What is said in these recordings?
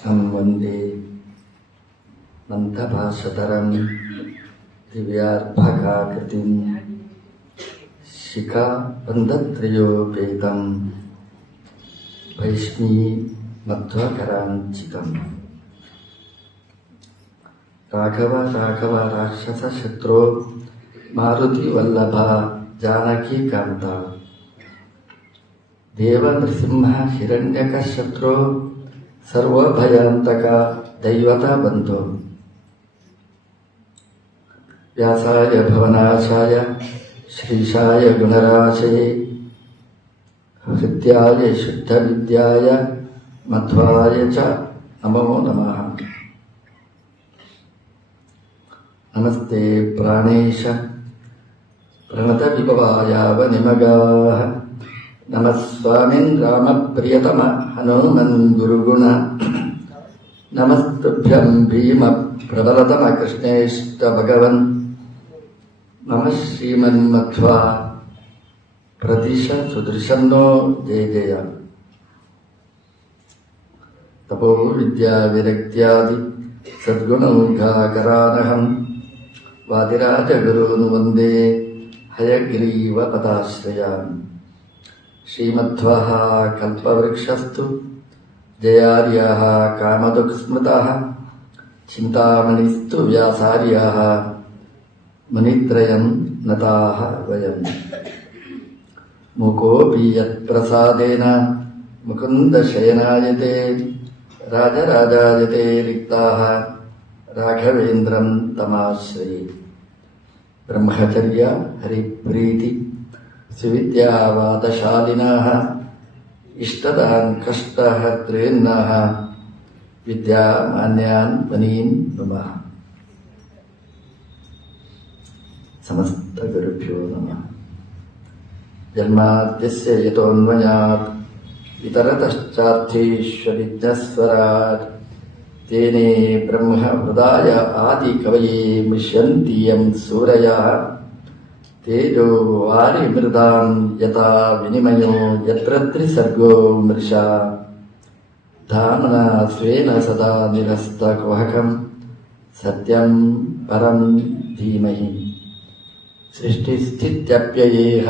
ಕೃಷ್ಣಂ ವಂದೇ ಮಂತಭಾಷತರಂ ದಿವ್ಯಾರ್ಭಕಾಕೃತಿಂ ಶಿಖಾಬಂಧತ್ರಯೋಪೇತಂ ವೈಷ್ಣೀ ಮಧ್ವಕರಾಂಚಿತಂ. ರಾಘವ ರಾಘವ ರಾಕ್ಷಸ ಶತ್ರೋ ಮಾರುತಿ ವಲ್ಲಭ ಜಾನಕಿ ಕಾಂತ. ದೇವ ನೃಸಿಂಹ ಹಿರಣ್ಯಕ ಶತ್ರೋ ಸರ್ವಭಯಾಂತಕ ದೈವತ ಬಂಧೋ. ವ್ಯಾಸಾಯ ಭವನಾಶಾಯ ಶ್ರೀಶಾಯ ಗುಣರಾಶಯೇ ಹೃದ್ಯಾಯ ಶುದ್ಧ ವಿದ್ಯಾಯ ಮಧ್ವಾಯ ಚ ನಮೋ ನಮಃ. ನಮಸ್ತೆ ಪ್ರಾಣೇಶ ಪ್ರಣತ ವಿಭವಾಯಾವ ನಿಮಗಾಃ. ನಮಃ ಸ್ವಾಮಿನ್ ರಾಮ ಪ್ರಿಯತಮ ಹನುಮನ್ ಗುರುಗುಣ. ನಮಸ್ತುಭ್ಯಂ ಭೀಮ ಪ್ರಬಲತಮ ಕೃಷ್ಣೇಷ್ಟ ಭಗವನ್. ನಮಃ ಶ್ರೀಮನ್ ಮಧ್ವಾ ಪ್ರತಿಶ ಸುದೃಶನ್ನೋ ಜಯ ಜಯ. ತಪೋ ವಿದ್ಯಾ ವಿರಕ್ತ್ಯಾದಿ ಸದ್ಗುಣೌಘಾಕರಾನಹಂ. ವಾದಿರಾಜ ಗುರೂನ್ ವಂದೇ ಹಯಗ್ರೀವ ಪದಾಶ್ರಯಾನ್. ಶ್ರೀಮಧ್ವಃ ಕಲ್ಪವೃಕ್ಷಸ್ತು ಜಯಾರ್ಯಃ ಕಾಮದುಃಸ್ಮೃತಃ. ಚಿಂತಾಮಣಿಸ್ತು ವ್ಯಾಸಾರ್ಯಃ ಮುನಿತ್ರಯಂ ನತಾಃ ವಯಂ. ಮುಕೋಪಿ ಯತ್ಪ್ರಸಾದೇನ ಮುಕುಂದಶಯನಾಯತೆ ರಾಜರಾಜಾಯತೆ ರಿಕ್ತಾಃ ರಾಘವೇಂದ್ರಂ ತಮಾಶ್ರಯೇ. ಬ್ರಹ್ಮಚರ್ಯ ಹರಿಪ್ರೀತಿ ಸುವಿದ್ಯಾವಾದಶಾಲಿನಃ ಇಷ್ಟದಾನ್ ಕಷ್ಟಹರ್ತॄನ್ನಃ ವಿದ್ಯಾಮಾನ್ಯಾನ್ ಮುನೀನ್ ನಮಃ. ಸಮಸ್ತ ಗುರುಭ್ಯೋ ನಮಃ. ಜನ್ಮಾದ್ಯಸ್ಯ ಯತೋನ್ಮಯಾತ್ ಇತರತಶ್ಚಾರ್ಥೇಷ್ವವಿಘ್ನಸ್ವರಾಟ್. ತೇನೇ ಬ್ರಹ್ಮ ಹೃದಯ ಆದಿ ಕವಯೇ ಮುಷ್ಯಂತಿ ಯಂ ಸೂರಯಃ. ತೇಜೋ ವಾರಿ ಮೃದಾಂ ಯಥಾ ವಿನಿಮಯೋ ಯತ್ರ ತ್ರಿಸರ್ಗೋ ಮೃಷಾ. ಧಾಮ್ನಾ ಸ್ವೇನ ಸದಾ ನಿರಸ್ತಕುಹಕಂ ಸತ್ಯಂ ಪರಂ ಧೀಮಹಿ. ಸೃಷ್ಟಿಸ್ಥಿತ್ಯಪ್ಯಯೇಹ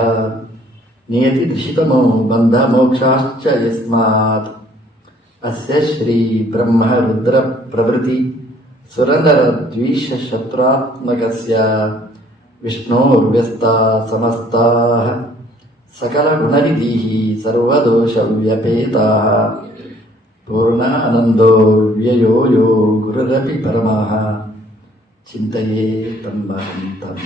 ನಿಯತಿ ಋಷಿತಮೋ ಬಂಧಮೋಕ್ಷಾಶ್ಚ ಯಸ್ಮಾತ್. ಅಸ್ಯ ಶ್ರೀ ಬ್ರಹ್ಮ ರುದ್ರ ಪ್ರಭೃತಿ ಸುರನರ ದ್ವಿಷ ಶತ್ರುತ್ಮಕಸ್ಯ ವಿಷ್ಣೋರ್ವ್ಯಸ್ತಾ ಸಮಸ್ತಾಃ ಸಕಲ ಗುಣನಿಧಿಃ ಸರ್ವದೋಷ ವ್ಯಪೇತಾಃ. ಪೂರ್ಣಾನಂದೋ ವ್ಯಯೋ ಯೋ ಗುರುರಪಿ ಪರಮಃ ಚಿಂತಯೇ ತಂ ಮಹಂತಂ.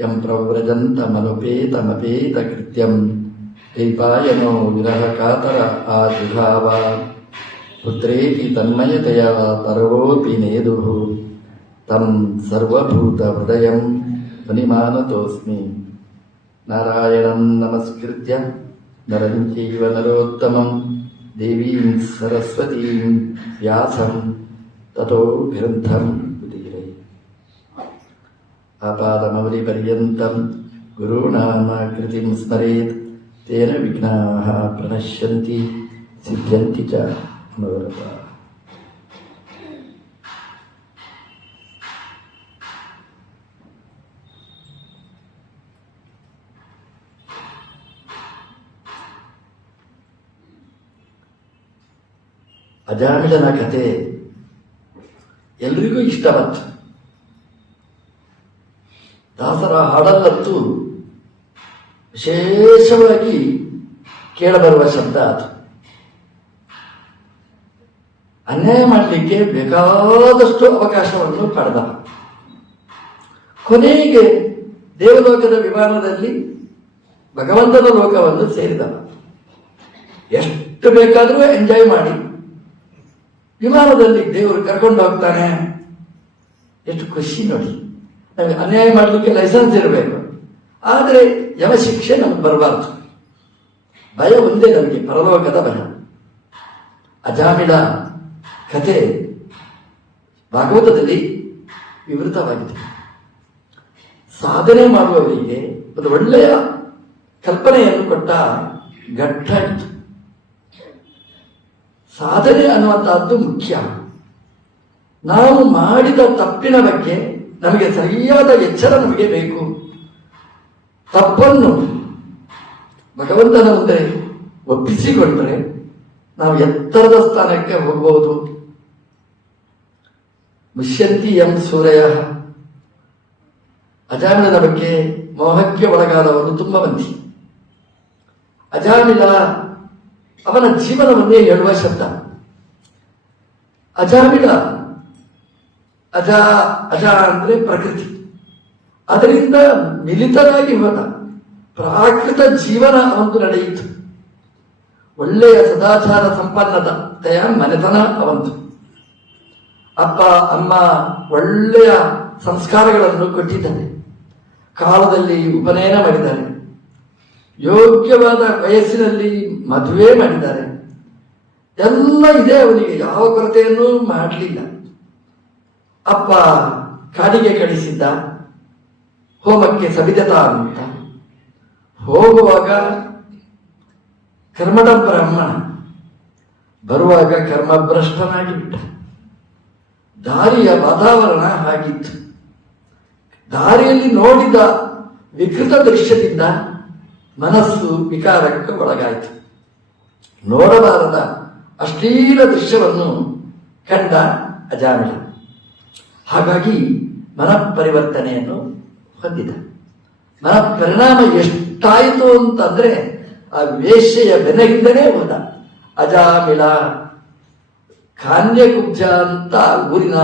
ಯಂ ಪ್ರವ್ರಜಂತಮನುಪೇತಮಪೇತಕೃತ್ಯಂ ದೈಪಾಯನೋ ವಿರಹ ಕಾತರ ಆಜುಘಾವ. ಪುತ್ರೇತಿ ತನ್ಮಯತೆಯಾ ತರವೋಪಿ ನೇದುಃ. ತಂ ಸರ್ವಭೂತ ಹೃದಯಂ ಮುನಿಮಾನತೋಸ್ಮಿ. ನಾರಾಯಣಂ ನಮಸ್ಕೃತ್ಯ ನರಂ ಚೈವ ನರೋತ್ತಮಂ ದೇವೀಂ ಸರಸ್ವತೀಂ ವ್ಯಾಸಂ ತತೋ ಗ್ರಂಥಂ ಉದೀರಯೇ. ಆಪಾದಮೌಲಿಪರ್ಯಂತಂ ಗುರುಣಾಂ ಕೃತಿಂ ಸ್ಮರೇತ್. ತೇನ ವಿಘ್ನಾಃ ಪ್ರಣಶ್ಯಂತಿ ಸಿದ್ಧ್ಯಂತಿ ಚ ಮನೋರಥಾಃ. ಅಜಾಮಿಳನ ಕಥೆ ಎಲ್ರಿಗೂ ಇಷ್ಟವಂತ. ದಾಸರ ಹಾಡಲ್ಲಂತೂ ವಿಶೇಷವಾಗಿ ಕೇಳಬರುವ ಶಬ್ದ ಅದು. ಅನ್ಯಾಯ ಮಾಡಲಿಕ್ಕೆ ಬೇಕಾದಷ್ಟು ಅವಕಾಶವನ್ನು ಪಡೆದ. ಕೊನೆಗೆ ದೇವಲೋಕದ ವಿಮಾನದಲ್ಲಿ ಭಗವಂತನ ಲೋಕವನ್ನು ಸೇರಿದವ. ಎಷ್ಟು ಬೇಕಾದರೂ ಎಂಜಾಯ್ ಮಾಡಿ ವಿಮಾನದಲ್ಲಿ ದೇವರು ಕರ್ಕೊಂಡು ಹೋಗ್ತಾನೆ. ಎಷ್ಟು ಖುಷಿ ನೋಡಿ. ನಮಗೆ ಅನ್ಯಾಯ ಮಾಡಲಿಕ್ಕೆ ಲೈಸೆನ್ಸ್ ಇರಬೇಕು, ಆದರೆ ಯಮ ಶಿಕ್ಷೆ ನಮಗೆ ಬರಬಾರ್ದು. ಭಯ ಒಂದೇ ನಮಗೆ, ಪರಲೋಕದ ಭಯ. ಅಜಾಮಿಳ ಕಥೆ ಭಾಗವತದಲ್ಲಿ ವಿವೃತವಾಗಿದೆ. ಸಾಧನೆ ಮಾಡುವವರಿಗೆ ಒಂದು ಒಳ್ಳೆಯ ಕಲ್ಪನೆಯನ್ನು ಕೊಟ್ಟ ಘಟ್ಟ ಇತ್ತು. ಸಾಧನೆ ಅನ್ನುವಂತಹದ್ದು ಮುಖ್ಯ. ನಾವು ಮಾಡಿದ ತಪ್ಪಿನ ಬಗ್ಗೆ ನಮಗೆ ಸರಿಯಾದ ಎಚ್ಚರ ನಮಗೆ ಬೇಕು. ತಪ್ಪನ್ನು ಭಗವಂತನ ಮುಂದೆ ಒಪ್ಪಿಸಿಕೊಂಡ್ರೆ ನಾವು ಎತ್ತರದ ಸ್ಥಾನಕ್ಕೆ ಹೋಗಬಹುದು. ಮುಷ್ಯಂತಿ ಎಂ ಸೂರ್ಯ. ಅಜಾಮಿಳನ ಬಗ್ಗೆ ಮೋಹಕ್ಕೆ ಒಳಗಾದವರು ತುಂಬ ಮಂದಿ. ಅಜಾಮಿಳ ಅವನ ಜೀವನವನ್ನೇ ಹೇಳುವ ಶಬ್ದ. ಅಜಾಮಿಳ, ಅಜ ಅಜ ಅಂದ್ರೆ ಪ್ರಕೃತಿ, ಅದರಿಂದ ಮಿಲಿತರಾಗಿ ಹೋದ. ಪ್ರಾಕೃತ ಜೀವನ ಅವಂತು ನಡೆಯಿತು. ಒಳ್ಳೆಯ ಸದಾಚಾರ ಸಂಪನ್ನತೆಯ ಮನೆತನ ಅವಂತು. ಅಪ್ಪ ಅಮ್ಮ ಒಳ್ಳೆಯ ಸಂಸ್ಕಾರಗಳನ್ನು ಕೊಟ್ಟಿದ್ದಾರೆ. ಕಾಲದಲ್ಲಿ ಉಪನಯನ ಮಾಡಿದ್ದಾರೆ. ಯೋಗ್ಯವಾದ ವಯಸ್ಸಿನಲ್ಲಿ ಮದುವೆ ಮಾಡಿದ್ದಾರೆ. ಎಲ್ಲ ಇದೆ ಅವನಿಗೆ, ಯಾವ ಕೊರತೆಯನ್ನೂ ಮಾಡಲಿಲ್ಲ. ಅಪ್ಪ ಕಾಡಿಗೆ ಕಳಿಸಿದ್ದ ಹೋಮಕ್ಕೆ ಸವಿದತಾ ಅಂತ. ಹೋಗುವಾಗ ಕರ್ಮಡ ಬ್ರಾಹ್ಮಣ, ಬರುವಾಗ ಕರ್ಮಭ್ರಷ್ಟನಾಗಿ ಬಿಟ್ಟ. ದಾರಿಯ ವಾತಾವರಣ ಹಾಗಿತ್ತು. ದಾರಿಯಲ್ಲಿ ನೋಡಿದ ವಿಕೃತ ದೃಶ್ಯದಿಂದ ಮನಸ್ಸು ವಿಕಾರಕ್ಕೆ ಒಳಗಾಯಿತು. ನೋಡಬಾರದ ಅಶ್ಲೀಲ ದೃಶ್ಯವನ್ನು ಕಂಡ ಅಜಾಮಿಳ. ಹಾಗಾಗಿ ಮನಪರಿವರ್ತನೆಯನ್ನು ಹೊಂದಿದ. ಮನಪರಿಣಾಮ ಎಷ್ಟಾಯಿತು ಅಂತಂದ್ರೆ ಆ ವೇಶ್ಯೆಯ ಬೆನಗಿಂದನೇ ಹೋದ. ಅಜಾಮಿಳ ಕಾನ್ಯಕುಬ್ಜ ಅಂತ ಊರಿನ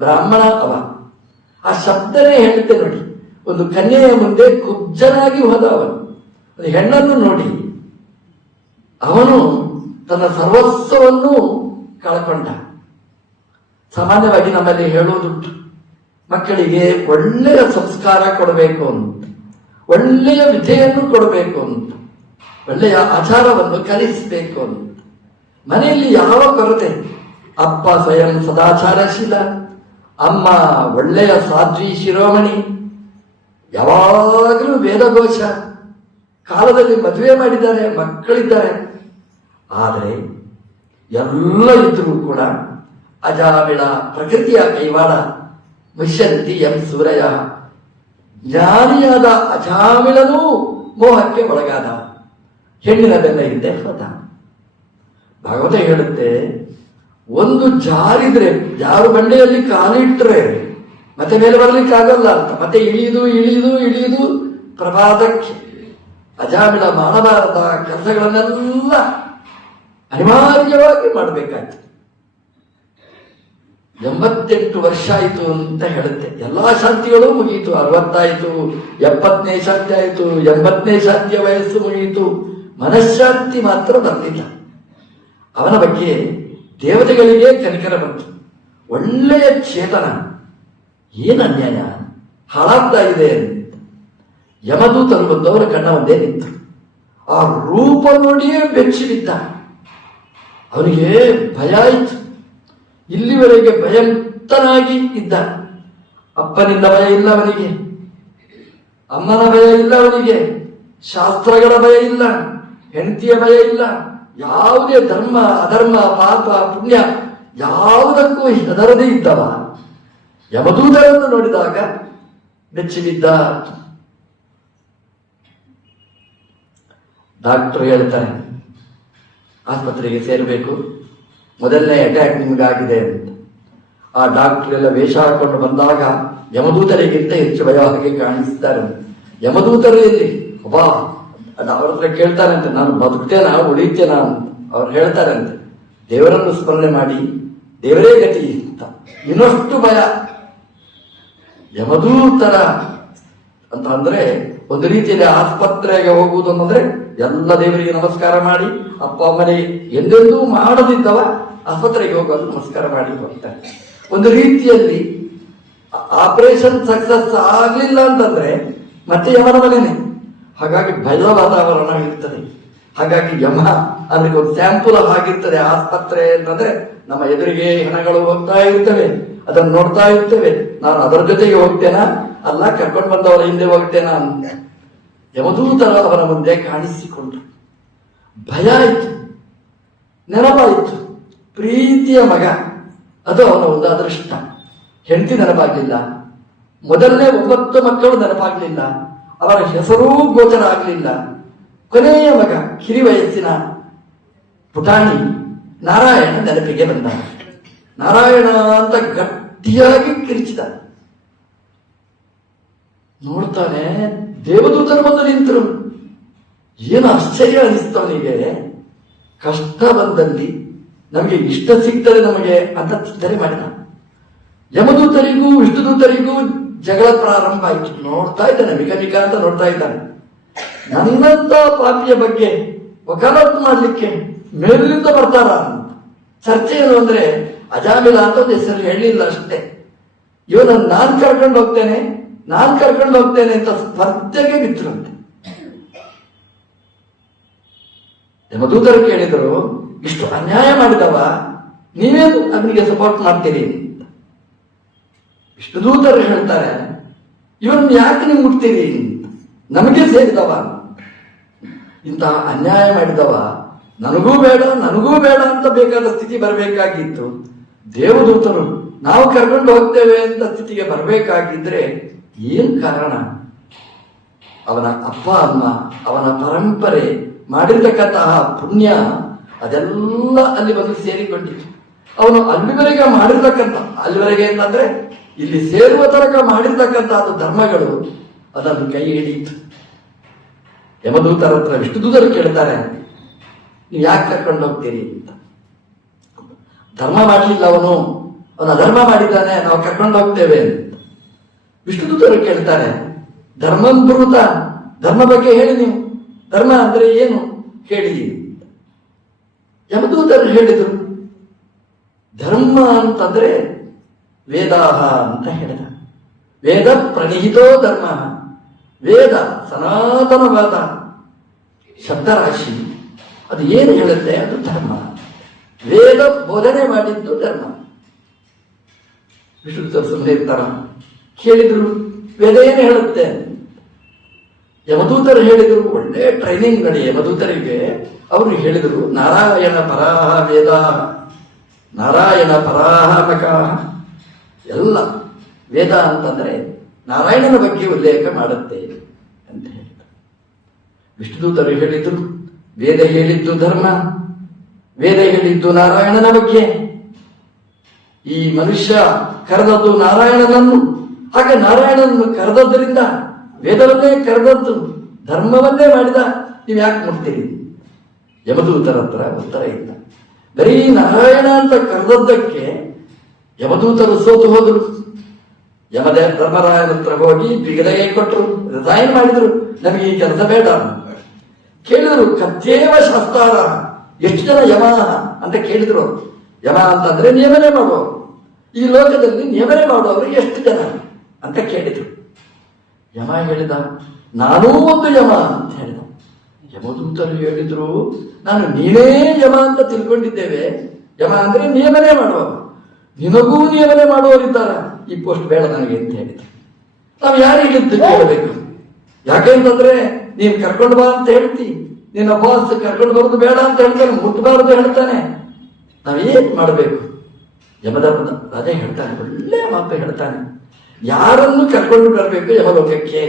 ಬ್ರಾಹ್ಮಣ ಅವ. ಆ ಶಬ್ದನೇ ಹೇಳುತ್ತೆ ನೋಡಿ. ಒಂದು ಕನ್ಯೆಯ ಮುಂದೆ ಕುಬ್ಜನಾಗಿ ಹೋದ ಅವನು. ಒಂದು ಹೆಣ್ಣನ್ನು ನೋಡಿ ಅವನು ತನ್ನ ಸರ್ವಸ್ವವನ್ನು ಕಳ್ಕೊಂಡ. ಸಾಮಾನ್ಯವಾಗಿ ನಮ್ಮಲ್ಲಿ ಹೇಳುವುದುಂಟು, ಮಕ್ಕಳಿಗೆ ಒಳ್ಳೆಯ ಸಂಸ್ಕಾರ ಕೊಡಬೇಕು ಅಂತ, ಒಳ್ಳೆಯ ವಿದ್ಯೆಯನ್ನು ಕೊಡಬೇಕು ಅಂತ, ಒಳ್ಳೆಯ ಆಚಾರವನ್ನು ಕಲಿಸಬೇಕು ಅಂತ. ಮನೆಯಲ್ಲಿ ಯಾವ ಕೊರತೆ? ಅಪ್ಪ ಸ್ವಯಂ ಸದಾಚಾರಶೀಲ, ಅಮ್ಮ ಒಳ್ಳೆಯ ಸಾಧ್ವಿ ಶಿರೋಮಣಿ, ಯಾವಾಗಲೂ ವೇದಘೋಷ, ಕಾಲದಲ್ಲಿ ಮದುವೆ ಮಾಡಿದ್ದಾರೆ, ಮಕ್ಕಳಿದ್ದಾರೆ. ಆದರೆ ಎಲ್ಲ ಇದ್ರೂ ಕೂಡ ಅಜಾಮಿಳ ಪ್ರಕೃತಿಯ ಕೈವಾಡ. ಮುಷ್ಯಂತಿ ಎಂ ಸೂರ್ಯ. ಜ್ಞಾನಿಯಾದ ಅಜಾಮಿಳನೂ ಮೋಹಕ್ಕೆ ಒಳಗಾದ. ಹೆಣ್ಣಿನ ಬೆನ್ನ ಹಿಂದೆ ಹೋದ. ಭಾಗವತ ಹೇಳುತ್ತೆ, ಒಂದು ಜಾರಿದ್ರೆ, ಯಾರು ಬಂಡೆಯಲ್ಲಿ ಕಾಲಿಟ್ರೆ ಮತ್ತೆ ಮೇಲೆ ಬರ್ಲಿಕ್ಕೆ ಆಗಲ್ಲ ಅಂತ, ಮತ್ತೆ ಇಳಿದು ಇಳಿದು ಇಳಿದು ಪ್ರಭಾತಕ್ಕೆ. ಅಜಾಮಿಳ ಮಾಡಬಾರದ ಕೆಲಸಗಳನ್ನೆಲ್ಲ ಅನಿವಾರ್ಯವಾಗಿ ಮಾಡಬೇಕಾಯ್ತು. 88 ವರ್ಷ ಆಯಿತು ಅಂತ ಹೇಳುತ್ತೆ. ಎಲ್ಲಾ ಶಾಂತಿಗಳು ಮುಗಿಯಿತು. 60 ಆಯಿತು, 70ನೇ ಶಾಂತಿ ಆಯಿತು, 80ನೇ ಶಾಂತಿಯ ವಯಸ್ಸು ಮುಗಿಯಿತು. ಮನಃಶಾಂತಿ ಮಾತ್ರ ಬರಲಿಲ್ಲ. ಅವನ ಬಗ್ಗೆ ದೇವತೆಗಳಿಗೆ ಕನಿಕರ ಬಂತು. ಒಳ್ಳೆಯ ಚೇತನ, ಏನು ಅನ್ಯಾಯ, ಹಾಳಾಗ್ತಾ ಇದೆ ಅಂತ ಯಮದೂತರು ಬಂದವರ ಕಣ್ಣ ಒಂದೇ ನಿಂತು. ಆ ರೂಪ ನೋಡಿಯೇ ಬೆಚ್ಚಿ ಬಿದ್ದ. ಅವನಿಗೆ ಭಯ ಆಯಿತು. ಇಲ್ಲಿವರೆಗೆ ಭಯಮುಕ್ತನಾಗಿ ಇದ್ದ. ಅಪ್ಪನಿಂದ ಭಯ ಇಲ್ಲ ಅವನಿಗೆ, ಅಮ್ಮನ ಭಯ ಇಲ್ಲ ಅವನಿಗೆ, ಶಾಸ್ತ್ರಗಳ ಭಯ ಇಲ್ಲ, ಹೆಂಡತಿಯ ಭಯ ಇಲ್ಲ, ಯಾವುದೇ ಧರ್ಮ ಅಧರ್ಮ ಪಾಪ ಪುಣ್ಯ ಯಾವುದಕ್ಕೂ ಹೆದರದೇ ಇದ್ದವ ಯಮದೂತರನ್ನು ನೋಡಿದಾಗ ಬೆಚ್ಚಿ ಬಿದ್ದ. ಡಾಕ್ಟರ್ ಹೇಳ್ತಾರೆ, ಆಸ್ಪತ್ರೆಗೆ ಸೇರಬೇಕು, ಮೊದಲನೇ ಅಟ್ಯಾಕ್ ನಿಮಗಾಗಿದೆ ಅಂತ. ಆ ಡಾಕ್ಟರ್ ಎಲ್ಲ ವೇಷ ಹಾಕೊಂಡು ಬಂದಾಗ ಯಮದೂತರಿಗಿಂತ ಹೆಚ್ಚು ಭಯ ಹಾಗೆ ಕಾಣಿಸ್ತಾರೆ. ಯಮದೂತರು ಎಲ್ಲಿ ಅಬ್ಬಾ, ಅವ್ರ ಹತ್ರ ಕೇಳ್ತಾರಂತೆ, ನಾನು ಬದುಕ್ತೇನಾ ಉಳಿತೇನಾ ಅಂತ. ಅವ್ರು ಹೇಳ್ತಾರಂತೆ, ದೇವರನ್ನು ಸ್ಮರಣೆ ಮಾಡಿ, ದೇವರೇ ಗತಿ ಅಂತ. ಇನ್ನಷ್ಟು ಭಯ. ಯಮದೂತರ ಅಂತ ಅಂದ್ರೆ ಒಂದು ರೀತಿಯಲ್ಲಿ ಆಸ್ಪತ್ರೆಗೆ ಹೋಗುವುದು ಅಂತಂದ್ರೆ ಎಲ್ಲ ದೇವರಿಗೆ ನಮಸ್ಕಾರ ಮಾಡಿ, ಅಪ್ಪ ಅಮ್ಮನಿಗೆ ಎಂದೆಂದೂ ಮಾಡದಿದ್ದವ ಆಸ್ಪತ್ರೆಗೆ ಹೋಗೋದು ನಮಸ್ಕಾರ ಮಾಡಿ ಹೋಗ್ತಾರೆ. ಒಂದು ರೀತಿಯಲ್ಲಿ ಆಪರೇಷನ್ ಸಕ್ಸಸ್ ಆಗ್ಲಿಲ್ಲ ಅಂತಂದ್ರೆ ಮತ್ತೆ ಯಮನ ಮನೆನೇ. ಹಾಗಾಗಿ ಭಯದ ವಾತಾವರಣ ಇರ್ತದೆ. ಹಾಗಾಗಿ ಯಮ ಅಂದ್ರೆ ಒಂದು ಸ್ಯಾಂಪಲ್ ಆಗಿರ್ತದೆ. ಆಸ್ಪತ್ರೆ ಅಂತಂದ್ರೆ ನಮ್ಮ ಎದುರಿಗೆ ಹೆಣಗಳು ಹೋಗ್ತಾ ಇರ್ತವೆ, ಅದನ್ನು ನೋಡ್ತಾ ಇರ್ತೇವೆ. ನಾನು ಅದರ ಜೊತೆಗೆ ಹೋಗ್ತೇನಾ ಅಲ್ಲ ಕರ್ಕೊಂಡು ಬಂದವರ ಹಿಂದೆ ಹೋಗ್ತೇನಾ ಅಂತ ಯಮದೂತರ ಅವರ ಮುಂದೆ ಕಾಣಿಸಿಕೊಂಡ್ರು. ಭಯ ಆಯಿತು, ನೆನಪಾಯಿತು. ಪ್ರೀತಿಯ ಮಗ, ಅದು ಅವನ ಒಂದು ಅದೃಷ್ಟ. ಹೆಂಡತಿ ನೆನಪಾಗಲಿಲ್ಲ, ಮೊದಲನೇ 9 ಮಕ್ಕಳು ನೆನಪಾಗಲಿಲ್ಲ, ಅವರ ಹೆಸರೂ ಗೋಚರ ಆಗಲಿಲ್ಲ. ಕೊನೆಯ ಮಗ ಕಿರಿ ವಯಸ್ಸಿನ ಪುಟಾಣಿ ನಾರಾಯಣ ನೆನಪಿಗೆ ಬಂದ. ನಾರಾಯಣ ಅಂತ ಗಟ್ಟಿಯಾಗಿ ಕಿರಿಚಿದ. ನೋಡ್ತಾನೆ, ದೇವದೂತರು ಬಂದು ನಿಂತರು. ಏನು ಆಶ್ಚರ್ಯ ಅನಿಸ್ತವನಿಗೆ. ಕಷ್ಟ ಬಂದಲ್ಲಿ ನಮಗೆ ಇಷ್ಟ ಸಿಗ್ತದೆ ನಮಗೆ ಅಂತ ಚಿಂತನೆ ಮಾಡಿದ. ಯಮದೂತರಿಗೂ ವಿಷ್ಣುದೂತರಿಗೂ ಜಗಳ ಪ್ರಾರಂಭ ಆಯಿತು. ನೋಡ್ತಾ ಇದ್ದಾನೆ, ಮಿಕ ಅಂತ ನೋಡ್ತಾ ಇದ್ದಾನೆ. ನನ್ನಂತ ಪಾಪಿಯ ಬಗ್ಗೆ ವಕಾಲತ್ತು ಮಾಡ್ಲಿಕ್ಕೆ ಮೇಲಿಂದ ಬರ್ತಾರ ಅಂತ. ಚರ್ಚೆ ಏನು ಅಂದ್ರೆ, ಅಜಾಮಿಲ ಅಂತ ಒಂದು ಹೆಸರು ಹೇಳಿಲ್ಲ ಅಷ್ಟೇ. ಇವನನ್ನು ನಾನ್ ಕರ್ಕೊಂಡು ಹೋಗ್ತೇನೆ ಅಂತ ಸ್ಪರ್ಧೆಗೆ ಬಿತ್ತರಂತೆ. ಯಮದೂತರು ಕೇಳಿದರು, ಇಷ್ಟು ಅನ್ಯಾಯ ಮಾಡಿದವ ನೀವೇನು ಅವನಿಗೆ ಸಪೋರ್ಟ್ ಮಾಡ್ತೀರಿ ಅಂತ. ವಿಷ್ಣುದೂತರು ಹೇಳ್ತಾರೆ, ಇವನು ಯಾಕೆ ನೀವು ಮುಟ್ತೀರಿ ಅಂತ, ನಮಗೆ ಸೇರಿದವ, ಇಂತಹ ಅನ್ಯಾಯ ಮಾಡಿದವ ನನಗೂ ಬೇಡ ಅಂತ ಬೇಕಾದ ಸ್ಥಿತಿ ಬರಬೇಕಾಗಿತ್ತು. ದೇವದೂತರು ನಾವು ಕರ್ಕೊಂಡು ಹೋಗ್ತೇವೆ ಅಂತ ಸ್ಥಿತಿಗೆ ಬರಬೇಕಾಗಿದ್ರೆ ಏನ್ ಕಾರಣ? ಅವನ ಅಪ್ಪ ಅಮ್ಮ, ಅವನ ಪರಂಪರೆ, ಮಾಡಿರ್ತಕ್ಕಂತಹ ಪುಣ್ಯ ಅದೆಲ್ಲ ಅಲ್ಲಿ ಬಂದು ಸೇರಿಕೊಂಡಿತ್ತು. ಅವನು ಅಲ್ಲಿವರೆಗೆ ಅಂತಂದ್ರೆ ಇಲ್ಲಿ ಸೇರುವ ತನಕ ಮಾಡಿರ್ತಕ್ಕಂತಹದ್ದು ಧರ್ಮಗಳು ಅದನ್ನು ಕೈ ಹಿಡಿಯಿತು. ಯಮದೂತರ ಹತ್ರ ವಿಷ್ಣುದೂತರು ಕೇಳ್ತಾರೆ, ನೀವು ಯಾಕೆ ಕರ್ಕೊಂಡು ಹೋಗ್ತೀರಿ ಅಂತ. ಧರ್ಮ ಮಾಡಲಿಲ್ಲ ಅವನು ಅಧರ್ಮ ಮಾಡಿದ್ದಾನೆ, ನಾವು ಕರ್ಕೊಂಡು ಹೋಗ್ತೇವೆ ಅಂತ. ವಿಷ್ಣುದೂತರು ಕೇಳ್ತಾರೆ, ಧರ್ಮಂಬ್ರೂತ, ಧರ್ಮ ಬಗ್ಗೆ ಹೇಳಿ, ನೀವು ಧರ್ಮ ಅಂದ್ರೆ ಏನು ಹೇಳಿ. ಯಮದೂತರು ಹೇಳಿದರು, ಧರ್ಮ ಅಂತಂದ್ರೆ ವೇದಾಹ ಅಂತ ಹೇಳಿದ. ವೇದ ಪ್ರಣಿಹಿತೋ ಧರ್ಮ, ವೇದ ಸನಾತನವಾದ ಶಬ್ದರಾಶಿ, ಅದು ಏನು ಹೇಳುತ್ತೆ ಅದು ಧರ್ಮ. ವೇದ ಬೋಧನೆ ಮಾಡಿದ್ದು ಧರ್ಮ. ವಿಷ್ಣು ಸುಮ್ಮನೆ ಇರ್ತಾರ? ಕೇಳಿದ್ರು, ವೇದ ಏನು ಹೇಳುತ್ತೆ? ಯಮದೂತರು ಹೇಳಿದರು, ಒಳ್ಳೆ ಟ್ರೈನಿಂಗ್ ನಡಿ ಯಮದೂತರಿಗೆ. ಅವರು ಹೇಳಿದರು, ನಾರಾಯಣ ಪರಾಹ ವೇದ, ನಾರಾಯಣ ಪರಾಹ ಮಕಾಹ. ಎಲ್ಲ ವೇದ ಅಂತಂದ್ರೆ ನಾರಾಯಣನ ಬಗ್ಗೆ ಉಲ್ಲೇಖ ಮಾಡುತ್ತೆ ಅಂತ ಹೇಳಿದರು. ವಿಷ್ಣುದೂತರು ಹೇಳಿದರು, ವೇದ ಹೇಳಿದ್ದು ಧರ್ಮ, ವೇದ ಹೇಳಿದ್ದು ನಾರಾಯಣನ ಬಗ್ಗೆ. ಈ ಮನುಷ್ಯ ಕರೆದದ್ದು ನಾರಾಯಣನನ್ನು, ಹಾಗೆ ನಾರಾಯಣನನ್ನು ಕರೆದದ್ದರಿಂದ ವೇದವನ್ನೇ ಕರೆದದ್ದು, ಧರ್ಮವನ್ನೇ ಮಾಡಿದ, ನೀವು ಯಾಕೆ ಮುಟ್ತೀರಿ? ಯಮದೂತರ ಹತ್ರ ಉತ್ತರ ಇಲ್ಲ. ಬರೀ ನಾರಾಯಣ ಅಂತ ಕರೆದದ್ದಕ್ಕೆ ಯಮದೂತರು ಸೋತು ಹೋದರು. ಧರ್ಮರಾಯನ ಹತ್ರ ಹೋಗಿ ಬಿಗದಗೆ ಕೊಟ್ಟರು, ರಿಸೈನ್ ಮಾಡಿದ್ರು, ನಮಗೆ ಈ ಕೆಲಸ ಬೇಡ. ಕೇಳಿದರು, ಕಥೇವ ಶಾಸ್ತಾರ, ಎಷ್ಟು ಜನ ಯಮ ಅಂತ ಕೇಳಿದ್ರು. ಯಮ ಅಂತಂದ್ರೆ ನಿಯಮನೆ ಮಾಡುವವರು, ಈ ಲೋಕದಲ್ಲಿ ನಿಯಮನೆ ಮಾಡುವವರು ಎಷ್ಟು ಜನ ಅಂತ ಕೇಳಿದ್ರು. ಯಮ ಹೇಳಿದ, ನಾನೂ ಒಂದು ಯಮ ಅಂತ ಹೇಳಿದ. ಯಮದೂತರು ಹೇಳಿದ್ರು, ನಾನು ನೀನೇ ಯಮ ಅಂತ ತಿಳ್ಕೊಂಡಿದ್ದೇವೆ. ಯಮ ಅಂದ್ರೆ ನಿಯಮನೆ ಮಾಡುವವ, ನಿನಗೂ ನಿಯಮನೆ ಮಾಡುವವರಿದ್ದಾರ, ಈ ಪೋಸ್ಟ್ ಬೇಡ ನನಗೆ ಅಂತ ಹೇಳಿದ್ರು. ನಾವು ಯಾರಿಗಿದ್ದು ಕೇಳಬೇಕು? ಯಾಕೆಂತಂದ್ರೆ ನೀನ್ ಕರ್ಕೊಂಡು ಬಾ ಅಂತ ಹೇಳ್ತಿ, ನಿನ್ನ ಬಾಸ್ ಕರ್ಕೊಂಡು ಬರೋದು ಬೇಡ ಅಂತ ಹೇಳ್ತಾನೆ, ಮುಟ್ಟಬಾರದು ಹೇಳ್ತಾನೆ. ನಾವೇನ್ ಮಾಡಬೇಕು? ಯಮಧರ್ಮದ ರಾಜ ಹೇಳ್ತಾನೆ, ಒಳ್ಳೆ ಮಾತು ಹೇಳ್ತಾನೆ, ಯಾರನ್ನು ಕರ್ಕೊಂಡು ಬರಬೇಕು ಯಮಲೋಕಕ್ಕೆ,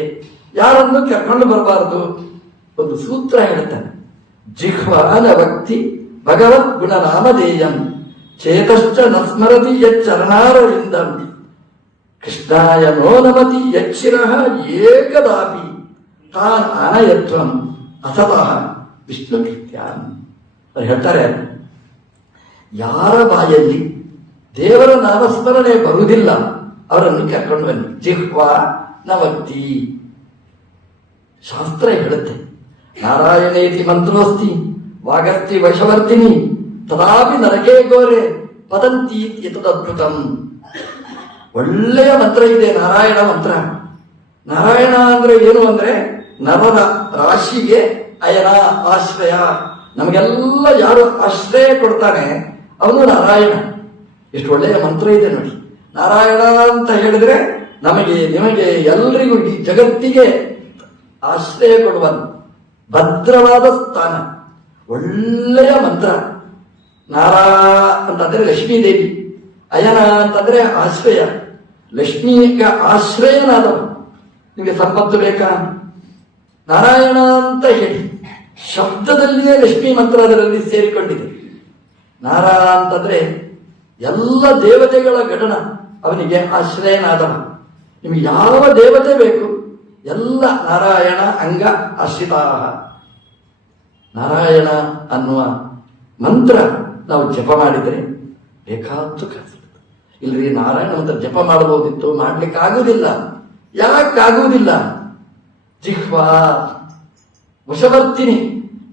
ಯಾರನ್ನು ಕರ್ಕೊಂಡು ಬರಬಾರದು. ಒಂದು ಸೂತ್ರ ಹೇಳ್ತಾನೆ, ಜಿಹ್ವಾನ ಭಕ್ತಿ ಭಗವದ್ ಗುಣನಾಮಧೇಯಂ ಚೇತಶ್ಚ ನಸ್ಮರತಿ ಯಚ್ಚರಣಾರವಿಂದಂ ಕೃಷ್ಣಾಯ ನೋ ನಮತಿ ಯಚ್ಚಿರಃ ಏಕದಾಪಿ ತಾನ್ ಅನಯತ್ವಂ ಅಸತಃ ವಿಷ್ಣು ಕೃತ್ಯಾನ್. ಅವ್ರು ಹೇಳ್ತಾರೆ, ಯಾರ ಬಾಯಲ್ಲಿ ದೇವರ ನಾಮಸ್ಮರಣೆ ಬರುವುದಿಲ್ಲ ಅವರನ್ನು ಕರ್ಕೊಂಡು ಬನ್ನಿ. ಜಿಹ್ವಾ ನವಕ್ತಿ, ಶಾಸ್ತ್ರ ಹೇಳುತ್ತೆ, ನಾರಾಯಣೇತಿ ಮಂತ್ರೋಸ್ತಿ ವಾಗಸ್ತಿ ವಶವರ್ತಿನಿ ತದಾಪಿ ನರಕೇ ಗೋರೆ ಪದಂತಿ ಎತದದ್ಭುತಂ. ಒಳ್ಳೆಯ ಮಂತ್ರ ಇದೆ ನಾರಾಯಣ ಮಂತ್ರ. ನಾರಾಯಣ ಅಂದ್ರೆ ಏನು ಅಂದ್ರೆ ನರರ ರಾಶಿಗೆ ಅಯನ ಆಶ್ರಯ. ನಮಗೆಲ್ಲ ಯಾರು ಆಶ್ರಯ ಕೊಡ್ತಾನೆ ಅವನು ನಾರಾಯಣ. ಎಷ್ಟು ಒಳ್ಳೆಯ ಮಂತ್ರ ಇದೆ ನೋಡಿ. ನಾರಾಯಣ ಅಂತ ಹೇಳಿದ್ರೆ ನಮಗೆ, ನಿಮಗೆ, ಎಲ್ರಿಗೂ, ಈ ಜಗತ್ತಿಗೆ ಆಶ್ರಯ ಕೊಡುವ ಭದ್ರವಾದ ಸ್ಥಾನ. ಒಳ್ಳೆಯ ಮಂತ್ರ. ನಾರಾ ಅಂತಂದ್ರೆ ಲಕ್ಷ್ಮೀ ದೇವಿ, ಅಯನ ಅಂತಂದ್ರೆ ಆಶ್ರಯ, ಲಕ್ಷ್ಮಿಗೆ ಆಶ್ರಯನಾದವು. ನಿಮಗೆ ಸಂಪತ್ತು ಬೇಕಾ? ನಾರಾಯಣ ಅಂತ ಹೇಳಿ, ಶಬ್ದದಲ್ಲಿಯೇ ಲಕ್ಷ್ಮೀ ಮಂತ್ರ ಅದರಲ್ಲಿ ಸೇರಿಕೊಂಡಿದೆ. ನಾರಾ ಅಂತಂದ್ರೆ ಎಲ್ಲ ದೇವತೆಗಳ ಗಣನ, ಅವನಿಗೆ ಆಶ್ರಯನಾದವ. ನಿಮಗೆ ಯಾವ ದೇವತೆ ಬೇಕು ಎಲ್ಲ ನಾರಾಯಣ ಅಂಗ ಆಶ್ರಿತಾ. ನಾರಾಯಣ ಅನ್ನುವ ಮಂತ್ರ ನಾವು ಜಪ ಮಾಡಿದರೆ ಬೇಕಾದ್ದು ಕೆಲಸ. ಇಲ್ರಿ ನಾರಾಯಣ ಮಂತ್ರ ಜಪ ಮಾಡಬಹುದಿತ್ತು, ಮಾಡ್ಲಿಕ್ಕೆ ಆಗುವುದಿಲ್ಲ. ಯಾಕಾಗುವುದಿಲ್ಲ? ಜಿಹ್ವಾ ವಶವರ್ತಿನಿ,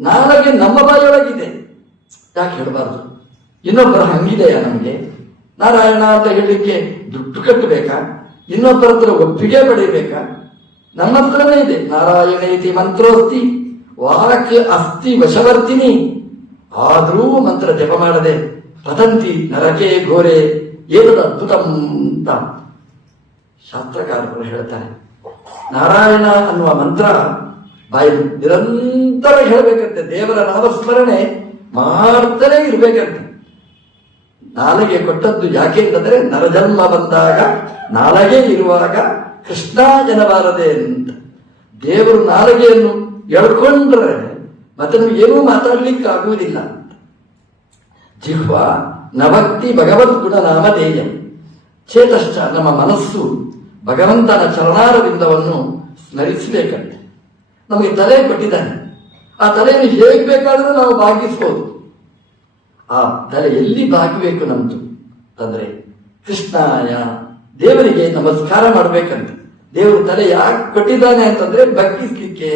ನಾಳೆಗೆ ನಮ್ಮ ಬಾಯೊಳಗಿದೆ. ಯಾಕೆ ಹೇಳಬಾರ್ದು? ಇನ್ನೊಬ್ಬರ ಹಂಗಿದೆಯಾ ನಮಗೆ? ನಾರಾಯಣ ಅಂತ ಹೇಳಲಿಕ್ಕೆ ದುಡ್ಡು ಕಟ್ಟಬೇಕಾ? ಇನ್ನೊಬ್ಬರ ಹತ್ರ ಒಪ್ಪಿಗೆ ಪಡೆಯಬೇಕಾ? ನಮ್ಮ ಹತ್ರನೇ ಇದೆ. ನಾರಾಯಣೇತಿ ಮಂತ್ರೋಸ್ತಿ ವಾಕ್ ಅಸ್ತಿ ವಶವರ್ತಿನಿ. ಆದರೂ ಮಂತ್ರ ಜಪ ಮಾಡದೆ ಪತಂತಿ ನರಕೆ ಘೋರೆ ಏನದು ಅದ್ಭುತಂ ಅಂತ ಶಾಸ್ತ್ರಕಾರರು ಹೇಳ್ತಾರೆ. ನಾರಾಯಣ ಅನ್ನುವ ಮಂತ್ರ ಬಾಯಿ ನಿರಂತರ ಹೇಳಬೇಕಂತೆ. ದೇವರ ನಾಮಸ್ಮರಣೆ ಮಾಡ್ತಾನೆ ಇರ್ಬೇಕಂತೆ. ನಾಲಿಗೆ ಕೊಟ್ಟದ್ದು ಯಾಕೆ ಅಂತಂದ್ರೆ ನರಜನ್ಮ ಬಂದಾಗ ನಾಲಿಗೆ ಇರುವಾಗ ಕೃಷ್ಣ ಜನಬಾರದೆ ಅಂತ. ದೇವರು ನಾಲಿಗೆಯನ್ನು ಎಳ್ಕೊಂಡ್ರೆ ಮತ್ತೆ ನಮ್ಗೆ ಏನೂ ಮಾತಾಡ್ಲಿಕ್ಕೆ ಆಗುವುದಿಲ್ಲ. ಜಿಹ್ವ ನಭಕ್ತಿ ಭಗವದ್ ಗುಣ ನಾಮಧೇಯ ಚೇತಶ್ಚ, ನಮ್ಮ ಮನಸ್ಸು ಭಗವಂತನ ಚರಣಾರವಿಂದವನ್ನು ಸ್ಮರಿಸಬೇಕಂತೆ. ನಮಗೆ ತಲೆ ಕೊಟ್ಟಿದ್ದಾನೆ, ಆ ತಲೆಯನ್ನು ಹೇಗೆ ಬೇಕಾದರೂ ನಾವು ಭಾಗಿಸ್ಬೋದು. ಆ ತಲೆ ಎಲ್ಲಿ ಬಾಗಬೇಕು ನಮ್ದು ಅಂದ್ರೆ ಕೃಷ್ಣಾಯ, ದೇವರಿಗೆ ನಮಸ್ಕಾರ ಮಾಡಬೇಕಂತ. ದೇವರು ತಲೆ ಯಾಕೆ ಕೊಟ್ಟಿದ್ದಾನೆ ಅಂತಂದ್ರೆ ಬಗ್ಗಿಸ್ಲಿಕ್ಕೆ.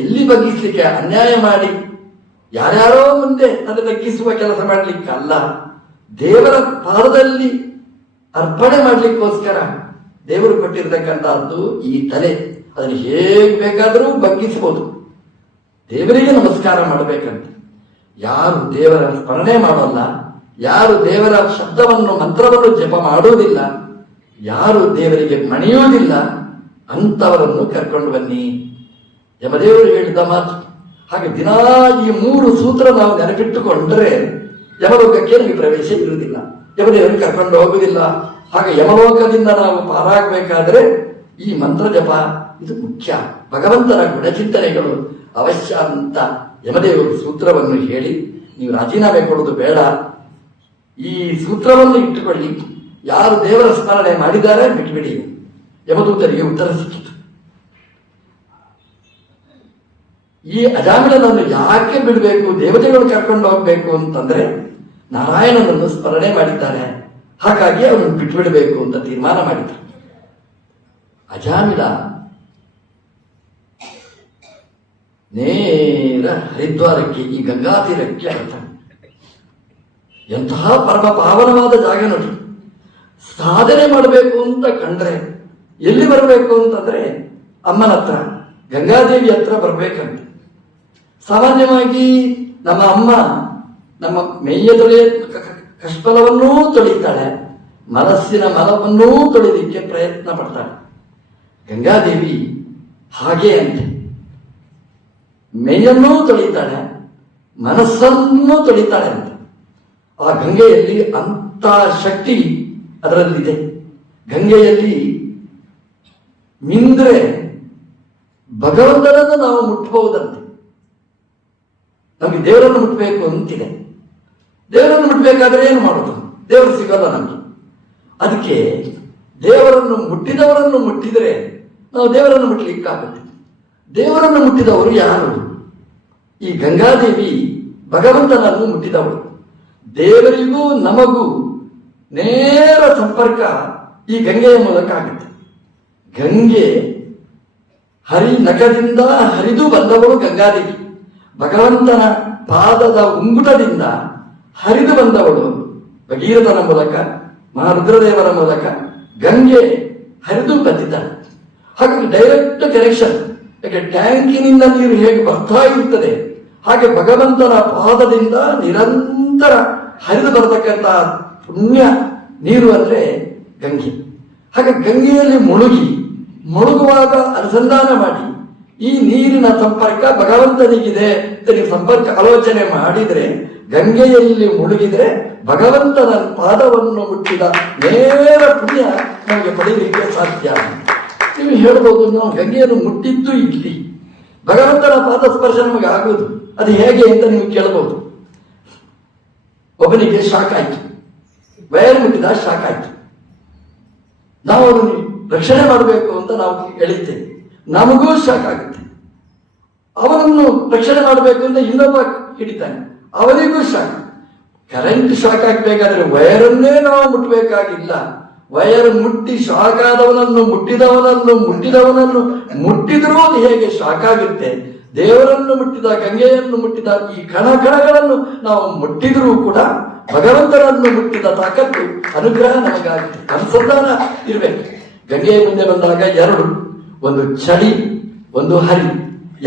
ಎಲ್ಲಿ ಬಗ್ಗಿಸ್ಲಿಕ್ಕೆ? ಅನ್ಯಾಯ ಮಾಡಿ ಯಾರ್ಯಾರೋ ಮುಂದೆ ತಲೆ ತಗ್ಗಿಸುವ ಕೆಲಸ ಮಾಡ್ಲಿಕ್ಕೆ ಅಲ್ಲ, ದೇವರ ಪಾದದಲ್ಲಿ ಅರ್ಪಣೆ ಮಾಡ್ಲಿಕ್ಕೋಸ್ಕರ ದೇವರು ಕೊಟ್ಟಿರ್ತಕ್ಕಂಥದ್ದು ಈ ತಲೆ. ಅದನ್ನು ಹೇಗೆ ಬೇಕಾದರೂ ಬಗ್ಗಿಸಬಹುದು. ದೇವರಿಗೆ ನಮಸ್ಕಾರ ಮಾಡಬೇಕಂತ. ಯಾರು ದೇವರ ಸ್ಮರಣೆ ಮಾಡೋಲ್ಲ, ಯಾರು ದೇವರ ಶಬ್ದವನ್ನು ಮಂತ್ರವನ್ನು ಜಪ ಮಾಡುವುದಿಲ್ಲ, ಯಾರು ದೇವರಿಗೆ ಮಣಿಯುವುದಿಲ್ಲ, ಅಂಥವರನ್ನು ಕರ್ಕೊಂಡು ಬನ್ನಿ. ಯಮದೇವರು ಹೇಳಿದ ಮಾತು. ಹಾಗೆ ದಿನಾ ಈ 3 ಸೂತ್ರ ನಾವು ನೆನಪಿಟ್ಟುಕೊಂಡ್ರೆ ಯಮಲೋಕಕ್ಕೆ ನಮಗೆ ಪ್ರವೇಶ ಇರುವುದಿಲ್ಲ, ಯಮದೇವರಿಗೆ ಕರ್ಕೊಂಡು ಹೋಗುವುದಿಲ್ಲ. ಹಾಗೆ ಯಮಲೋಕದಿಂದ ನಾವು ಪಾರಾಗಬೇಕಾದ್ರೆ ಈ ಮಂತ್ರ ಜಪ ಇದು ಮುಖ್ಯ. ಭಗವಂತನ ಗುಣಚಿಂತನೆಗಳು ಅವಶ್ಯ ಅಂತ ಯಮದೇವರು ಸೂತ್ರವನ್ನು ಹೇಳಿ, ನೀವು ರಾಜೀನಾಮೆ ಕೊಡೋದು ಬೇಡ, ಈ ಸೂತ್ರವನ್ನು ಇಟ್ಟುಕೊಳ್ಳಿ, ಯಾರು ದೇವರ ಸ್ಮರಣೆ ಮಾಡಿದ್ದಾರೆ ಬಿಟ್ಬಿಡಿ. ಯಮದೂತರಿಗೆ ಉತ್ತರ ಸಿಕ್ಕಿತು. ಈ ಅಜಾಮಿಳನನ್ನು ಯಾಕೆ ಬಿಡಬೇಕು, ದೇವತೆಗಳು ಕರ್ಕೊಂಡು ಹೋಗ್ಬೇಕು ಅಂತಂದ್ರೆ ನಾರಾಯಣನನ್ನು ಸ್ಮರಣೆ ಮಾಡಿದ್ದಾರೆ, ಹಾಗಾಗಿ ಅವನನ್ನು ಬಿಟ್ಬಿಡಬೇಕು ಅಂತ ತೀರ್ಮಾನ ಮಾಡಿದ್ರು. ಅಜಾಮಿಳ ನೇರ ಹರಿದ್ವಾರಕ್ಕೆ, ಈ ಗಂಗಾ ತೀರಕ್ಕೆ ಬರ್ತಾನೆ. ಎಂತಹ ಪರಮ ಪಾವನವಾದ ಜಾಗ ನೋಡಿ. ಸಾಧನೆ ಮಾಡಬೇಕು ಅಂತ ಕಂಡ್ರೆ ಎಲ್ಲಿ ಬರಬೇಕು ಅಂತಂದ್ರೆ ಅಮ್ಮನ ಹತ್ರ, ಗಂಗಾದೇವಿ ಹತ್ರ ಬರ್ಬೇಕಂತ. ಸಾಮಾನ್ಯವಾಗಿ ನಮ್ಮ ಅಮ್ಮ ನಮ್ಮ ಮೈಯ ಕಷ್ಪಲವನ್ನೂ ತೊಳಿತಾಳೆ, ಮನಸ್ಸಿನ ಮಲವನ್ನೂ ತೊಳಿಲಿಕ್ಕೆ ಪ್ರಯತ್ನ ಪಡ್ತಾಳೆ. ಗಂಗಾದೇವಿ ಹಾಗೆ ಅಂತೆ, ಮೈಯನ್ನೂ ತೊಳಿತಾಳೆ, ಮನಸ್ಸನ್ನೂ ತೊಳಿತಾಳೆ ಅಂತ. ಆ ಗಂಗೆಯಲ್ಲಿ ಅಂತ ಶಕ್ತಿ ಅದರಲ್ಲಿದೆ. ಗಂಗೆಯಲ್ಲಿ ಮಿಂದ್ರೆ ಭಗವಂತನನ್ನು ನಾವು ಮುಟ್ಟಬಹುದಂತೆ. ನಮಗೆ ದೇವರನ್ನು ಮುಟ್ಟಬೇಕು ಅಂತಿದೆ. ದೇವರನ್ನು ಮುಟ್ಟಬೇಕಾದ್ರೆ ಏನು ಮಾಡೋದು? ದೇವರು ಸಿಗಲ್ಲ ನಮಗೆ. ಅದಕ್ಕೆ ದೇವರನ್ನು ಮುಟ್ಟಿದವರನ್ನು ಮುಟ್ಟಿದರೆ ನಾವು ದೇವರನ್ನು ಮುಟ್ಟಲಿಕ್ಕಾಗುತ್ತೆ. ದೇವರನ್ನು ಮುಟ್ಟಿದವರು ಯಾರು? ಈ ಗಂಗಾದೇವಿ ಭಗವಂತನನ್ನು ಮುಟ್ಟಿದವಳು. ದೇವರಿಗೂ ನಮಗೂ ನೇರ ಸಂಪರ್ಕ ಈ ಗಂಗೆಯ ಮೂಲಕ ಆಗುತ್ತೆ. ಗಂಗೆ ನಖದಿಂದ ಹರಿದು ಬಂದವಳು ಗಂಗಾದೇವಿ. ಭಗವಂತನ ಪಾದದ ಉಂಗುಟದಿಂದ ಹರಿದು ಬಂದವಳು ಭಗೀರಥನ ಮೂಲಕ, ಮಹಾರುದ್ರದೇವರ ಮೂಲಕ ಗಂಗೆ ಹರಿದು ಬಂದಿದ್ದಾಳೆ. ಹಾಗಾಗಿ ಡೈರೆಕ್ಟ್ ಕನೆಕ್ಷನ್. ಯಾಕೆ ಟ್ಯಾಂಕಿನಿಂದ ನೀರು ಹೇಗೆ ಬರ್ತಾ ಇರ್ತದೆ, ಹಾಗೆ ಭಗವಂತನ ಪಾದದಿಂದ ನಿರಂತರ ಹರಿದು ಬರತಕ್ಕಂಥ ಪುಣ್ಯ ನೀರು ಅಂದ್ರೆ ಗಂಗೆ. ಹಾಗೆ ಗಂಗೆಯಲ್ಲಿ ಮುಳುಗುವಾಗ ಅನುಸಂಧಾನ ಮಾಡಿ ಈ ನೀರಿನ ಸಂಪರ್ಕ ಭಗವಂತನಿಗಿದೆ ಅಂತ ನೀವು ಸಂಪರ್ಕ ಆಲೋಚನೆ ಮಾಡಿದ್ರೆ, ಗಂಗೆಯಲ್ಲಿ ಮುಳುಗಿದ್ರೆ ಭಗವಂತನ ಪಾದವನ್ನು ಮುಟ್ಟಿದ ನೇರ ಪುಣ್ಯ ನಮಗೆ ಪಡೆಯಲಿಕ್ಕೆ ಸಾಧ್ಯ. ನೀವು ಹೇಳ್ಬೋದು, ನಾವು ಗಂಗೆಯನ್ನು ಮುಟ್ಟಿದ್ದು ಇಲ್ಲಿ, ಭಗವಂತನ ಪಾದ ಸ್ಪರ್ಶ ನಮಗೆ ಆಗುವುದು ಅದು ಹೇಗೆ ಅಂತ ನೀವು ಕೇಳಬಹುದು. ಒಬ್ಬನಿಗೆ ಶಾಕ್ ಆಯ್ತು, ವಯರ್ ಮುಟ್ಟಿದ ಶಾಕ್ ಆಯ್ತು. ನಾವು ಅದನ್ನು ರಕ್ಷಣೆ ಮಾಡಬೇಕು ಅಂತ ನಾವು ಎಳಿತೇವೆ, ನಮಗೂ ಶಾಕ್ ಆಗುತ್ತೆ. ಅವನನ್ನು ರಕ್ಷಣೆ ಮಾಡಬೇಕು ಅಂತ ಇನ್ನೊಬ್ಬ ಹಿಡಿತಾನೆ, ಅವನಿಗೂ ಶಾಕ್. ಕರೆಂಟ್ ಶಾಕ್ ಆಗ್ಬೇಕಾದ್ರೆ ವಯರನ್ನೇ ನಾವು ಮುಟ್ಟಬೇಕಾಗಿಲ್ಲ. ವಯರ್ ಮುಟ್ಟಿ ಶಾಕ್ ಆದವನನ್ನು ಮುಟ್ಟಿದವನನ್ನು ಮುಟ್ಟಿದ್ರೂ ಅದು ಹೇಗೆ ಶಾಕ್ ಆಗುತ್ತೆ. ದೇವರನ್ನು ಮುಟ್ಟಿದ, ಗಂಗೆಯನ್ನು ಮುಟ್ಟಿದ ಈ ಕಣಗಳನ್ನು ನಾವು ಮುಟ್ಟಿದ್ರೂ ಕೂಡ ಭಗವಂತನನ್ನು ಮುಟ್ಟಿದ ತಾಕತ್ತು, ಅನುಗ್ರಹ ನಮಗಾಗುತ್ತೆ. ಅನುಸಂಧಾನ ಇರಬೇಕು. ಗಂಗೆಯ ಮುಂದೆ ಬಂದಾಗ ಎರಡು, ಒಂದು ಚಳಿ, ಒಂದು ಹರಿ.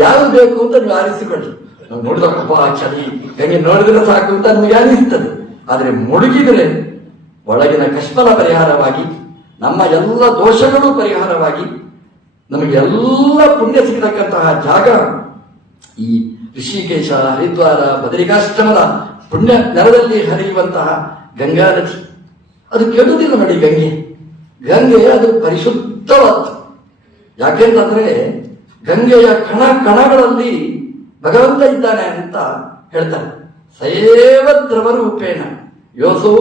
ಯಾವುದು ಬೇಕು ಅಂತ ನೀವು ಆರಿಸಿಕೊಳ್ಳಿ. ನಾವು ನೋಡಿದಪ್ಪ ಚಳಿ, ಗಂಗೆ ನೋಡಿದ್ರೆ ಸಾಕು ಅಂತ ನಮಗೆ ಅನಿಸ್ತದೆ. ಆದರೆ ಮುಳುಗಿದರೆ ಒಳಗಿನ ಕಶ್ಮಲ ಪರಿಹಾರವಾಗಿ, ನಮ್ಮ ಎಲ್ಲ ದೋಷಗಳು ಪರಿಹಾರವಾಗಿ, ನಮಗೆ ಎಲ್ಲ ಪುಣ್ಯ ಸಿಗತಕ್ಕಂತಹ ಜಾಗ ಈ ಋಷಿಕೇಶ, ಹರಿದ್ವಾರ, ಬದರಿಕಾಶ್ರಮದ ಪುಣ್ಯ ನೆಲದಲ್ಲಿ ಹರಿಯುವಂತಹ ಗಂಗಾ ನದಿ. ಅದು ಕೆಡುವುದಿಲ್ಲ ನೋಡಿ. ಗಂಗೆ ಅದು ಪರಿಶುದ್ಧವಾದ್ದು. ಯಾಕೆಂತಂದ್ರೆ ಗಂಗೆಯ ಕಣಗಳಲ್ಲಿ ಭಗವಂತ ಇದ್ದಾನೆ ಅಂತ ಹೇಳ್ತಾರೆ. ಸಯೇವ ದ್ರವ ರೂಪೇಣ ಯೋಸೋ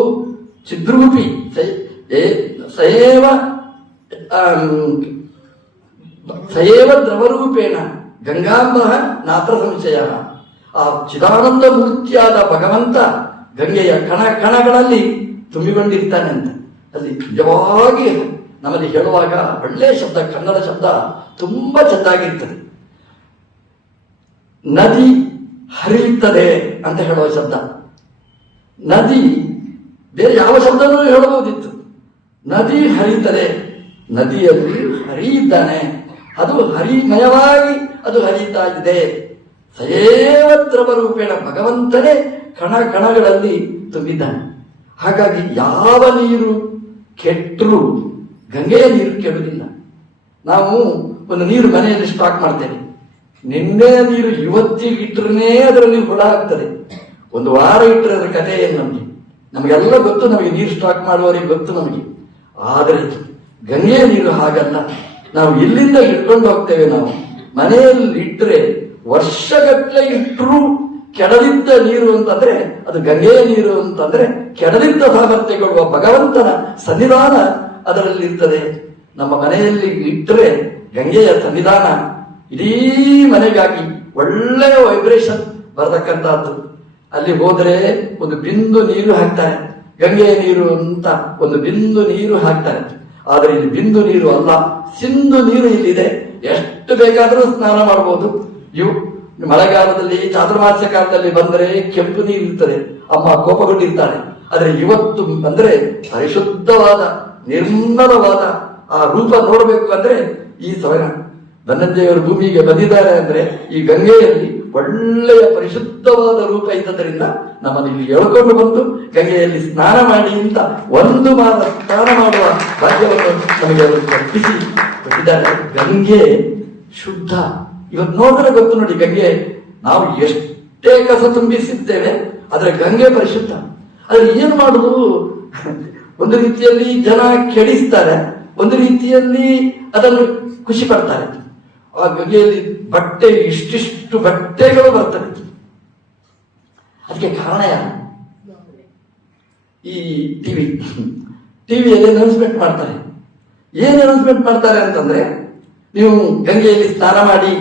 ಚಿದ್ರೂಪಿ ಸಯೇವ ದ್ರವರೂಪೇಣ ಗಂಗಾಂಬ ನಾತ್ರ ಸಂಶಯ. ಆ ಚಿದಾನಂದ ಮೂರ್ತಿಯಾದ ಭಗವಂತ ಗಂಗೆಯ ಕಣಗಳಲ್ಲಿ ತುಂಬಿಕೊಂಡಿರ್ತಾನೆ ಅಂತ. ಅಲ್ಲಿ ನಿಜವಾಗಿ ನಮ್ಮಲ್ಲಿ ಹೇಳುವಾಗ ಒಳ್ಳೆಯ ಶಬ್ದ, ಕನ್ನಡ ಶಬ್ದ ತುಂಬಾ ಚೆನ್ನಾಗಿರ್ತದೆ. ನದಿ ಹರಿಯುತ್ತದೆ ಅಂತ ಹೇಳುವ ಶಬ್ದ. ನದಿ ಬೇರೆ ಯಾವ ಶಬ್ದನೂ ಹೇಳಬಹುದಿತ್ತು. ನದಿ ಹರಿಯುತ್ತದೆ, ನದಿಯಲ್ಲಿ ಹರಿಯಿದ್ದಾನೆ, ಅದು ಹರಿಮಯವಾಗಿ ಅದು ಹರಿಯುತ್ತಾ ಇದೆ. ಸಯೇವ ದ್ರವ ರೂಪೇಣ ಭಗವಂತನೇ ಕಣಗಳಲ್ಲಿ ತುಂಬಿದ್ದಾನೆ. ಹಾಗಾಗಿ ಯಾವ ನೀರು ಕೆಟ್ಟರೂ ಗಂಗೆಯ ನೀರು ಕೆಡುವುದಿಲ್ಲ. ನಾವು ಒಂದು ನೀರು ಮನೆಯಲ್ಲಿ ಸ್ಟಾಕ್ ಮಾಡ್ತೇವೆ, ನಿನ್ನೆ ನೀರು ಇವತ್ತಿಗೆ ಇಟ್ಟರೆ ಅದರಲ್ಲಿ ಹುಳ ಆಗ್ತದೆ. ಒಂದು ವಾರ ಇಟ್ಟರೆ ಅದರ ಕಥೆ ಏನು ನಮಗೆಲ್ಲ ಗೊತ್ತು. ನಮಗೆ ನೀರು ಸ್ಟಾಕ್ ಮಾಡುವವರಿಗೆ ಗೊತ್ತು ನಮಗೆ. ಆದರೆ ಗಂಗೆಯ ನೀರು ಹಾಗಲ್ಲ. ನಾವು ಇಲ್ಲಿಂದ ಇಟ್ಕೊಂಡು ಹೋಗ್ತೇವೆ. ನಾವು ಮನೆಯಲ್ಲಿ ಇಟ್ಟರೆ ವರ್ಷಗಟ್ಟಲೆ ಇಟ್ಟರೂ ಕೆಡದಿದ್ದ ನೀರು ಅಂತಂದ್ರೆ ಅದು ಗಂಗೆಯ ನೀರು ಅಂತಂದ್ರೆ ಕೆಡದಿದ್ದ ಸಾಮರ್ಥ್ಯ ಕೊಡುವ ಭಗವಂತನ ಸನ್ನಿಧಾನ ಅದರಲ್ಲಿ ಇರ್ತದೆ. ನಮ್ಮ ಮನೆಯಲ್ಲಿ ಇಟ್ಟರೆ ಗಂಗೆಯ ಸನ್ನಿಧಾನ ಇಡೀ ಮನೆಗಾಗಿ ಒಳ್ಳೆಯ ವೈಬ್ರೇಷನ್ ಬರತಕ್ಕಂಥದ್ದು. ಅಲ್ಲಿ ಹೋದರೆ ಒಂದು ಬಿಂದು ನೀರು ಹಾಕ್ತಾರೆ, ಗಂಗೆಯ ನೀರು ಅಂತ ಒಂದು ಬಿಂದು ನೀರು ಹಾಕ್ತಾರೆ. ಆದರೆ ಇಲ್ಲಿ ಬಿಂದು ನೀರು ಅಲ್ಲ, ಸಿಂಧು ನೀರು ಇಲ್ಲಿದೆ. ಎಷ್ಟು ಬೇಕಾದರೂ ಸ್ನಾನ ಮಾಡಬಹುದು. ಮಳೆಗಾಲದಲ್ಲಿ, ಚಾತುರ್ಮಾಸ್ಯ ಕಾಲದಲ್ಲಿ ಬಂದರೆ ಕೆಂಪು ನೀರು ಇರ್ತದೆ, ಅಮ್ಮ ಕೋಪಗೊಂಡಿರ್ತಾಳೆ. ಆದರೆ ಇವತ್ತು ಬಂದ್ರೆ ಪರಿಶುದ್ಧವಾದ ನಿರ್ಮಲವಾದ ಆ ರೂಪ ನೋಡಬೇಕು ಅಂದ್ರೆ ಈ ಸಮಯ ಧನಂಜಯವರು ಭೂಮಿಗೆ ಬಂದಿದ್ದಾರೆ ಅಂದ್ರೆ ಈ ಗಂಗೆಯಲ್ಲಿ ಒಳ್ಳೆಯ ಪರಿಶುದ್ಧವಾದ ರೂಪ ಇದ್ದದರಿಂದ ನಮ್ಮನ್ನು ಇಲ್ಲಿ ಎಳ್ಕೊಂಡು ಬಂದು ಗಂಗೆಯಲ್ಲಿ ಸ್ನಾನ ಮಾಡಿ ಅಂತ ಒಂದು ಮಾಸ ಸ್ನಾನ ಮಾಡುವ ಭಾಗ್ಯವನ್ನು ನಮಗೆ ಕಲ್ಪಿಸಿ ಕೊಟ್ಟಿದ್ದಾರೆ. ಗಂಗೆ ಶುದ್ಧ. ಇವತ್ತು ನೋಡಿದ್ರೆ ಗೊತ್ತು ನೋಡಿ, ಗಂಗೆ ನಾವು ಎಷ್ಟೇ ಕಸ ತುಂಬಿಸಿದ್ದೇವೆ, ಆದರೆ ಗಂಗೆ ಪರಿಶುದ್ಧ. ಆದ್ರೆ ಏನು ಮಾಡುದು? ಒಂದು ರೀತಿಯಲ್ಲಿ ಜನ ಕೆಡಿಸ್ತಾರೆ, ಒಂದು ರೀತಿಯಲ್ಲಿ ಅದನ್ನು ಖುಷಿ ಪಡ್ತಾರೆ. ಆ ಗಂಗೆಯಲ್ಲಿ ಬಟ್ಟೆ ಇಷ್ಟಿಷ್ಟು ಬಟ್ಟೆಗಳು ಬರ್ತವೆ. ಅದಕ್ಕೆ ಕಾರಣ ಯಾರು? ಈ ಟಿವಿಯಲ್ಲಿ ಅನೌನ್ಸ್ಮೆಂಟ್ ಮಾಡ್ತಾರೆ. ಏನ್ ಅನೌನ್ಸ್ಮೆಂಟ್ ಮಾಡ್ತಾರೆ ಅಂತಂದ್ರೆ, ನೀವು ಗಂಗೆಯಲ್ಲಿ ಸ್ನಾನ ಮಾಡಿ,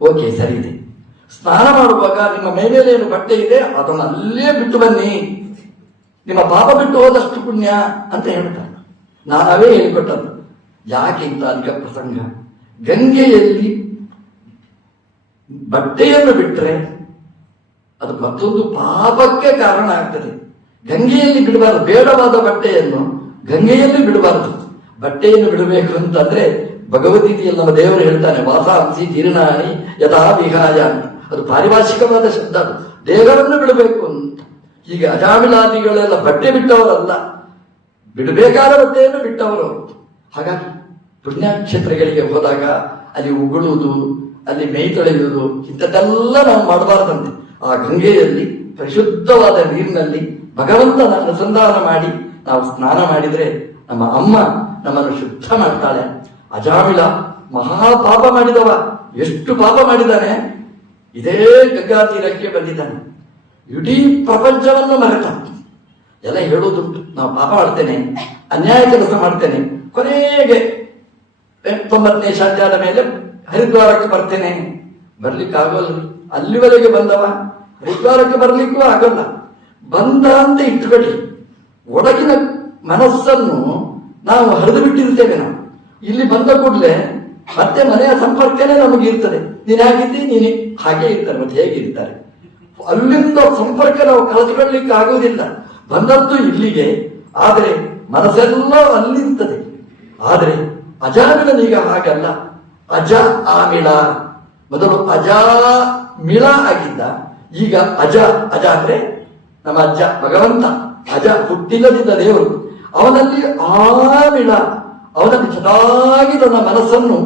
ಓಕೆ ಸರಿ ಇದೆ. ಸ್ನಾನ ಮಾಡುವಾಗ ನಿಮ್ಮ ಮೇಲೆ ಏನು ಬಟ್ಟೆ ಇದೆ ಅದನ್ನು ಅಲ್ಲೇ ಬಿಟ್ಟು ಬನ್ನಿ, ನಿಮ್ಮ ಪಾಪ ಬಿಟ್ಟು ಹೋದಷ್ಟು ಪುಣ್ಯ ಅಂತ ಹೇಳ್ತಾರೆ. ನಾವೇ ಹೇಳಿಕೊಟ್ಟದ್ದು. ಯಾಕೆ ಇಂತ ಅಧಿಕ ಪ್ರಸಂಗ? ಗಂಗೆಯಲ್ಲಿ ಬಟ್ಟೆಯನ್ನು ಬಿಟ್ಟರೆ ಅದು ಮತ್ತೊಂದು ಪಾಪಕ್ಕೆ ಕಾರಣ ಆಗ್ತದೆ. ಗಂಗೆಯಲ್ಲಿ ಬಿಡಬಾರದು. ಬೇಡವಾದ ಬಟ್ಟೆಯನ್ನು ಗಂಗೆಯಲ್ಲಿ ಬಿಡಬಾರದು. ಬಟ್ಟೆಯನ್ನು ಬಿಡಬೇಕು ಅಂತಂದ್ರೆ ಭಗವದ್ಗೀತೆಯಲ್ಲಿ ನಮ್ಮ ದೇವರು ಹೇಳ್ತಾನೆ, ವಾಸಾಂಸಿ ಜೀರ್ಣಾನಿ ಯಥಾ ವಿಹಾಯ ಅಂತ. ಅದು ಪಾರಿಭಾಷಿಕವಾದ ಶಬ್ದ. ಅದು ದೇವರನ್ನು ಬಿಡಬೇಕು ಅಂತ. ಹೀಗೆ ಅಜಾಮಿಲಾದಿಗಳೆಲ್ಲ ಬಟ್ಟೆ ಬಿಟ್ಟವರಲ್ಲ, ಬಿಡಬೇಕಾದ ಬಟ್ಟೆಯನ್ನು ಬಿಟ್ಟವರು. ಹಾಗಾಗಿ ಪುಣ್ಯಕ್ಷೇತ್ರಗಳಿಗೆ ಹೋದಾಗ ಅಲ್ಲಿ ಉಗುಳುವುದು, ಅಲ್ಲಿ ಮೈ ತೊಳೆಯುವುದು ಇಂಥದ್ದೆಲ್ಲ ನಾವು ಮಾಡಬಾರ್ದಂತೆ. ಆ ಗಂಗೆಯಲ್ಲಿ ಪರಿಶುದ್ಧವಾದ ನೀರಿನಲ್ಲಿ ಭಗವಂತನ ಅನುಸಂಧಾನ ಮಾಡಿ ನಾವು ಸ್ನಾನ ಮಾಡಿದ್ರೆ ನಮ್ಮ ಅಮ್ಮ ನಮ್ಮನ್ನು ಶುದ್ಧ ಮಾಡ್ತಾಳೆ. ಅಜಾಮಿಳ ಮಹಾಪಾಪ ಮಾಡಿದವ, ಎಷ್ಟು ಪಾಪ ಮಾಡಿದ್ದಾನೆ. ಇದೇ ಗಂಗಾ ತೀರಕ್ಕೆ ಬಂದಿದ್ದಾನೆ, ಇಡೀ ಪ್ರಪಂಚವನ್ನು ಮರೆತ. ಎಲ್ಲ ಹೇಳೋದುಂಟು, ನಾವು ಪಾಪ ಮಾಡ್ತೇನೆ, ಅನ್ಯಾಯ ಕೆಲಸ ಮಾಡ್ತೇನೆ, ಕೊನೆಗೆ 90ನೇ ಶಾಂತಿ ಆದ ಮೇಲೆ ಹರಿದ್ವಾರಕ್ಕೆ ಬರ್ತೇನೆ. ಬರ್ಲಿಕ್ಕೆ ಆಗೋಲ್ಲ. ಅಲ್ಲಿವರೆಗೆ ಬಂದವ ಹರಿದ್ವಾರಕ್ಕೆ ಬರ್ಲಿಕ್ಕೂ ಆಗಲ್ಲ. ಬಂದ ಅಂತ ಇಟ್ಕೊಳ್ಳಿ, ಒಳಗಿನ ಮನಸ್ಸನ್ನು ನಾವು ಹರಿದು ಬಿಟ್ಟಿರ್ತೇವೆ. ನಾವು ಇಲ್ಲಿ ಬಂದ ಕೂಡಲೇ ಮತ್ತೆ ಮನೆಯ ಸಂಪರ್ಕನೇ ನಮಗೆ ಇರ್ತದೆ. ನೀನು ಹೇಗಿದ್ದಿ, ನೀನು ಹಾಗೆ ಇರ್ತಾರೆ, ಮತ್ತೆ ಹೇಗಿರ್ತಾರೆ. ಅಲ್ಲಿಂದ ಸಂಪರ್ಕ ನಾವು ಕಳೆದುಕೊಳ್ಳಲಿಕ್ಕೆ ಆಗುವುದಿಲ್ಲ. ಬಂದದ್ದು ಇಲ್ಲಿಗೆ, ಆದರೆ ಮನಸ್ಸೆಲ್ಲ ಅಲ್ಲಿರ್ತದೆ. ಆದರೆ ಅಜಾಮಿಳನೀಗ ಹಾಗಲ್ಲ. ಅಜ ಆಮಿಳ, ಮೊದಲು ಅಜಾ ಮಿಳ ಆಗಿದ್ದ, ಈಗ ಅಜ. ಅಜ ಅಂದ್ರೆ ನಮ್ಮ ಅಜ್ಜ ಭಗವಂತ. ಅಜ ಹುಟ್ಟಿಲ್ಲದಿದ್ದ ದೇವರು, ಅವನಲ್ಲಿ ಆಮಿಳ, ಅವನಲ್ಲಿ ಚೆನ್ನಾಗಿ ತನ್ನ ಮನಸ್ಸನ್ನು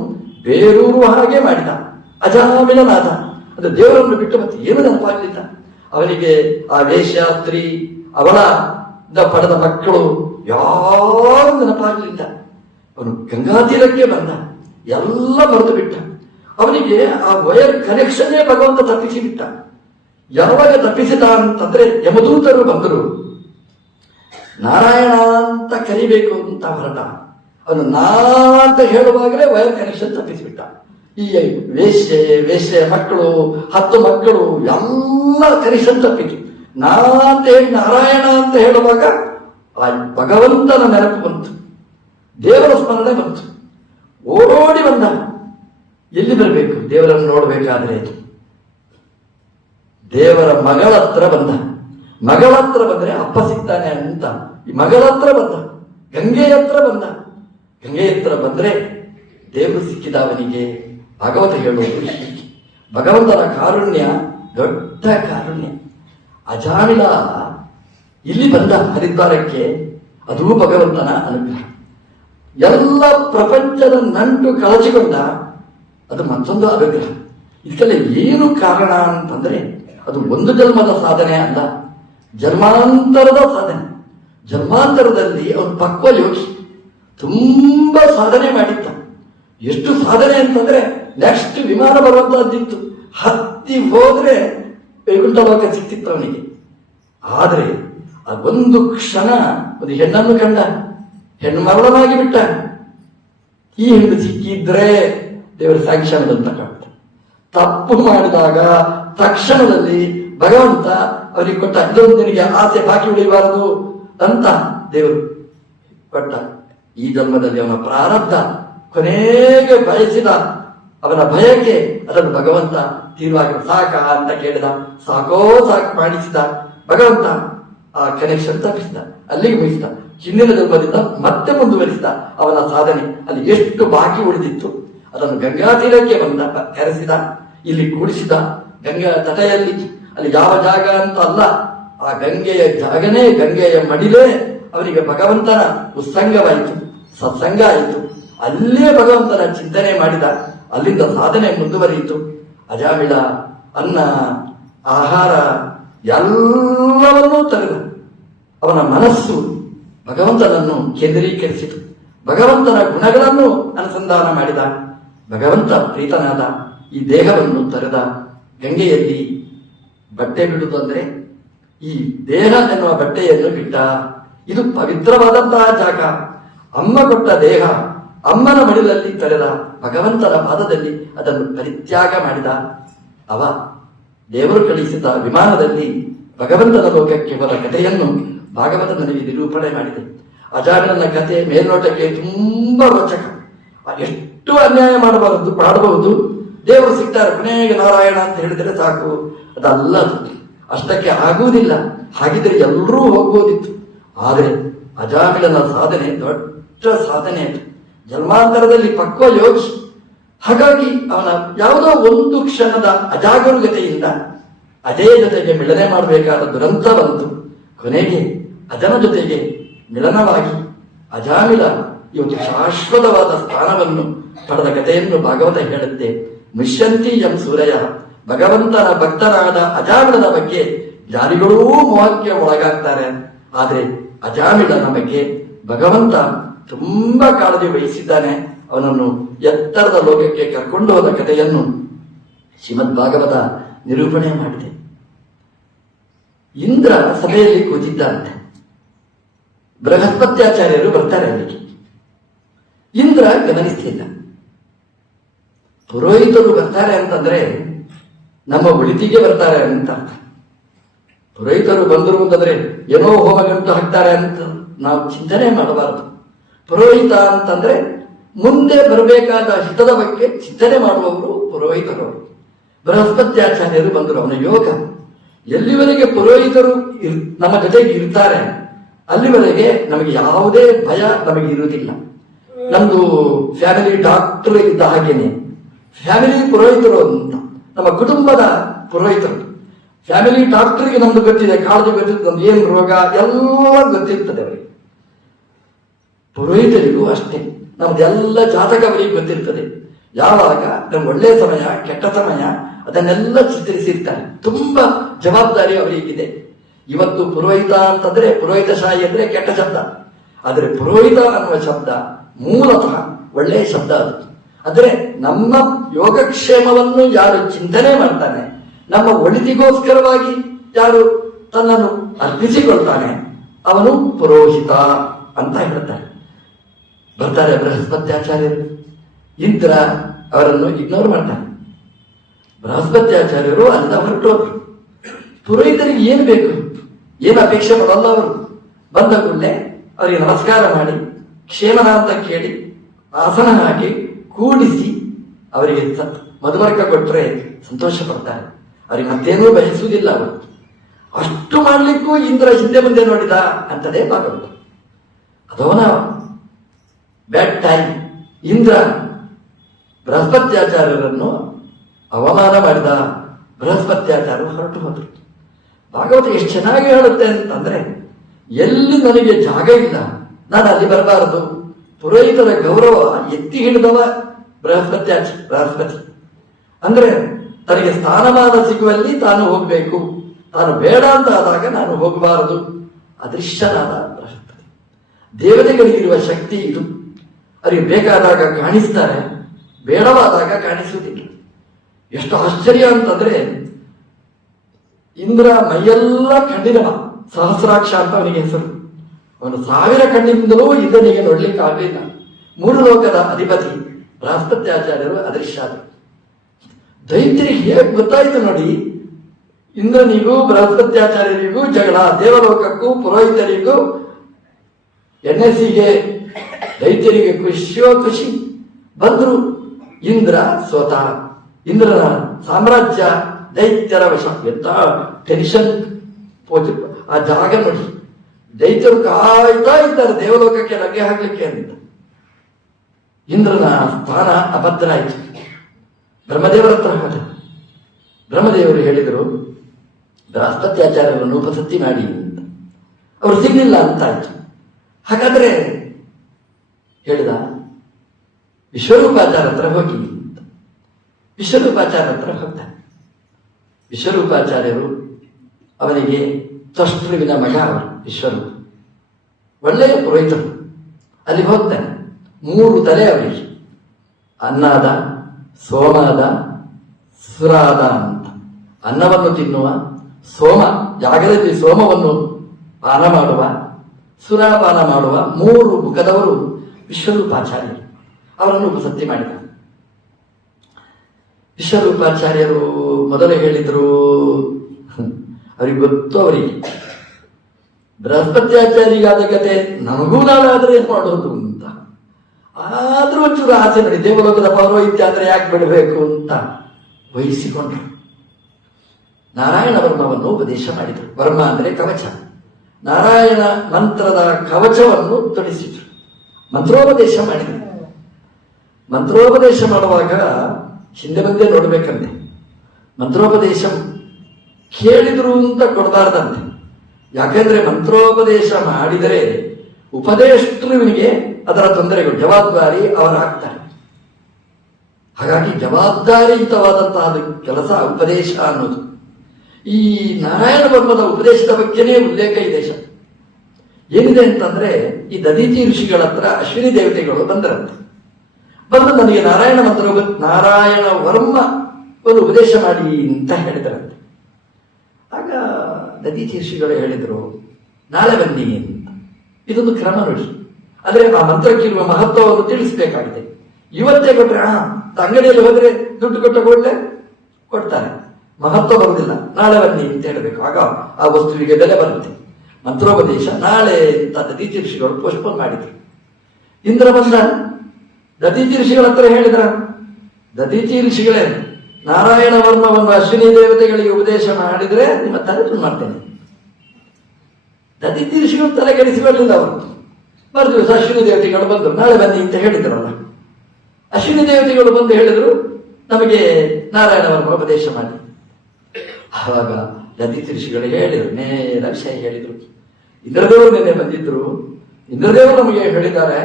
ಬೇರೂರುವ ಹಾಗೆ ಮಾಡಿದ. ಅಜಾಮಿಳನಾದ. ಅದು ದೇವರನ್ನು ಬಿಟ್ಟು ಮತ್ತೆ ಏನು ನೆನಪಾಗಲಿಲ್ಲ ಅವನಿಗೆ. ಆ ವೇಶ್ಯ ಸ್ತ್ರೀ, ಅವಳ ಪಡೆದ ಮಕ್ಕಳು ಯಾರು ನೆನಪಾಗಲಿಲ್ಲ. ಅವನು ಗಂಗಾ ತೀರಕ್ಕೆ ಬಂದ, ಎಲ್ಲ ಮರೆತು ಬಿಟ್ಟ. ಅವನಿಗೆ ಆ ವೈರ್ ಕನೆಕ್ಷನ್ನೇ ಭಗವಂತ ತಪ್ಪಿಸಿ ಬಿಟ್ಟ. ಯಾವಾಗ ತಪ್ಪಿಸಿದ ಅಂತಂದ್ರೆ, ಯಮದೂತರು ಬಂದರು, ನಾರಾಯಣ ಅಂತ ಕರಿಬೇಕು ಅಂತ ಹೊರಟ. ಅವನು ನಾ ಅಂತ ಹೇಳುವಾಗಲೇ ವೈರ್ ಕನೆಕ್ಷನ್ ತಪ್ಪಿಸಿಬಿಟ್ಟ. ಈ ವೇಶ್ಯೆ ಮಕ್ಕಳು, 10 ಮಕ್ಕಳು ಎಲ್ಲ ಕನೆಕ್ಷನ್ ತಪ್ಪಿತು. ನಾ ಅಂತ ಹೇಳಿ ನಾರಾಯಣ ಅಂತ ಹೇಳುವಾಗ ಆ ಭಗವಂತನ ನೆನಪು ಬಂತು, ದೇವರ ಸ್ಮರಣೆ ಬಂತು. ಓಡೋಡಿ ಬಂದ. ಎಲ್ಲಿ ಬರಬೇಕು ದೇವರನ್ನು ನೋಡಬೇಕಾದ್ರೆ? ದೇವರ ಮಗಳ ಹತ್ರ ಬಂದ. ಮಗಳ ಹತ್ರ ಬಂದ್ರೆ ಅಪ್ಪ ಸಿಗ್ತಾನೆ ಅಂತ ಈ ಮಗಳ ಹತ್ರ ಬಂದ. ಗಂಗೆ ಹತ್ರ ಬಂದ. ಗಂಗೆ ಹತ್ರ ಬಂದ್ರೆ ದೇವರು ಸಿಕ್ಕಿದ ಅವನಿಗೆ. ಭಾಗವತ ಹೇಳುವುದು ಭಗವಂತನ ಕಾರುಣ್ಯ, ದೊಡ್ಡ ಕಾರುಣ್ಯ. ಅಜಾಮಿಳ ಇಲ್ಲಿ ಬಂದ ಹರಿದ್ವಾರಕ್ಕೆ, ಅದೂ ಭಗವಂತನ ಅನುಗ್ರಹ. ಎಲ್ಲ ಪ್ರಪಂಚದ ನಂಟು ಕಳಚಿಕೊಂಡ, ಅದು ಮತ್ತೊಂದು ಅನುಗ್ರಹ. ಇದಕ್ಕೆಲ್ಲ ಏನು ಕಾರಣ ಅಂತಂದ್ರೆ, ಅದು ಒಂದು ಜನ್ಮದ ಸಾಧನೆ ಅಲ್ಲ, ಜನ್ಮಾಂತರದ ಸಾಧನೆ. ಜನ್ಮಾಂತರದಲ್ಲಿ ಅವನು ಪಕ್ವ ಯೋಗಿ, ತುಂಬಾ ಸಾಧನೆ ಮಾಡಿದ್ದ. ಎಷ್ಟು ಸಾಧನೆ ಅಂತಂದ್ರೆ, ನೆಕ್ಸ್ಟ್ ವಿಮಾನ ಬರುವಂತಹದ್ದಿತ್ತು, ಹತ್ತಿ ಹೋದ್ರೆ ವೈಕುಂಠ ಲೋಕ ಸಿಕ್ತಿತ್ತು ಅವನಿಗೆ. ಆದ್ರೆ ಅದೊಂದು ಕ್ಷಣ ಒಂದು ಹೆಣ್ಣನ್ನು ಕಂಡ, ಹೆಣ್ಣು ಮರಳನಾಗಿ ಬಿಟ್ಟ. ಈ ಹೆಣ್ಣು ಸಿಕ್ಕಿದ್ರೆ ದೇವರ ಸ್ಯಾಂಕ್ಷನ್ ಅಂತ ಕಾಣ್ತ. ತಪ್ಪು ಮಾಡಿದಾಗ ತಕ್ಷಣದಲ್ಲಿ ಭಗವಂತ ಅವರಿಗೆ ಕೊಟ್ಟ, ಇದೊಂದು ನಿನಗೆ ಆಸೆ ಬಾಕಿ ಉಳಿಬಾರದು ಅಂತ ದೇವರು ಕೊಟ್ಟ. ಈ ಜನ್ಮದಲ್ಲಿ ಅವನ ಪ್ರಾರಬ್ಧ, ಕೊನೆಗೆ ಬಯಸಿದ ಅವನ ಭಯಕ್ಕೆ ಅದನ್ನು ಭಗವಂತ ತೀರ್ವಾಗಿ ಸಾಕ ಅಂತ ಕೇಳಿದ. ಸಾಕೋ ಸಾಕು ಮಾಡಿಸಿದ ಭಗವಂತ. ಆ ಕನೆಕ್ಷನ್ ತಪ್ಪಿಸಿದ, ಅಲ್ಲಿಗೆ ಮುಗಿಸಿದ. ಹಿಂದಿನ ಜನ್ಮದಿಂದ ಮತ್ತೆ ಮುಂದುವರಿಸಿದ ಅವನ ಸಾಧನೆ. ಅಲ್ಲಿ ಎಷ್ಟು ಬಾಕಿ ಉಳಿದಿತ್ತು ಅದನ್ನು ಗಂಗಾ ತೀರಕ್ಕೆ ಬಂದ, ಕರೆಸಿದ, ಇಲ್ಲಿ ಕೂಡಿಸಿದ. ಗಂಗಾ ತಟೆಯಲ್ಲಿ, ಅಲ್ಲಿ ಯಾವ ಜಾಗ ಅಂತ ಅಲ್ಲ, ಆ ಗಂಗೆಯ ಜಾಗನೇ, ಗಂಗೆಯ ಮಡಿಲೇ ಅವನಿಗೆ ಭಗವಂತನ ಉತ್ಸಂಗವಾಯಿತು, ಸತ್ಸಂಗ ಆಯಿತು. ಅಲ್ಲೇ ಭಗವಂತನ ಚಿಂತನೆ ಮಾಡಿದ. ಅಲ್ಲಿಂದ ಸಾಧನೆ ಮುಂದುವರಿಯಿತು. ಅಜಾಮಿಳ ಅನ್ನ, ಆಹಾರ ಎಲ್ಲವನ್ನೂ ತರದ. ಅವನ ಮನಸ್ಸು ಭಗವಂತನನ್ನು ಕೇಂದ್ರೀಕರಿಸಿತು. ಭಗವಂತನ ಗುಣಗಳನ್ನು ಅನುಸಂಧಾನ ಮಾಡಿದ. ಭಗವಂತ ಪ್ರೀತನಾದ. ಈ ದೇಹವನ್ನು ತರದ. ಗಂಗೆಯಲ್ಲಿ ಬಟ್ಟೆ ಬಿಡುವುದು ಅಂದ್ರೆ ಈ ದೇಹ ಎನ್ನುವ ಬಟ್ಟೆಯನ್ನು ಬಿಟ್ಟ. ಇದು ಪವಿತ್ರವಾದಂತಹ ಜಾಗ. ಅಮ್ಮ ಕೊಟ್ಟ ದೇಹ ಅಮ್ಮನ ಮಡಿಲಲ್ಲಿ ತರೆದ. ಭಗವಂತನ ಪಾದದಲ್ಲಿ ಅದನ್ನು ಪರಿತ್ಯಾಗ ಮಾಡಿದ. ಅವ ದೇವರು ಕಳಿಸಿದ ವಿಮಾನದಲ್ಲಿ ಭಗವಂತನ ಲೋಕಕ್ಕೆ ಹೋದ ಕಥೆಯನ್ನು ಭಾಗವತ ನನಗೆ ನಿರೂಪಣೆ ಮಾಡಿದೆ. ಅಜಾಮಿಳನ ಕಥೆ ಮೇಲ್ನೋಟಕ್ಕೆ ತುಂಬಾ ರೋಚಕ. ಎಷ್ಟು ಅನ್ಯಾಯ ಮಾಡಬಹುದು, ದೇವರು ಸಿಗ್ತಾರೆ, ಕೊನೆಗೆ ನಾರಾಯಣ ಅಂತ ಹೇಳಿದ್ರೆ ಸಾಕು. ಅದಲ್ಲ, ಅಷ್ಟಕ್ಕೆ ಆಗುವುದಿಲ್ಲ. ಹಾಗಿದ್ರೆ ಎಲ್ಲರೂ ಹೋಗ್ಬೋದಿತ್ತು. ಆದರೆ ಅಜಾಮಿಳನ ಸಾಧನೆ ದೊಡ್ಡ ಸಾಧನೆ ಅದು. ಜನ್ಮಾಂತರದಲ್ಲಿ ಪಕ್ವ ಯೋಗಿ. ಹಾಗಾಗಿ ಅವನ ಯಾವುದೋ ಒಂದು ಕ್ಷಣದ ಅಜಾಗರೂಕತೆಯಿಂದ ಅದೇ ಜೊತೆಗೆ ಮಿಲನೆ ಮಾಡಬೇಕಾದ ದುರಂತ ಬಂತು. ಕೊನೆಗೆ ಅಜನ ಜೊತೆಗೆ ಮಿಲನವಾಗಿ ಅಜಾಮಿಳ ಇವತ್ತು ಶಾಶ್ವತವಾದ ಸ್ಥಾನವನ್ನು ಪಡೆದ ಕಥೆಯನ್ನು ಭಾಗವತ ಹೇಳುತ್ತೆ. ಮುಷ್ಯಂತಿ ಎಂ ಸೂರಯ. ಭಗವಂತನ ಭಕ್ತರಾದ ಅಜಾಮಿಳನ ಬಗ್ಗೆ ಜ್ಞಾನಿಗಳೂ ಮೋಹಕ್ಕೆ ಒಳಗಾಗ್ತಾರೆ. ಆದರೆ ಅಜಾಮಿಳನ ಬಗ್ಗೆ ಭಗವಂತ ತುಂಬಾ ಕಾಳಜಿ ವಹಿಸಿದ್ದಾನೆ. ಅವನನ್ನು ಎತ್ತರದ ಲೋಕಕ್ಕೆ ಕರ್ಕೊಂಡು ಹೋದ ಕಥೆಯನ್ನು ಶ್ರೀಮದ್ ಭಾಗವತ ನಿರೂಪಣೆ ಮಾಡಿದೆ. ಇಂದ್ರ ಸಭೆಯಲ್ಲಿ ಕೂತಿದ್ದಾರಂತೆ. ಬೃಹಸ್ಪತ್ಯಾಚಾರ್ಯರು ಬರ್ತಾರೆ ಅಲ್ಲಿಗೆ. ಇಂದ್ರ ಗಮನಿಸ್ತಿಲ್ಲ. ಪುರೋಹಿತರು ಬರ್ತಾರೆ ಅಂತಂದ್ರೆ ನಮ್ಮ ಒಳಿತಿಗೆ ಬರ್ತಾರೆ ಅಂತ ಅರ್ಥ. ಪುರೋಹಿತರು ಬಂದರು ಅಂತಂದ್ರೆ ಏನೋ ಹೋಮಗಂಟು ಹಾಕ್ತಾರೆ ಅಂತ ನಾವು ಚಿಂತನೆ ಮಾಡಬಾರದು. ಪುರೋಹಿತ ಅಂತಂದ್ರೆ ಮುಂದೆ ಬರಬೇಕಾದ ಹಿತದ ಬಗ್ಗೆ ಚಿಂತನೆ ಮಾಡುವವರು ಪುರೋಹಿತರು. ಬೃಹಸ್ಪತ್ಯಾಚಾರ್ಯರು ಬಂದರು. ಅವನ ಯೋಗ ಎಲ್ಲಿವರೆಗೆ ಪುರೋಹಿತರು ನಮ್ಮ ಜೊತೆಗೆ ಇರ್ತಾರೆ ಅಲ್ಲಿವರೆಗೆ ನಮಗೆ ಯಾವುದೇ ಭಯ ನಮಗೆ ಇರುವುದಿಲ್ಲ. ನಮ್ದು ಫ್ಯಾಮಿಲಿ ಡಾಕ್ಟರ್ ಇದ್ದ ಹಾಗೇನೆ ಫ್ಯಾಮಿಲಿ ಪುರೋಹಿತರು ಅಂತ ನಮ್ಮ ಕುಟುಂಬದ ಪುರೋಹಿತರು. ಫ್ಯಾಮಿಲಿ ಡಾಕ್ಟರ್ಗೆ ನಮ್ದು ಗೊತ್ತಿದೆ, ಕಾಳಜಿ ಗೊತ್ತಿರ್ತದೆ, ನಮ್ದು ಏನು ರೋಗ ಎಲ್ಲ ಗೊತ್ತಿರ್ತದೆ ಅವರಿಗೆ. ಪುರೋಹಿತರಿಗೂ ಅಷ್ಟೇ ನಮ್ದೆಲ್ಲ ಜಾತಕ ಅವರಿಗೆ ಗೊತ್ತಿರ್ತದೆ. ಯಾವಾಗ ನಮ್ಗೆ ಒಳ್ಳೆಯ ಸಮಯ ಕೆಟ್ಟ ಸಮಯ ಅದನ್ನೆಲ್ಲ ಚಿತ್ರಿಸಿರ್ತಾರೆ. ತುಂಬಾ ಜವಾಬ್ದಾರಿ ಅವರಿಗಿದೆ. ಇವತ್ತು ಪುರೋಹಿತ ಅಂತಂದ್ರೆ ಪುರೋಹಿತಶಾಹಿ ಅಂದ್ರೆ ಕೆಟ್ಟ ಶಬ್ದ. ಆದರೆ ಪುರೋಹಿತ ಅನ್ನುವ ಶಬ್ದ ಮೂಲತಃ ಒಳ್ಳೆಯ ಶಬ್ದ ಅದು. ಅಂದ್ರೆ ನಮ್ಮ ಯೋಗಕ್ಷೇಮವನ್ನು ಯಾರು ಚಿಂತನೆ ಮಾಡ್ತಾನೆ, ನಮ್ಮ ಒಳಿತಿಗೋಸ್ಕರವಾಗಿ ಯಾರು ತನ್ನನ್ನು ಅರ್ಪಿಸಿಕೊಳ್ತಾನೆ ಅವನು ಪುರೋಹಿತ ಅಂತ ಹೇಳ್ತಾರೆ. ಬರ್ತಾರೆ ಬೃಹಸ್ಪತ್ಯಾಚಾರ್ಯರು. ಇಂದ್ರ ಅವರನ್ನು ಇಗ್ನೋರ್ ಮಾಡ್ತಾನೆ. ಬೃಹಸ್ಪತ್ಯಾಚಾರ್ಯರು ಅಲ್ಲ ಹೊರಟೋರು. ಪುರೋಹಿತರಿಗೆ ಏನು ಬೇಕು, ಏನು ಅಪೇಕ್ಷೆ ಮಾಡಲ್ಲ ಅವರು. ಬಂದ ಕೂಡಲೇ ಅವರಿಗೆ ನಮಸ್ಕಾರ ಮಾಡಿ ಕ್ಷೇಮನ ಅಂತ ಕೇಳಿ ಆಸನ ಹಾಕಿ ಕೂಡಿಸಿ ಅವರಿಗೆ ಮಧುಮರ್ಕ ಕೊಟ್ಟರೆ ಸಂತೋಷ ಪಡ್ತಾರೆ. ಅವರಿಗೆ ಮತ್ತೇನೂ ಬಯಸುವುದಿಲ್ಲ ಅವರು. ಅಷ್ಟು ಮಾಡಲಿಕ್ಕೂ ಇಂದ್ರ ಹಿಂದೆ ಮುಂದೆ ನೋಡಿದ ಅಂತಲೇ ಭಾಗವತ. ಅದವನ ಬ್ಯಾಡ್ ಟೈಮ್. ಇಂದ್ರ ಬೃಹಸ್ಪತ್ಯಾಚಾರ್ಯರನ್ನು ಅವಮಾನ ಮಾಡಿದ. ಬೃಹಸ್ಪತ್ಯಾಚಾರ್ಯರು ಹೊರಟು ಹೋದರು. ಭಾಗವತ ಎಷ್ಟು ಚೆನ್ನಾಗಿ ಹೇಳುತ್ತೆ ಅಂತಂದ್ರೆ, ಎಲ್ಲಿ ನನಗೆ ಜಾಗ ಇಲ್ಲ ನಾನು ಅಲ್ಲಿ ಬರಬಾರದು. ಪುರೋಹಿತರ ಗೌರವ ಎತ್ತಿ ಹಿಡಿದವ ಬೃಹಸ್ಪತಿ. ಅಂದ್ರೆ ತನಗೆ ಸ್ಥಾನಮಾನ ಸಿಗುವಲ್ಲಿ ತಾನು ಹೋಗಬೇಕು, ತಾನು ಬೇಡ ಅಂತ ಆದಾಗ ನಾನು ಹೋಗಬಾರದು. ಅದೃಶ್ಯನಾದ ಬೃಹಸ್ಪತಿ. ದೇವತೆಗಳಿಗಿರುವ ಶಕ್ತಿ ಇದು. ಅವರಿಗೆ ಬೇಕಾದಾಗ ಕಾಣಿಸ್ತಾರೆ, ಬೇಡವಾದಾಗ ಕಾಣಿಸುವುದಿಲ್ಲ. ಎಷ್ಟು ಆಶ್ಚರ್ಯ ಅಂತಂದ್ರೆ, ಇಂದ್ರ ಮೈಯೆಲ್ಲ ಕಣ್ಣಿನವ, ಸಹಸ್ರಾಕ್ಷ ಅಂತ ಅವನಿಗೆ ಹೆಸರು. ಅವನು 1000 ಕಣ್ಣಿನಿಂದಲೂ ಇಂದ್ರನಿಗೆ ನೋಡ್ಲಿಕ್ಕೆ ಆಗಲಿಲ್ಲ. 3 ಲೋಕದ ಅಧಿಪತಿ ಬೃಹಸ್ಪತ್ಯಾಚಾರ್ಯರು ಅದೃಶ್ಯ. ದೈತ್ಯರಿಗೆ ಹೇಗೆ ಗೊತ್ತಾಯ್ತು ನೋಡಿ, ಇಂದ್ರನಿಗೂ ಬೃಹಸ್ಪತ್ಯಾಚಾರ್ಯರಿಗೂ ಜಗಳ, ದೇವಲೋಕಕ್ಕೂ ಪುರೋಹಿತರಿಗೂ NSCಗೆ ದೈತ್ಯರಿಗೆ ಖುಷಿಯೋ ಖುಷಿ. ಬಂದ್ರು, ಇಂದ್ರ ಸೋತ. ಇಂದ್ರನ ಸಾಮ್ರಾಜ್ಯ ದೈತ್ಯರ ವಶ. ಎಂತ ಟೆನ್ಷನ್ ಆ ಜಾಗ ನೋಡಿ. ದೈತ್ಯರು ಕಾಯ್ತಾ ಇದ್ದಾರೆ ದೇವಲೋಕಕ್ಕೆ ಲಗ್ಗೆ ಹಾಕ್ಲಿಕ್ಕೆ ಅಂತ. ಇಂದ್ರನ ಸ್ಥಾನ ಅಭದ್ರ ಆಯಿತು. ಬ್ರಹ್ಮದೇವರ ಹತ್ರ ಹೋದ. ಬ್ರಹ್ಮದೇವರು ಹೇಳಿದರು, ಬೃಹಸ್ಪತ್ಯಾಚಾರ್ಯರನ್ನು ಉಪಸತಿ ಮಾಡಿ ಅಂತ. ಅವರು ಸಿಗ್ಲಿಲ್ಲ ಅಂತ ಆಯ್ತು. ಹಾಗಾದ್ರೆ ಹೇಳಿದ, ವಿಶ್ವರೂಪಾಚಾರ ಹತ್ರ ಹೋಗಿ ಅಂತ. ವಿಶ್ವರೂಪಾಚಾರ ಹತ್ರ ಹೋಗ್ತಾನೆ. ವಿಶ್ವರೂಪಾಚಾರ್ಯರು ಅವನಿಗೆ ತ್ವಷ್ಟೃವಿನ ಮಗ. ಅವರು ವಿಶ್ವರೂಪ ಒಳ್ಳೆಯ ಪುರೋಹಿತರು. ಅಲ್ಲಿ ಹೋಗ್ತಾನೆ. 3 ತಲೆ ಅವರಿಗೆ, ಅನ್ನಾದ, ಸೋಮಾದ, ಸುರಾದ ಅಂತ. ಅನ್ನವನ್ನು ತಿನ್ನುವ, ಸೋಮ ಜಾಗದಲ್ಲಿ ಸೋಮವನ್ನು ಪಾನ ಮಾಡುವ, ಸುರಾಪಾನ ಮಾಡುವ 3 ಮುಖದವರು ವಿಶ್ವರೂಪಾಚಾರ್ಯರು. ಅವರನ್ನು ಉಪಸತಿ ಮಾಡಿದ. ವಿಶ್ವರೂಪಾಚಾರ್ಯರು ಮೊದಲು ಹೇಳಿದ್ರು, ಅವರಿಗೆ ಗೊತ್ತು, ಅವರಿಗೆ ಬೃಹಸ್ಪತ್ಯಾಚಾರ್ಯಗಾದ ಕತೆ ನನಗೂ ನಾಳೆ ಏನ್ ಮಾಡೋದು ಅಂತ. ಆದ್ರೂ ಒಂಚೂರು ಆಸೆ ನೋಡಿ, ದೇವಲೋಕದ ಪೌರೋಹಿತ್ಯ ಅಂದ್ರೆ ಯಾಕೆ ಬಿಡಬೇಕು ಅಂತ ವಹಿಸಿಕೊಂಡ್ರು. ನಾರಾಯಣ ವರ್ಮವನ್ನು ಉಪದೇಶ ಮಾಡಿದರು. ವರ್ಮ ಅಂದ್ರೆ ಕವಚ. ನಾರಾಯಣ ಮಂತ್ರದ ಕವಚವನ್ನು ತೊಡಿಸಿದ್ರು. ಮಂತ್ರೋಪದೇಶ ಮಾಡಿದರು. ಮಂತ್ರೋಪದೇಶ ಮಾಡುವಾಗ ಹಿಂದೆ ಮುಂದೆ ನೋಡ್ಬೇಕಂತೆ. ಮಂತ್ರೋಪದೇಶ ಕೇಳಿದ್ರು ಅಂತ ಕೊಡಬಾರ್ದಂತೆ. ಯಾಕೆಂದ್ರೆ ಮಂತ್ರೋಪದೇಶ ಮಾಡಿದರೆ ಉಪದೇಷ್ಟೃವಿನಿಗೆ ಅದರ ತೊಂದರೆಗಳು, ಜವಾಬ್ದಾರಿ ಅವರಾಗ್ತಾರೆ. ಹಾಗಾಗಿ ಜವಾಬ್ದಾರಿಯುತವಾದಂತಹ ಕೆಲಸ ಉಪದೇಶ ಅನ್ನೋದು. ಈ ನಾರಾಯಣ ವರ್ಮದ ಉಪದೇಶದ ಬಗ್ಗೆನೇ ಉಲ್ಲೇಖ ಇದೆ. ಏನಿದೆ ಅಂತಂದ್ರೆ, ಈ ದದೀಚಿ ಋಷಿಗಳ ಹತ್ರ ಅಶ್ವಿನಿ ದೇವತೆಗಳು ಬಂದರಂತೆ. ಬಂದು ನನಗೆ ನಾರಾಯಣ ವರ್ಮ ಒಂದು ಉಪದೇಶ ಮಾಡಿ ಅಂತ ಹೇಳಿದರಂತೆ. ಆಗ ದದೀಚಿ ಋಷಿಗಳು ಹೇಳಿದರು, ನಾಳೆ ಬನ್ನಿ ಅಂತ. ಇದೊಂದು ಕ್ರಮ ನೋಡಿ. ಆದ್ರೆ ಆ ಮಂತ್ರಕ್ಕಿರುವ ಮಹತ್ವವನ್ನು ತಿಳಿಸಬೇಕಾಗಿದೆ. ಇವತ್ತೇ ಕೊಟ್ರೆ ಅಂಗಡಿಯಲ್ಲಿ ಹೋದ್ರೆ ದುಡ್ಡು ಕೊಟ್ಟ ಕೂಡಲೇ ಕೊಡ್ತಾರೆ, ಮಹತ್ವ ಬರುವುದಿಲ್ಲ. ನಾಳೆ ಬನ್ನಿ ಅಂತ ಹೇಳಬೇಕು, ಆಗ ಆ ವಸ್ತುವಿಗೆ ಬೆಲೆ ಬರುತ್ತೆ. ಮಂತ್ರೋಪದೇಶ ನಾಳೆ ಅಂತ ದದೀಚಿ ಋಷಿಗಳು ಪೋಸ್ಟ್ಪೋನ್ ಮಾಡಿದ್ರು. ಇಂದ್ರ ಬಂದ ದದೀಚಿ ಋಷಿಗಳ ಹತ್ರ ಹೇಳಿದ್ರ, ದದೀಚಿ ಋಷಿಗಳೇ, ನಾರಾಯಣ ವರ್ಮವನ್ನು ಅಶ್ವಿನಿ ದೇವತೆಗಳಿಗೆ ಉಪದೇಶ ಮಾಡಿದ್ರೆ ನಿಮ್ಮ ತಲೆ ತುಂಡು ಮಾಡ್ತೇನೆ. ದದೀಚಿ ಋಷಿಗಳು ತಲೆಗೆಡಿಸಿಕೊಳ್ಳಲಿಲ್ಲ. ಅವರು ಮರುದಿವಸ ಅಶ್ವಿನಿ ದೇವತೆಗಳು ಬಂದರು, ನಾಳೆ ಬನ್ನಿ ಅಂತ ಹೇಳಿದ್ರಲ್ಲ. ಅಶ್ವಿನಿ ದೇವತೆಗಳು ಬಂದು ಹೇಳಿದ್ರು, ನಮಗೆ ನಾರಾಯಣ ವರ್ಮ ಉಪದೇಶ ಮಾಡಿ. ಆವಾಗ ದದೀಚಿ ಋಷಿಗಳು ಹೇಳಿದ್ರು, ನೇರ ವಿಷಯ ಹೇಳಿದ್ರು. ಇಂದ್ರದೇವರು ನಿನ್ನೆ ಬಂದಿದ್ರು, ಇಂದ್ರದೇವರು ನಮಗೆ ಹೇಳಿದ್ದಾರೆ,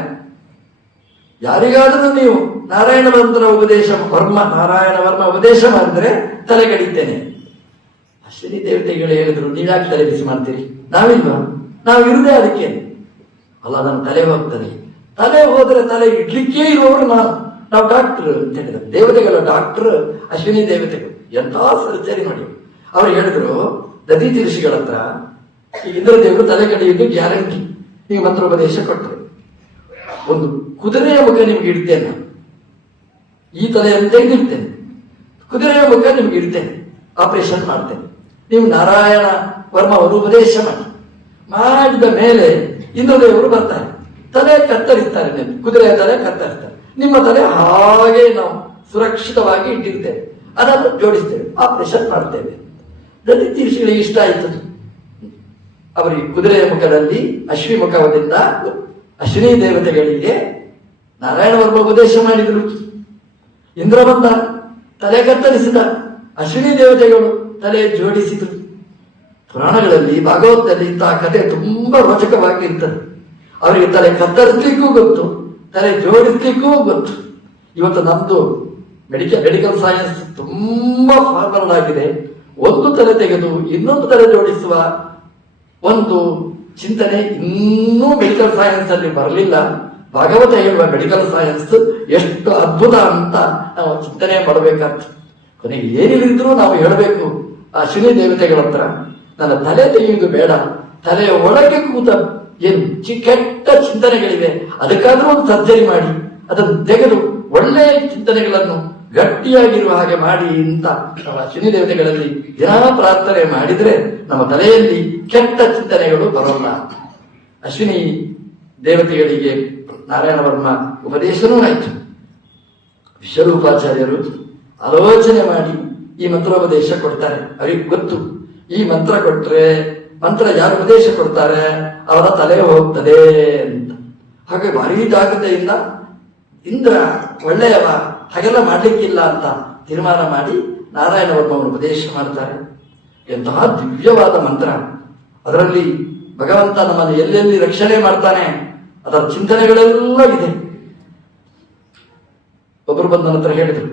ಯಾರಿಗಾದರೂ ನೀವು ನಾರಾಯಣ ವರ್ಮನ ನಾರಾಯಣ ವರ್ಮ ಉಪದೇಶ ಮಾಡಿದ್ರೆ ತಲೆ ಕಡಿತೇನೆ. ಅಶ್ವಿನಿ ದೇವತೆಗಳು ಹೇಳಿದ್ರು, ನೀವ್ಯಾಕೆ ತಲೆ ಬಿಸಿ ಮಾಡ್ತೀರಿ? ನಾವಿಲ್ವಾ? ನಾವು ಇರುದೇ ಅದಕ್ಕೆ ಅಲ್ಲ, ನನ್ನ ತಲೆ ಹೋಗ್ತದೆ. ತಲೆ ಹೋದ್ರೆ ತಲೆ ಇಡ್ಲಿಕ್ಕೆ ಇರುವವರು ನಾವು ಡಾಕ್ಟರ್ ಅಂತ ಹೇಳಿದ್ರು. ದೇವತೆಗಳ ಡಾಕ್ಟರ್ ಅಶ್ವಿನಿ ದೇವತೆಗಳು. ಎಂತ ಸರ್ಜರಿ ನೋಡಿ. ಅವ್ರು ಹೇಳಿದ್ರು ದದೀಚಿ ಋಷಿಗಳ ಹತ್ರ, ಈ ಇಂದ್ರದೇವರು ತಲೆ ಕಡಿಯುವುದು ಗ್ಯಾರಂಟಿ. ಈಗ ಮಂತ್ರೋಪದೇಶ ಕೊಟ್ಟರು. ಒಂದು ಕುದುರೆಯ ಮುಖ ನಿಮ್ಗೆ ಇಡ್ತೇನೆ, ಈ ತಲೆಯನ್ನು ತೆಗೆದಿಡ್ತೇನೆ, ಕುದುರೆಯ ಮುಖ ನಿಮ್ಗೆ ಇಡ್ತೇನೆ, ಆಪರೇಷನ್ ಮಾಡ್ತೇನೆ. ನೀವು ನಾರಾಯಣ ವರ್ಮವನ್ನು ಉಪದೇಶ ಮಾಡಿದ ಮೇಲೆ ಇಂದ್ರದೇವರು ಬರ್ತಾರೆ, ತಲೆ ಕತ್ತರಿಸ್ತಾರೆ. ನೀವು ಕುದುರೆಯ ತಲೆ ಕತ್ತರಿಸ್ತಾರೆ, ನಿಮ್ಮ ತಲೆ ಹಾಗೆ ನಾವು ಸುರಕ್ಷಿತವಾಗಿ ಇಟ್ಟಿರ್ತೇವೆ, ಅದನ್ನು ಜೋಡಿಸ್ತೇವೆ, ಆಪರೇಷನ್ ಮಾಡ್ತೇವೆ. ದದೀಚಿ ಋಷಿಗಳಿಗೆ ಇಷ್ಟ ಆಯಿತು. ಅವರಿಗೆ ಕುದುರೆಯ ಮುಖದಲ್ಲಿ ಅಶ್ವಿ ಮುಖದಿಂದ ಅಶ್ವಿನಿ ದೇವತೆಗಳಿಗೆ ನಾರಾಯಣ ವರ್ಮ ಉಪದೇಶ ಮಾಡಿದರು. ಇಂದ್ರ ಬಂದ, ತಲೆ ಕತ್ತರಿಸಿದ. ಅಶ್ವಿನಿ ದೇವತೆಗಳು ತಲೆ ಜೋಡಿಸಿದರು. ಪುರಾಣಗಳಲ್ಲಿ ಭಾಗವತದಲ್ಲಿ ಇಂತಹ ಕಥೆ ತುಂಬಾ ರೋಚಕವಾಗಿ ಇರ್ತದೆ. ಅವರಿಗೆ ತಲೆ ಕತ್ತರಿಸಲಿಕ್ಕೂ ಗೊತ್ತು, ತಲೆ ಜೋಡಿಸ್ಲಿಕ್ಕೂ ಗೊತ್ತು. ಇವತ್ತು ನಮ್ದು ಮೆಡಿಕಲ್ ಸೈನ್ಸ್ ತುಂಬಾ ಫಾರ್ವರ್ಡ್ ಆಗಿದೆ. ಒಂದು ತಲೆ ತೆಗೆದು ಇನ್ನೊಂದು ತಲೆ ಜೋಡಿಸುವ ಒಂದು ಚಿಂತನೆ ಇನ್ನೂ ಮೆಡಿಕಲ್ ಸೈನ್ಸ್ ಅಲ್ಲಿ ಬರಲಿಲ್ಲ. ಭಾಗವತ ಹೇಳುವ ಮೆಡಿಕಲ್ ಸೈನ್ಸ್ ಎಷ್ಟು ಅದ್ಭುತ ಅಂತ ನಾವು ಚಿಂತನೆ ಮಾಡಬೇಕಂತ. ಕೊನೆಗೆ ಏನಿದ್ರು ನಾವು ಹೇಳಬೇಕು ಅಶ್ವಿನಿ ದೇವತೆಗಳ ಹತ್ರ, ನನ್ನ ತಲೆ ತೆಗೆಯುವುದು ಬೇಡ, ತಲೆಯ ಒಳಗೆ ಕೂತ ಏನು ಕೆಟ್ಟ ಚಿಂತನೆಗಳಿವೆ, ಅದಕ್ಕಾದ್ರೂ ಒಂದು ಸರ್ಜರಿ ಮಾಡಿ ಅದನ್ನು ತೆಗೆದು ಒಳ್ಳೆಯ ಚಿಂತನೆಗಳನ್ನು ಗಟ್ಟಿಯಾಗಿರುವ ಹಾಗೆ ಮಾಡಿ ಅಂತ ನಾವು ಅಶ್ವಿನಿ ದೇವತೆಗಳಲ್ಲಿ ದಿನಾ ಪ್ರಾರ್ಥನೆ ಮಾಡಿದ್ರೆ ನಮ್ಮ ತಲೆಯಲ್ಲಿ ಕೆಟ್ಟ ಚಿಂತನೆಗಳು ಬರೋಲ್ಲ. ಅಶ್ವಿನಿ ದೇವತೆಗಳಿಗೆ ನಾರಾಯಣ ವರ್ಮ ಉಪದೇಶನೂ ಆಯಿತು. ವಿಶ್ವರೂಪಾಚಾರ್ಯರು ಆಲೋಚನೆ ಮಾಡಿ ಈ ಮಂತ್ರೋಪದೇಶ ಕೊಡ್ತಾರೆ. ಅವರಿಗೆ ಗೊತ್ತು, ಈ ಮಂತ್ರ ಕೊಟ್ರೆ, ಮಂತ್ರ ಯಾರು ಉಪದೇಶ ಕೊಡ್ತಾರೆ ಅವರ ತಲೆ ಹೋಗ್ತದೆ ಅಂತ. ಹಾಗೆ ಭಾರಿ ಜಾಗ್ರತೆಯಿಂದ ಇಂದ್ರ ಒಳ್ಳೆಯವ, ಹಾಗೆಲ್ಲ ಮಾಡ್ಲಿಕ್ಕಿಲ್ಲ ಅಂತ ತೀರ್ಮಾನ ಮಾಡಿ ನಾರಾಯಣ ವರ್ಮವನ್ನು ಉಪದೇಶ ಮಾಡ್ತಾರೆ. ಎಂತಹ ದಿವ್ಯವಾದ ಮಂತ್ರ. ಅದರಲ್ಲಿ ಭಗವಂತ ನಮ್ಮನ್ನು ಎಲ್ಲೆಲ್ಲಿ ರಕ್ಷಣೆ ಮಾಡ್ತಾನೆ ಅದರ ಚಿಂತನೆಗಳೆಲ್ಲ ಇದೆ. ಒಬ್ಬರು ಬಂದ ನಂತರ ಹೇಳಿದರು,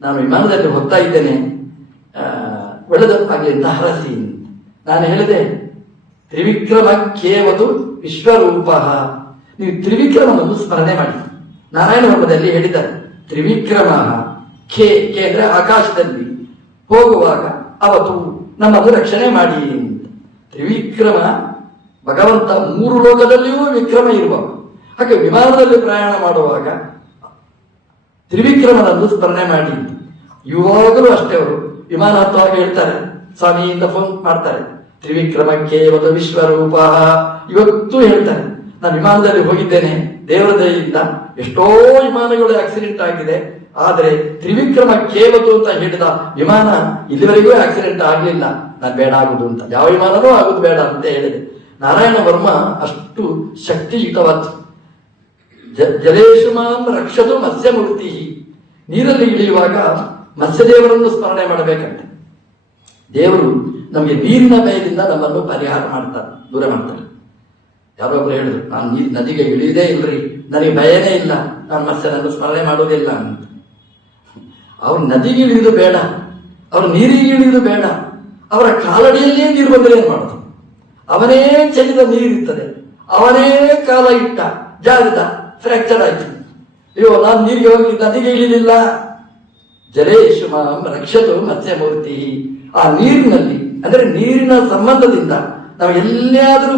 ನಾನು ವಿಮಾನದಲ್ಲಿ ಹೋಗ್ತಾ ಇದ್ದೇನೆ, ಒಳ್ಳೆದಾಗಲಿ ಅಂತ ಹರಸಿ. ನಾನು ಹೇಳಿದೆ, ತ್ರಿವಿಕ್ರಮ ಕೇವದು ವಿಶ್ವರೂಪ. ನೀವು ತ್ರಿವಿಕ್ರಮವನ್ನು ಸ್ಮರಣೆ ಮಾಡಿ. ನಾರಾಯಣ ವರ್ಮದಲ್ಲಿ ಹೇಳಿದ್ದಾರೆ, ತ್ರಿವಿಕ್ರಮ ಖೇ ಅಂದ್ರೆ ಆಕಾಶದಲ್ಲಿ ಹೋಗುವಾಗ ಅವತ್ತು ನಮ್ಮನ್ನು ರಕ್ಷಣೆ ಮಾಡಿ ಅಂತ. ತ್ರಿವಿಕ್ರಮ ಭಗವಂತ ಮೂರು ಲೋಕದಲ್ಲಿಯೂ ವಿಕ್ರಮ ಇರುವ. ಹಾಗೆ ವಿಮಾನದಲ್ಲಿ ಪ್ರಯಾಣ ಮಾಡುವಾಗ ತ್ರಿವಿಕ್ರಮನನ್ನು ಸ್ಮರಣೆ ಮಾಡಿ. ಇವಾಗಲೂ ಅಷ್ಟೇ ಅವರು ವಿಮಾನ ಹತ್ತುವಾಗ ಹೇಳ್ತಾರೆ, ಸ್ವಾಮಿಯಿಂದ ಫೋನ್ ಮಾಡ್ತಾರೆ, ತ್ರಿವಿಕ್ರಮಕ್ಕೆ ಒಂದು ವಿಶ್ವರೂಪ. ಇವತ್ತೂ ಹೇಳ್ತಾರೆ, ನಾನು ವಿಮಾನದಲ್ಲಿ ಹೋಗಿದ್ದೇನೆ, ದೇವರ ದಯೆಯಿಂದ ಎಷ್ಟೋ ವಿಮಾನಗಳು ಆಕ್ಸಿಡೆಂಟ್ ಆಗಿದೆ, ಆದರೆ ತ್ರಿವಿಕ್ರಮ ಕೇವತು ಅಂತ ಹೇಳಿದ ವಿಮಾನ ಇಲ್ಲಿವರೆಗೂ ಆಕ್ಸಿಡೆಂಟ್ ಆಗಲಿಲ್ಲ. ನಾನು ಬೇಡ ಆಗುದು ಅಂತ, ಯಾವ ವಿಮಾನನೂ ಆಗುದು ಬೇಡ ಅಂತ ಹೇಳಿದೆ. ನಾರಾಯಣ ವರ್ಮ ಅಷ್ಟು ಶಕ್ತಿಯುತವಾದ. ಜಲೇಶುಮಾನ್ ರಕ್ಷದು ಮತ್ಸ್ಯಮೂರ್ತಿ. ನೀರಲ್ಲಿ ಇಳಿಯುವಾಗ ಮತ್ಸ್ಯದೇವರನ್ನು ಸ್ಮರಣೆ ಮಾಡಬೇಕಂತೆ. ದೇವರು ನಮಗೆ ನೀರಿನ ಭಯದಿಂದ ನಮ್ಮನ್ನು ಪರಿಹಾರ ಮಾಡ್ತಾರೆ, ದೂರ ಮಾಡ್ತಾರೆ. ಯಾರೊಬ್ರು ಹೇಳಿದ್ರು, ನಾನು ನದಿಗೆ ಇಳಿಯುವುದೇ ಇಲ್ರಿ, ನನಗೆ ಭಯನೇ ಇಲ್ಲ, ನಾನು ಮತ್ಸ್ಯನನ್ನು ಸ್ಮರಣೆ ಮಾಡುವುದಿಲ್ಲ ಅಂತ. ಅವ್ರ ನದಿಗೆ ಇಳಿದು ಬೇಡ, ಅವ್ರ ನೀರಿಗೆ ಇಳಿದು ಬೇಡ, ಅವರ ಕಾಲಡಿಯಲ್ಲಿಯೇ ನೀರು ಬಂದರೆ ಏನು ಮಾಡೋದು? ಅವನೇ ಚೆಲ್ಲಿದ ನೀರಿರ್ತದೆ, ಅವನೇ ಕಾಲ ಇಟ್ಟ, ಜಾರಿದ, ಫ್ರಾಕ್ಚರ್ ಆಯ್ತು. ಅಯ್ಯೋ, ನಾನು ನೀರಿಗೆ ಹೋಗಿ ನದಿಗೆ ಇಳಿಲಿಲ್ಲ. ಜಲೇಶು ಮಾಂ ರಕ್ಷತು ಮತ್ಸ್ಯಮೂರ್ತಿ. ಆ ನೀರಿನಲ್ಲಿ, ಅಂದರೆ ನೀರಿನ ಸಂಬಂಧದಿಂದ ನಾವು ಎಲ್ಲಿಯಾದರೂ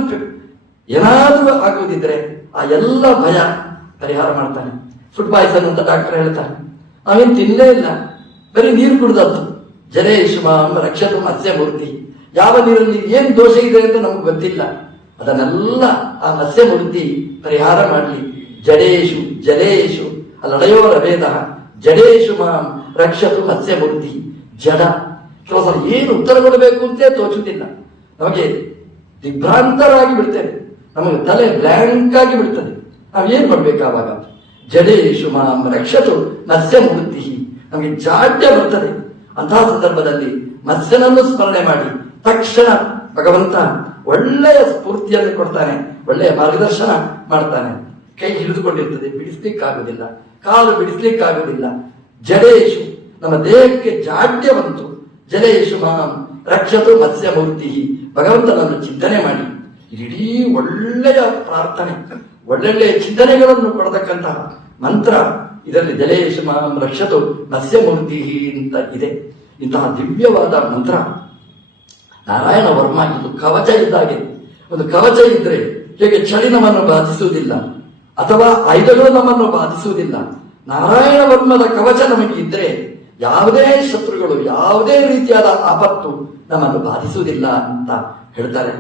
ಏನಾದರೂ ಆಗುವುದಿದ್ರೆ ಆ ಎಲ್ಲ ಭಯ ಪರಿಹಾರ ಮಾಡ್ತಾನೆ. ಫುಡ್ ಪಾಯ್ಸನ್ ಅಂತ ಡಾಕ್ಟರ್ ಹೇಳ್ತಾನೆ. ನಾವೇನು ತಿನ್ನಲೇ ಇಲ್ಲ, ಬರೀ ನೀರು ಕುಡಿದದ್ದು. ಜಲೇಶು ಮಾಂ ರಕ್ಷತು ಮತ್ಸ್ಯಮೂರ್ತಿ. ಯಾವ ನೀರಲ್ಲಿ ಏನು ದೋಷ ಇದೆ ಅಂತ ನಮ್ಗೆ ಗೊತ್ತಿಲ್ಲ, ಅದನ್ನೆಲ್ಲ ಆ ಮತ್ಸ್ಯಮೂರ್ತಿ ಪರಿಹಾರ ಮಾಡಲಿ. ಜಡೇಶು ಜಲೇಶು ಅಲ್ಲಡೆಯೋರ ವೇದ ಜಡೇಶು ಮಾಂ ರಕ್ಷತು ಮತ್ಸ್ಯಮೂರ್ತಿ. ಜಡ ಕೆಲವು ಸಲ ಏನು ಉತ್ತರ ಕೊಡಬೇಕು ಅಂತೇ ತೋಚುತ್ತಿಲ್ಲ, ನಮಗೆ ದಿಗ್ಭ್ರಾಂತರಾಗಿ ಬಿಡ್ತೇವೆ, ನಮಗೆ ತಲೆ ಬ್ಲ್ಯಾಂಕ್ ಆಗಿ ಬಿಡ್ತದೆ. ನಾವೇನ್ ಮಾಡ್ಬೇಕು ಆವಾಗ? ಜಡೇಶು ಮಾಂ ರಕ್ಷತು ಮತ್ಸ್ಯಮೂರ್ತಿ. ನಮಗೆ ಜಾಡ್ಯ ಬರ್ತದೆ. ಅಂತಹ ಸಂದರ್ಭದಲ್ಲಿ ಮತ್ಸ್ಯನನ್ನು ಸ್ಮರಣೆ ಮಾಡಿ ತಕ್ಷಣ ಭಗವಂತ ಒಳ್ಳೆಯ ಸ್ಫೂರ್ತಿಯನ್ನು ಕೊಡ್ತಾನೆ, ಒಳ್ಳೆಯ ಮಾರ್ಗದರ್ಶನ ಮಾಡ್ತಾನೆ. ಕೈ ಹಿಡಿದುಕೊಂಡಿರ್ತದೆ, ಬಿಡಿಸ್ಲಿಕ್ಕಾಗುವುದಿಲ್ಲ, ಕಾಲು ಬಿಡಿಸ್ಲಿಕ್ಕಾಗುವುದಿಲ್ಲ. ಜಡೇಶು, ನಮ್ಮ ದೇಹಕ್ಕೆ ಜಾಡ್ಯ ಬಂತು. ಜಲೇಶು ಮಾಂ ರಕ್ಷತು ಮತ್ಸ್ಯಮೂರ್ತಿ. ಭಗವಂತನನ್ನು ಚಿಂತನೆ ಮಾಡಿ ಇಡೀ ಒಳ್ಳೆಯ ಪ್ರಾರ್ಥನೆ, ಒಳ್ಳೊಳ್ಳೆಯ ಚಿಂತನೆಗಳನ್ನು ಕೊಡತಕ್ಕಂತಹ ಮಂತ್ರ ಇದರಲ್ಲಿ ಜಲೇಶು ಮಾಂ ರಕ್ಷತು ಮತ್ಸ್ಯಮೂರ್ತಿ ಅಂತ ಇದೆ. ಇಂತಹ ದಿವ್ಯವಾದ ಮಂತ್ರ ನಾರಾಯಣ ವರ್ಮ ಇದು ಕವಚ ಇದ್ದಾಗೆ. ಒಂದು ಕವಚ ಇದ್ರೆ ಹೇಗೆ ಚಳಿ ನಮ್ಮನ್ನು ಬಾಧಿಸುವುದಿಲ್ಲ ಅಥವಾ ಆಯುಧಗಳು ನಮ್ಮನ್ನು ಬಾಧಿಸುವುದಿಲ್ಲ, ನಾರಾಯಣ ವರ್ಮದ ಕವಚ ನಮಗೆ ಇದ್ರೆ ಯಾವುದೇ ಶತ್ರುಗಳು, ಯಾವುದೇ ರೀತಿಯಾದ ಆಪತ್ತು ನಮ್ಮನ್ನು ಬಾಧಿಸುವುದಿಲ್ಲ ಅಂತ ಹೇಳ್ತಾರೆ.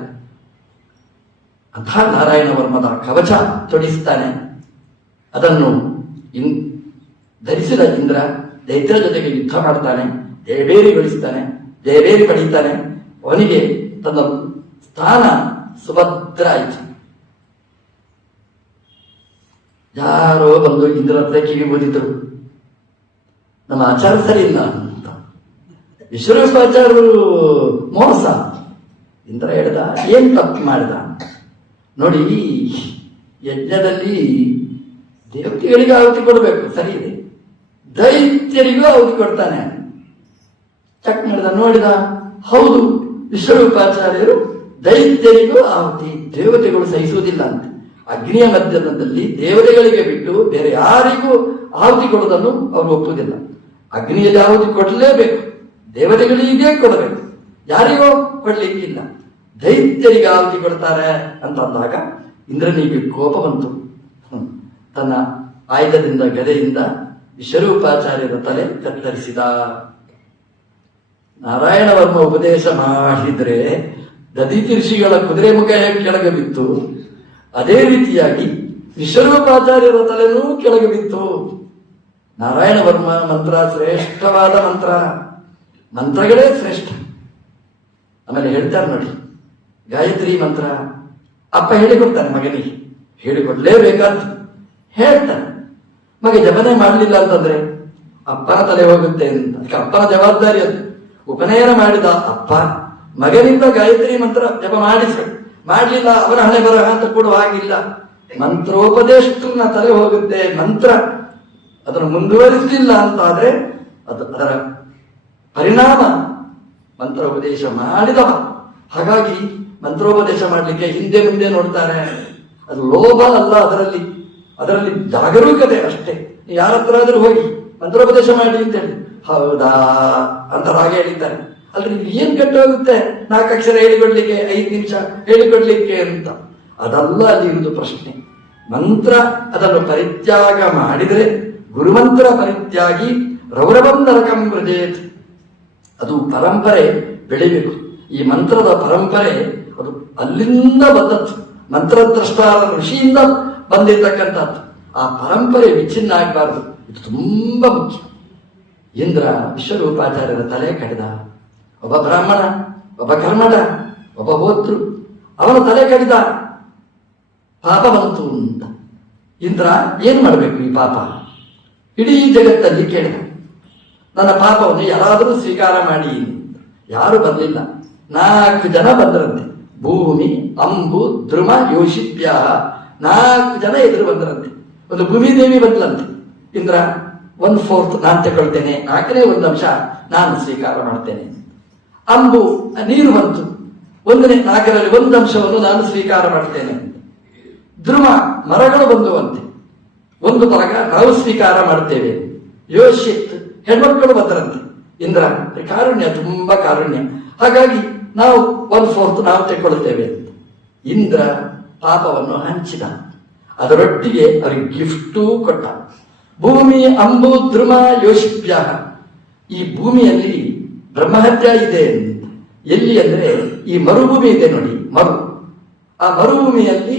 ಅಂತಹ ನಾರಾಯಣ ವರ್ಮದ ಕವಚ ತೊಡಿಸ್ತಾನೆ. ಅದನ್ನು ಧರಿಸಿದ ಇಂದ್ರ ದೈತ್ಯರ ಜೊತೆಗೆ ಯುದ್ಧ ಮಾಡ್ತಾನೆ, ಜಯಬೇರಿಗೊಳಿಸ್ತಾನೆ, ಜಯಬೇರಿ ಪಡೀತಾನೆ. ಅವನಿಗೆ ತನ್ನ ಸ್ಥಾನ ಸುಭದ್ರ ಆಯಿತು. ಯಾರೋ ಬಂದು ಇಂದ್ರ ಹತ್ರ ಕಿವಿ ಓದಿದ್ರು, ನಮ್ಮ ಆಚಾರ ಸರಿ ಇಲ್ಲ ಅಂತ. ವಿಶ್ವರೂಪಾಚಾರ್ಯರು ಮೋಸ. ಇಂದ್ರ ಹೇಳ್ದ, ಏನ್ ತಪ್ಪು ಮಾಡಿದ ನೋಡಿ, ಯಜ್ಞದಲ್ಲಿ ದೇವತೆಗಳಿಗೆ ಆಹುತಿ ಕೊಡಬೇಕು, ಸರಿ ಇದೆ, ದೈತ್ಯರಿಗೂ ಆಹುತಿ ಕೊಡ್ತಾನೆ. ಚೆಕ್ ಮಾಡಿದ, ನೋಡಿದ, ಹೌದು ವಿಶ್ವರೂಪಾಚಾರ್ಯರು ದೈತ್ಯರಿಗೂ ಆಹುತಿ, ದೇವತೆಗಳು ಸಹಿಸುವುದಿಲ್ಲ ಅಂತ. ಅಗ್ನಿಯ ಮಧ್ಯದಲ್ಲಿ ದೇವತೆಗಳಿಗೆ ಬಿಟ್ಟು ಬೇರೆ ಯಾರಿಗೂ ಆಹುತಿ ಕೊಡೋದನ್ನು ಅವರು ಒಪ್ಪುವುದಿಲ್ಲ. ಅಗ್ನಿಯಲ್ಲಿ ಆಹುತಿ ಕೊಡಲೇಬೇಕು, ದೇವತೆಗಳಿಗೆ ಕೊಡಬೇಕು, ಯಾರಿಗೋ ಕೊಡ್ಲಿಕ್ಕಿಲ್ಲ. ದೈತ್ಯರಿಗೆ ಆಹುತಿ ಕೊಡ್ತಾರೆ ಅಂತ ಅಂದಾಗ ಇಂದ್ರನಿಗೆ ಕೋಪ ಬಂತು. ತನ್ನ ಆಯುಧದಿಂದ, ಗದೆಯಿಂದ ವಿಶ್ವರೂಪಾಚಾರ್ಯರ ತಲೆ ಕತ್ತರಿಸಿದ. ನಾರಾಯಣ ವರ್ಮ ಉಪದೇಶ ಮಾಡಿದ್ರೆ ದದೀತಿ ಋಷಿಗಳ ಕುದುರೆ ಮುಖ ಕೆಳಗೆ ಬಿತ್ತು, ಅದೇ ರೀತಿಯಾಗಿ ವಿಶ್ವರೂಪಾಚಾರ್ಯರ ತಲೆನೂ ಕೆಳಗೆ ಬಿತ್ತು. ನಾರಾಯಣ ವರ್ಮ ಮಂತ್ರ ಶ್ರೇಷ್ಠವಾದ ಮಂತ್ರ, ಮಂತ್ರಗಳೇ ಶ್ರೇಷ್ಠ. ಆಮೇಲೆ ಹೇಳ್ತಾರೆ ನೋಡಿ, ಗಾಯತ್ರಿ ಮಂತ್ರ ಅಪ್ಪ ಹೇಳಿಕೊಡ್ತಾನೆ ಮಗನಿಗೆ, ಹೇಳಿಕೊಡ್ಲೇಬೇಕಂತ ಹೇಳ್ತಾನೆ. ಮಗ ಜಪನೆ ಮಾಡಲಿಲ್ಲ ಅಂತಂದ್ರೆ ಅಪ್ಪನ ತಲೆ ಹೋಗುತ್ತೆ ಅಂತ, ಅದಕ್ಕೆ ಅಪ್ಪನ ಜವಾಬ್ದಾರಿ ಅದು. ಉಪನಯನ ಮಾಡಿದ ಅಪ್ಪ ಮಗನಿಂದ ಗಾಯತ್ರಿ ಮಂತ್ರ ಜಪ ಮಾಡಲಿಲ್ಲ, ಅವರ ಹಣೆ ಬರಹ ಅಂತ ಕೊಡುವ ಹಾಗಿಲ್ಲ. ಮಂತ್ರೋಪದೇಶನ ತಲೆ ಹೋಗುತ್ತೆ. ಮಂತ್ರ ಅದನ್ನು ಮುಂದುವರಿಸಲಿಲ್ಲ ಅಂತಾದ್ರೆ ಅದರ ಪರಿಣಾಮ ಮಂತ್ರೋಪದೇಶ ಮಾಡಿದವ. ಹಾಗಾಗಿ ಮಂತ್ರೋಪದೇಶ ಮಾಡಲಿಕ್ಕೆ ಹಿಂದೆ ಮುಂದೆ ನೋಡ್ತಾರೆ. ಅದು ಲೋಭ ಅಲ್ಲ, ಅದರಲ್ಲಿ ಜಾಗರೂಕತೆ ಅಷ್ಟೇ. ಯಾರ ಹತ್ರ ಆದ್ರೂ ಹೋಗಿ ಮಂತ್ರೋಪದೇಶ ಮಾಡಿ ಅಂತ ಹೇಳಿ, ಹೌದಾ ಅಂತ ಹಾಗೆ ಹೇಳಿದ್ದಾರೆ. ಅಲ್ರಿ ಏನ್ ಕೆಟ್ಟು ಹೋಗುತ್ತೆ 4 ಅಕ್ಷರ ಹೇಳಿಕೊಡ್ಲಿಕ್ಕೆ, 5 ನಿಮಿಷ ಹೇಳಿಕೊಡ್ಲಿಕ್ಕೆ ಅಂತ. ಅದಲ್ಲ ಅಲ್ಲಿ ಇರುವುದು ಪ್ರಶ್ನೆ. ಮಂತ್ರ ಅದನ್ನು ಪರಿತ್ಯಾಗ ಮಾಡಿದರೆ ಗುರುಮಂತ್ರ ಪರಿತ್ಯಾಗಿ ರೌರವಂ ನರಕಂ ವ್ರಜೇತ್. ಅದು ಪರಂಪರೆ ಬೆಳಿಬೇಕು. ಈ ಮಂತ್ರದ ಪರಂಪರೆ ಅದು ಅಲ್ಲಿಂದ ಬಂದದ್ದು, ಮಂತ್ರದ್ರಷ್ಟಾರ ಋಷಿಯಿಂದ ಬಂದಿರತಕ್ಕಂಥದ್ದು. ಆ ಪರಂಪರೆ ವಿಚ್ಛಿನ್ನ ಆಗಬಾರದು, ಇದು ತುಂಬಾ ಮುಖ್ಯ. ಇಂದ್ರ ವಿಶ್ವರೂಪಾಚಾರ್ಯರ ತಲೆ ಕಡಿದ. ಒಬ್ಬ ಬ್ರಾಹ್ಮಣ, ಒಬ್ಬ ಕರ್ಮಡ, ಒಬ್ಬ ಹೋತೃ, ಅವನ ತಲೆ ಕಡಿದ. ಪಾಪ ಬಂತು ಅಂತ ಇಂದ್ರ ಏನ್ ಮಾಡಬೇಕು? ಈ ಪಾಪ ಇಡೀ ಜಗತ್ತಲ್ಲಿ ಕೇಳಿದ, ನನ್ನ ಪಾಪವನ್ನು ಯಾರಾದರೂ ಸ್ವೀಕಾರ ಮಾಡಿ. ಯಾರು ಬರಲಿಲ್ಲ. 4 ಜನ ಬಂದರಂತೆ. ಭೂಮಿ, ಅಂಬು, ಧ್ರುವ, ಯೋಷಿತ್ಯ 4 ಜನ ಎದುರು ಬಂದರಂತೆ. ಒಂದು ಭೂಮಿದೇವಿ ಬಂದ್ಲಂತೆ. ಇಂದ್ರ 1/4 ನಾನು ತಗೊಳ್ತೇನೆ, 4ನೇ 1 ಅಂಶ ನಾನು ಸ್ವೀಕಾರ ಮಾಡ್ತೇನೆ. ಅಂಬು ನೀರು ಬಂತು, 4ರಲ್ಲಿ 1 ಅಂಶವನ್ನು ನಾನು ಸ್ವೀಕಾರ ಮಾಡ್ತೇನೆ. ಧ್ರುವ ಮರಗಳು ಬಂದುವಂತೆ 1 ಭಾಗ ನಾವು ಸ್ವೀಕಾರ ಮಾಡ್ತೇವೆ. ಯೋಷಿತ್ ಹೆಣ್ಮಕ್ಕಳು ಬಂದರಂತೆ. ಇಂದ್ರ ಕಾರುಣ್ಯ, ತುಂಬಾ ಕಾರುಣ್ಯ, ಹಾಗಾಗಿ ನಾವು 1/4 ನಾವು ತೆಕ್ಕೊಳ್ತೇವೆ. ಇಂದ್ರ ಪಾಪವನ್ನು ಹಂಚಿದ, ಅದರೊಟ್ಟಿಗೆ ಅವರಿಗೆ ಗಿಫ್ಟೂ ಕೊಟ್ಟ. ಭೂಮಿ ಅಂಬು ಧ್ರುವ ಯೋಷಿಭ್ಯ. ಈ ಭೂಮಿಯಲ್ಲಿ ಬ್ರಹ್ಮಹತ್ಯ ಇದೆ. ಎಲ್ಲಿ ಅಂದ್ರೆ ಈ ಮರುಭೂಮಿ ಇದೆ ನೋಡಿ, ಆ ಮರುಭೂಮಿಯಲ್ಲಿ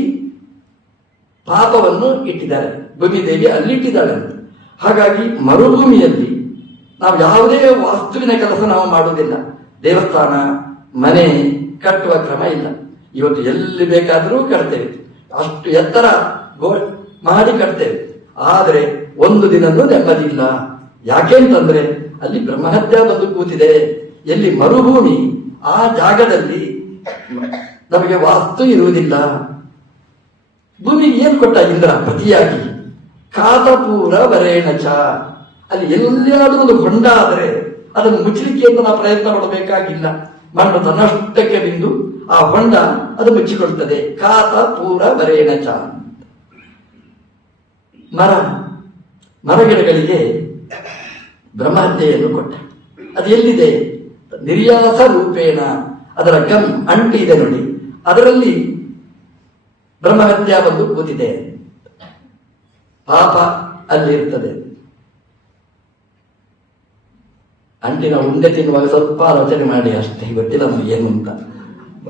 ಪಾಪವನ್ನು ಇಟ್ಟಿದ್ದಾರೆ. ಭೂಮಿದೇವಿ ಅಲ್ಲಿಟ್ಟಿದ್ದಾಳೆ ಅಂತ. ಹಾಗಾಗಿ ಮರುಭೂಮಿಯಲ್ಲಿ ನಾವು ಯಾವುದೇ ವಾಸ್ತುವಿನ ಕೆಲಸ ನಾವು ಮಾಡುವುದಿಲ್ಲ. ದೇವಸ್ಥಾನ ಮನೆ ಕಟ್ಟುವ ಕ್ರಮ ಇಲ್ಲ. ಇವತ್ತು ಎಲ್ಲಿ ಬೇಕಾದರೂ ಕಟ್ತೇವೆ, ಅಷ್ಟು ಎತ್ತರ ಮಾಡಿ ಕಟ್ತೇವೆ. ಆದರೆ ಒಂದು ದಿನನೂ ನೆಮ್ಮದಿ ಇಲ್ಲ. ಯಾಕೆ ಅಂತಂದ್ರೆ ಅಲ್ಲಿ ಬ್ರಹ್ಮಹತ್ಯ ಬಂದು ಕೂತಿದೆ. ಎಲ್ಲಿ ಮರುಭೂಮಿ, ಆ ಜಾಗದಲ್ಲಿ ನಮಗೆ ವಾಸ್ತು ಇರುವುದಿಲ್ಲ. ಭೂಮಿಗೆ ಏನ್ ಕೊಟ್ಟ ಇಂದ್ರ ಪ್ರತಿಯಾಗಿ? ಕಾತಪೂರ ವರೇಣಚ. ಅಲ್ಲಿ ಎಲ್ಲಿಯಾದ್ರೂ ಒಂದು ಹೊಂಡ ಆದರೆ ಅದನ್ನು ಮುಚ್ಚಲಿಕ್ಕೆ ಅಂತ ನಾವು ಪ್ರಯತ್ನ ಪಡಬೇಕಾಗಿಲ್ಲ. ಮಣ್ಣು ತನ್ನಷ್ಟಕ್ಕೆ ಬಿಂದು ಆ ಹೊಂಡ ಅದು ಮುಚ್ಚಿಕೊಳ್ತದೆ. ಕಾತಪೂರ ವರೇಣಚ. ಮರಗಿಡಗಳಿಗೆ ಬ್ರಹ್ಮಹತ್ಯೆಯನ್ನು ಕೊಟ್ಟ. ಅದು ಎಲ್ಲಿದೆ? ನಿರ್ಯಾಸ ರೂಪೇಣ. ಅದರ ಅಂಟಿ ಇದೆ ನೋಡಿ, ಅದರಲ್ಲಿ ಬ್ರಹ್ಮಹತ್ಯ ಬಂದು ಕೂತಿದೆ. ಪಾಪ ಅಲ್ಲಿರ್ತದೆ. ಅಂಟಿನ ಉಂಡೆ ತಿನ್ನುವಾಗ ಸ್ವಲ್ಪ ಆಲೋಚನೆ ಮಾಡಿ, ಅಷ್ಟೇ, ಗೊತ್ತಿಲ್ಲ ನಮಗೆ ಏನು ಅಂತ.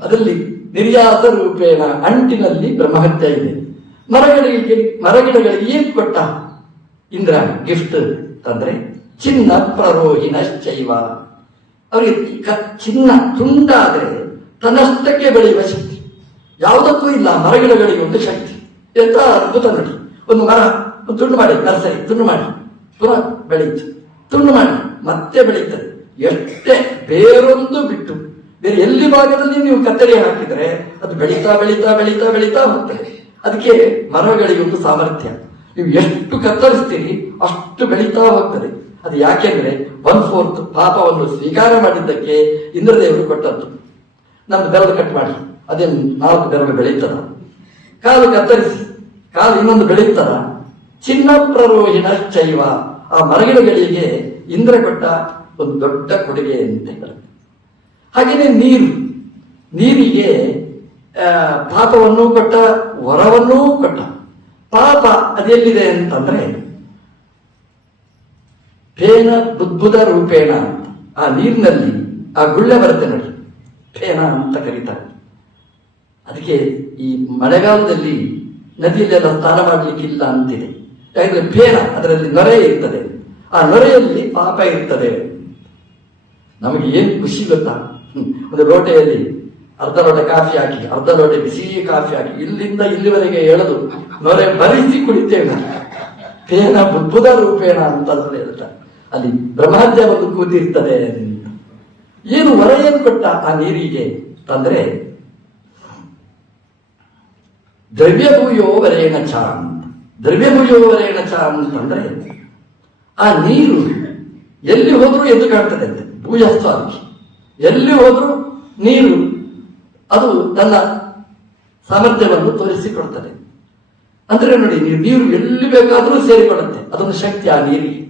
ಅದರಲ್ಲಿ ನಿರ್ಯಾಸ ರೂಪೇಣ ಅಂಟಿನಲ್ಲಿ ಬ್ರಹ್ಮಹತ್ಯ ಇದೆ. ಮರಗಿಡಗಳಿಗೆ ಏನ್ ಕೊಟ್ಟ ಇಂದ್ರ ಗಿಫ್ಟ್ ಅಂದ್ರೆ ಚಿನ್ನ ಪ್ರರೋಹಿಣಶ್ಚೈವ. ಅವರಿಗೆ ಚಿನ್ನ ತುಂಡಾದ್ರೆ ತನ್ನಷ್ಟಕ್ಕೆ ಬೆಳೆಯುವ ಶಕ್ತಿ ಯಾವುದಕ್ಕೂ ಇಲ್ಲ. ಮರಗಿಡಗಳಿಗೆ ಒಂದು ಶಕ್ತಿ. ಎಂತ ಅದ್ಭುತ ನೋಡಿ. ಒಂದು ಮರ ತುಂಡು ಮಾಡಿ, ನರ್ಸರಿ ತುಂಡು ಮಾಡಿ ಪುನಃ ಬೆಳೆಯಿತು, ತುಂಡು ಮಾಡಿ ಮತ್ತೆ ಬೆಳೀತದೆ. ಎಷ್ಟೇ ಬೇರೊಂದು ಬಿಟ್ಟು ಬೇರೆ ಎಲ್ಲಿ ಭಾಗದಲ್ಲಿ ನೀವು ಕತ್ತರಿ ಹಾಕಿದರೆ ಅದು ಬೆಳೀತಾ ಬೆಳೀತಾ ಬೆಳೀತಾ ಬೆಳೀತಾ ಹೋಗ್ತದೆ. ಅದಕ್ಕೆ ಮರಗಳಿಗೆ ಒಂದು ಸಾಮರ್ಥ್ಯ. ನೀವು ಎಷ್ಟು ಕತ್ತರಿಸ್ತೀರಿ ಅಷ್ಟು ಬೆಳೀತಾ ಹೋಗ್ತದೆ. ಅದು ಯಾಕೆಂದ್ರೆ 1/4 ಪಾಪವನ್ನು ಸ್ವೀಕಾರ ಮಾಡಿದ್ದಕ್ಕೆ ಇಂದ್ರದೇವರು ಕೊಟ್ಟದ್ದು. ನಮ್ದು ಬೆರಳು ಕಟ್ ಮಾಡಿ, ಅದೇ 4 ಬೆರಳು ಬೆಳೀತದ. ಕಾಲು ಕತ್ತರಿಸಿ, ಕಾಲು ಇನ್ನೊಂದು ಬೆಳೀತದ. ಚಿನ್ನ ಪ್ರರೋಹಿಣ ಚೈವ. ಆ ಮರಗಿಡಗಳಿಗೆ ಇಂದ್ರ ಕೊಟ್ಟ ಒಂದು ದೊಡ್ಡ ಕೊಡುಗೆ ಅಂತ ಹೇಳ್ತಾರೆ. ಹಾಗೆಯೇ ನೀರಿಗೆ ಪಾಪವನ್ನೂ ಕೊಟ್ಟ, ವರವನ್ನೂ ಕೊಟ್ಟ. ಪಾಪ ಅದೆಲ್ಲಿದೆ ಅಂತಂದ್ರೆ ಫೇನ ಬುದ್ಬುದ ರೂಪೇಣ ಅಂತ. ಆ ನೀರಿನಲ್ಲಿ ಆ ಗುಳ್ಳೆ ಬರುತ್ತೆ ನೋಡಿ, ಫೇನ ಅಂತ ಕರೀತಾರೆ. ಅದಕ್ಕೆ ಈ ಮಳೆಗಾಲದಲ್ಲಿ ನದಿಯಲ್ಲೆಲ್ಲ ಸ್ನಾನ ಮಾಡಲಿಕ್ಕಿಲ್ಲ ಅಂತಿದೆ. ಯಾಕಂದ್ರೆ ಫೇನ, ಅದರಲ್ಲಿ ನೊರೆ ಇರ್ತದೆ. ಆ ನೊರೆಯಲ್ಲಿ ಪಾಪ ಇರ್ತದೆ. ನಮಗೆ ಏನ್ ಖುಷಿ ಗೊತ್ತಾ? ಒಂದು ಲೋಟೆಯಲ್ಲಿ ಅರ್ಧ ಲೋಟ ಕಾಫಿ ಹಾಕಿ, ಅರ್ಧ ಲೋಟ ಬಿಸಿ ಕಾಫಿ ಹಾಕಿ, ಇಲ್ಲಿಂದ ಇಲ್ಲಿವರೆಗೆ ಎಳೆದು ನೊರೆ ಬರಿಸಿ ಕುಡಿತೇವೆ. ಫೇನ ಬುದ್ಬುದ ರೂಪೇಣ ಅಂತ ಹೇಳ್ತಾರೆ. ಅಲ್ಲಿ ಬ್ರಹ್ಮಹತ್ಯ ಬಂದು ಕೂತಿರ್ತದೆ. ಏನು ವರ ಏನು ಕೊಟ್ಟ ಆ ನೀರಿಗೆ ತಂದ್ರೆ ದ್ರವ್ಯಭೂಯೋ ವರೇಣ ಚ ಅಂತ. ದ್ರವ್ಯಭೂಯೋ ವರೇಣ ಚ ಅಂತಂದ್ರೆ ಆ ನೀರು ಎಲ್ಲಿ ಹೋದ್ರೂ ಎದ್ದು ಕಾಣ್ತದೆ ಅಂತೆ. ಭೂಯಸ್ತು ಅದಕ್ಕೆ ಎಲ್ಲಿ ಹೋದ್ರೂ ನೀರು ಅದು ತನ್ನ ಸಾಮರ್ಥ್ಯವನ್ನು ತೋರಿಸಿಕೊಡ್ತದೆ. ಅಂದ್ರೆ ನೋಡಿ, ನೀರು ಎಲ್ಲಿ ಬೇಕಾದರೂ ಸೇರಿಕೊಳ್ಳುತ್ತೆ. ಅದೊಂದು ಶಕ್ತಿ ಆ ನೀರಿಗೆ.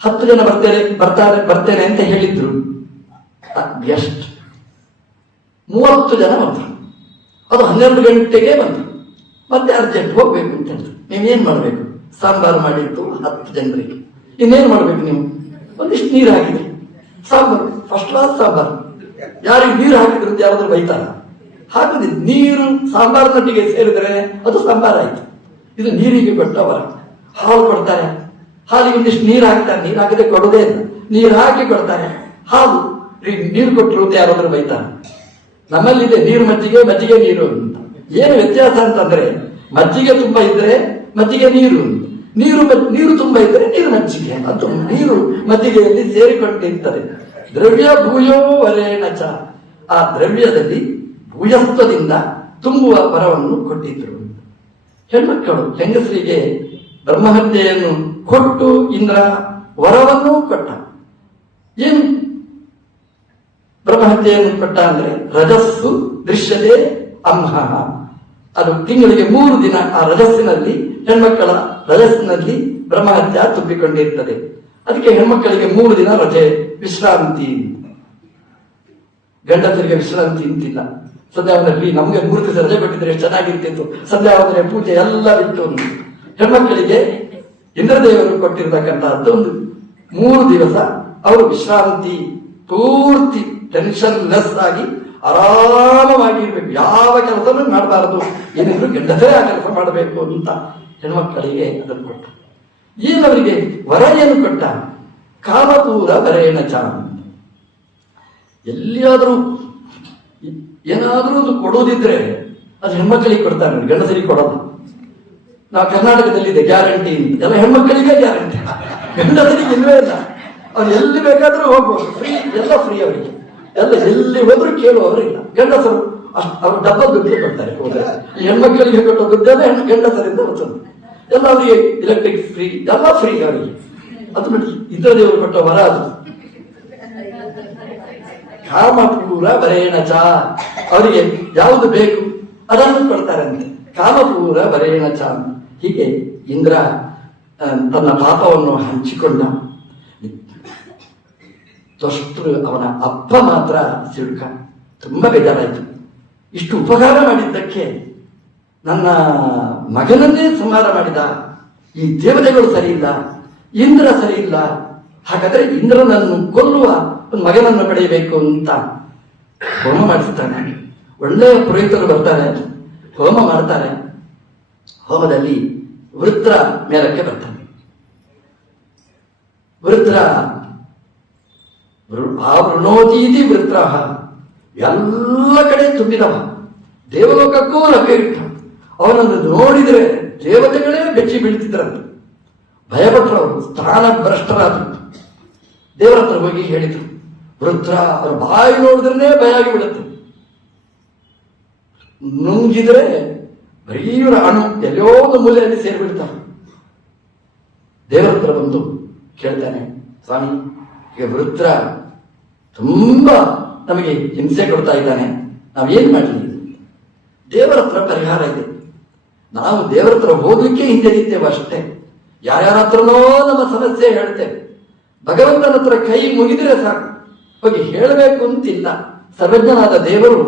10 ಜನ ಬರ್ತೇನೆ ಅಂತ ಹೇಳಿದ್ರು. ಗೆಸ್ಟ್ 30 ಜನ ಬಂದರು. ಅದು 12 ಗಂಟೆಗೆ ಬಂದರು. ಮತ್ತೆ ಅರ್ಜೆಂಟ್ ಹೋಗ್ಬೇಕು ಅಂತ ಹೇಳಿದ್ರು. ನೀವೇನ್ ಮಾಡ್ಬೇಕು? ಸಾಂಬಾರು ಮಾಡಿತ್ತು 10 ಜನರಿಗೆ. ಇನ್ನೇನು ಮಾಡ್ಬೇಕು? ನೀವು ಒಂದಿಷ್ಟು ನೀರು ಹಾಕಿದ್ರಿ, ಸಾಂಬಾರು ಫಸ್ಟ್ ಕ್ಲಾಸ್ ಸಾಂಬಾರು. ಯಾರಿಗೆ ನೀರು ಹಾಕಿದ್ರು ಅಂತ ಯಾರಾದ್ರೂ ಬೈತಾರ? ಹಾಕುದಿಲ್ಲ. ನೀರು ಸಾಂಬಾರಿನೊಟ್ಟಿಗೆ ಸೇರಿದ್ರೆ ಅದು ಸಾಂಬಾರಾಯ್ತು. ಇದು ನೀರಿಗೆ ಕೊಟ್ಟವರ. ಹಾಲು ಕೊಡ್ತಾರೆ, ಹಾಲಿಗೆ ಒಂದಿಷ್ಟು ನೀರು ಹಾಕ್ತಾರೆ. ನೀರು ಹಾಕಿದ್ರೆ ಕೊಡೋದೇ ಇಲ್ಲ, ನೀರು ಹಾಕಿ ಕೊಡ್ತಾರೆ. ಹಾಲು ನೀರು ಕೊಟ್ಟರು ಅಂತ ಯಾರಾದ್ರೂ ಬೈತಾರೆ? ನಮ್ಮಲ್ಲಿದೆ ನೀರು ಮಜ್ಜಿಗೆ, ಮಜ್ಜಿಗೆ ನೀರು ಅಂತ. ಏನು ವ್ಯತ್ಯಾಸ ಅಂತಂದ್ರೆ ಮಜ್ಜಿಗೆ ತುಂಬಾ ಇದ್ರೆ ಮಜ್ಜಿಗೆ ನೀರು, ನೀರು ತುಂಬಾ ಇದ್ರೆ ನೀರು ಮಜ್ಜಿಗೆ. ಅದು ನೀರು ಮಜ್ಜಿಗೆಯಲ್ಲಿ ಸೇರಿಕೊಂಡಿರ್ತದೆ. ದ್ರವ್ಯ ಭೂಯೋ ವರೇಣ ಚ. ಆ ದ್ರವ್ಯದಲ್ಲಿ ಭೂಯತ್ವದಿಂದ ತುಂಬುವ ವರವನ್ನು ಕೊಟ್ಟಿದ್ರು. ಹೆಣ್ಮಕ್ಕಳು ಹೆಂಗಸರಿಗೆ ಬ್ರಹ್ಮಹತ್ಯೆಯನ್ನು ಕೊಟ್ಟು ಇಂದ್ರ ವರವನ್ನೂ ಕೊಟ್ಟ. ಏನು ಬ್ರಹ್ಮಹತ್ಯೆಯನ್ನು ಕೊಟ್ಟ ಅಂದ್ರೆ ರಜಸ್ಸು ದೃಶ್ಯತೆ ಅಂಹ, ಅದು ತಿಂಗಳಿಗೆ 3 ದಿನ ಆ ರಜಸ್ಸಿನಲ್ಲಿ ಹೆಣ್ಮಕ್ಕಳ ರಜಸ್ಸಿನಲ್ಲಿ ಬ್ರಹ್ಮಹತ್ಯ ತುಂಬಿಕೊಂಡಿರ್ತದೆ. ಅದಕ್ಕೆ ಹೆಣ್ಮಕ್ಕಳಿಗೆ 3 ದಿನ ರಜೆ ವಿಶ್ರಾಂತಿ. ಗಂಡಸರಿಗೆ ವಿಶ್ರಾಂತಿ ಅಂತಿಲ್ಲ. ಸಂಧ್ಯಾವಂದನೆ ನಮಗೆ 3 ದಿವಸ ರಜೆ ಕೊಟ್ಟಿದ್ರೆ ಎಷ್ಟು ಚೆನ್ನಾಗಿರ್ತಿತ್ತು. ಸಂಧ್ಯಾವಂದನೆ ಪೂಜೆ ಎಲ್ಲ ಬಿಟ್ಟು ಹೆಣ್ಮಕ್ಕಳಿಗೆ ಇಂದ್ರದೇವರು ಕೊಟ್ಟಿರ್ತಕ್ಕಂಥದ್ದು ಒಂದು 3 ದಿವಸ ಅವರು ವಿಶ್ರಾಂತಿ, ಪೂರ್ತಿ ಟೆನ್ಷನ್ ಲೆಸ್ ಆಗಿ ಆರಾಮವಾಗಿರ್ಬೇಕು. ಯಾವ ಕೆಲಸನೂ ಮಾಡಬಾರದು, ಏನಿದ್ರು ಗಂಡಸರೇ ಆ ಕೆಲಸ ಮಾಡಬೇಕು ಅಂತ ಹೆಣ್ಮಕ್ಕಳಿಗೆ ಅದನ್ನು ಕೊಟ್ಟ. ಏನವರಿಗೆ ವರ ಏನು ಕೊಟ್ಟ? ಕಾಮಪೂರ ವರೇಣ ಚ. ಎಲ್ಲಿಯಾದರೂ ಏನಾದರೂ ಒಂದು ಕೊಡೋದಿದ್ರೆ ಅದು ಹೆಣ್ಮಕ್ಕಳಿಗೆ ಕೊಡ್ತಾರೆ, ಗಂಡಸರಿಗೆ ಕೊಡೋದು. ನಾವು ಕರ್ನಾಟಕದಲ್ಲಿದೆ ಗ್ಯಾರಂಟಿ ಅಂತ, ಎಲ್ಲ ಹೆಣ್ಮಕ್ಕಳಿಗೆ ಗ್ಯಾರಂಟಿ, ಗಂಡಸರಿಗೆ ಇಲ್ವೇ ಇಲ್ಲ. ಅವ್ರು ಎಲ್ಲಿ ಬೇಕಾದ್ರೂ ಹೋಗ್ಬೋದು, ಫ್ರೀ, ಎಲ್ಲ ಫ್ರೀ ಅವರಿಗೆ. ಎಲ್ಲ ಎಲ್ಲಿ ಹೋದ್ರೂ ಕೇಳುವವರಿಲ್ಲ. ಗಂಡಸರು ಅವ್ರು ಡಬ್ಬಲ್ ದುಡ್ಡು ಕೊಡ್ತಾರೆ ಹೋದ್ರೆ. ಈ ಹೆಣ್ಮಕ್ಕಳಿಗೆ ಕೊಟ್ಟೋ ದುಡ್ಡಲ್ಲೇ ಗಂಡಸರಿಂದ ಬರ್ತದೆ. ಎಲ್ಲ ಅವರಿಗೆ ಎಲೆಕ್ಟ್ರಿಕ್ ಫ್ರೀ, ಎಲ್ಲ ಫ್ರೀ ಅವರಿಗೆ. ಅದು ನೋಡಿ ಇಂದ್ರದೇವರು ಕೊಟ್ಟ ವರ ಅದು. ಕಾಮಪೂರ ವರೇಣ ಚ, ಅವರಿಗೆ ಯಾವುದು ಬೇಕು ಅದನ್ನು ಕೊಡ್ತಾರಂತೆ. ಕಾಮಪೂರ ವರೇಣ ಚ. ಹೀಗೆ ಇಂದ್ರ ತನ್ನ ಪಾಪವನ್ನು ಹಂಚಿಕೊಂಡ. ತ್ವಷ್ಟೃ, ಅವನ ಅಪ್ಪ ಮಾತ್ರ ಸಿಡುಕ, ತುಂಬಾ ಬೇಜಾರಾಯಿತು. ಇಷ್ಟು ಉಪಕಾರ ಮಾಡಿದ್ದಕ್ಕೆ ನನ್ನ ಮಗನನ್ನೇ ಸಂಹಾರ ಮಾಡಿದ. ಈ ದೇವತೆಗಳು ಸರಿ ಇಲ್ಲ, ಇಂದ್ರ ಸರಿ ಇಲ್ಲ. ಹಾಗಾದ್ರೆ ಇಂದ್ರನನ್ನು ಕೊಲ್ಲುವ ಒಂದು ಮಗನನ್ನು ಪಡೆಯಬೇಕು ಅಂತ ಹೋಮ ಮಾಡಿಸ್ತಾನೆ. ಒಳ್ಳೆಯ ಪುರೋಹಿತರು ಬರ್ತಾರೆ, ಹೋಮ ಮಾಡ್ತಾರೆ. ಹೋಮದಲ್ಲಿ ವೃತ್ರ ಮೇಲಕ್ಕೆ ಬರ್ತಾನೆ. ವೃತ್ರ ವೃಣೋತೀತಿ ವೃತ್ರ, ಎಲ್ಲ ಕಡೆ ತುಂಬಿದವ, ದೇವಲೋಕಕ್ಕೂ ಲಭ್ಯ ಇಟ್ಟ. ಅವನನ್ನು ನೋಡಿದರೆ ದೇವತೆಗಳೇ ಬೆಚ್ಚಿ ಬೀಳ್ತಿದ್ರಂತೆ. ಭಯಪಟ್ಟರವರು, ಸ್ಥಾನ ಭ್ರಷ್ಟರಾದ್ರು. ದೇವರ ಹತ್ರ ಹೋಗಿ ಹೇಳಿದ್ರು, ವೃತ್ರ ಅವ್ರ ಬಾಯಿ ನೋಡಿದ್ರೆ ಭಯ ಆಗಿ ಬಿಡುತ್ತೆ, ನುಂಗಿದ್ರೆ ಬರೀ ಇವರ ಅಣು ಎಲ್ಲೋ ಒಂದು ಮೂಲೆಯಲ್ಲಿ ಸೇರಿಬಿಡ್ತಾರೆ. ದೇವರ ಹತ್ರ ಬಂದು ಕೇಳ್ತಾನೆ, ಸ್ವಾಮಿ, ಈಗ ವೃತ್ರ ತುಂಬಾ ನಮಗೆ ಹಿಂಸೆ ಕೊಡ್ತಾ ಇದ್ದಾನೆ, ನಾವೇನ್ ಮಾಡಲಿ? ದೇವರ ಹತ್ರ ಪರಿಹಾರ ಇದೆ. ನಾವು ದೇವರ ಹತ್ರ ಹೋಗ್ಲಿಕ್ಕೆ ಹಿಂಜರಿತೇವೆ ಅಷ್ಟೇ. ಯಾರ್ಯಾರ ಹತ್ರನೋ ನಮ್ಮ ಸಮಸ್ಯೆ ಹೇಳ್ತೇವೆ. ಭಗವಂತನ ಹತ್ರ ಕೈ ಮುಗಿದ್ರೆ ಸಾಕು, ಹೋಗಿ ಹೇಳಬೇಕು ಅಂತಿಲ್ಲ. ಸರ್ವಜ್ಞನಾದ ದೇವರು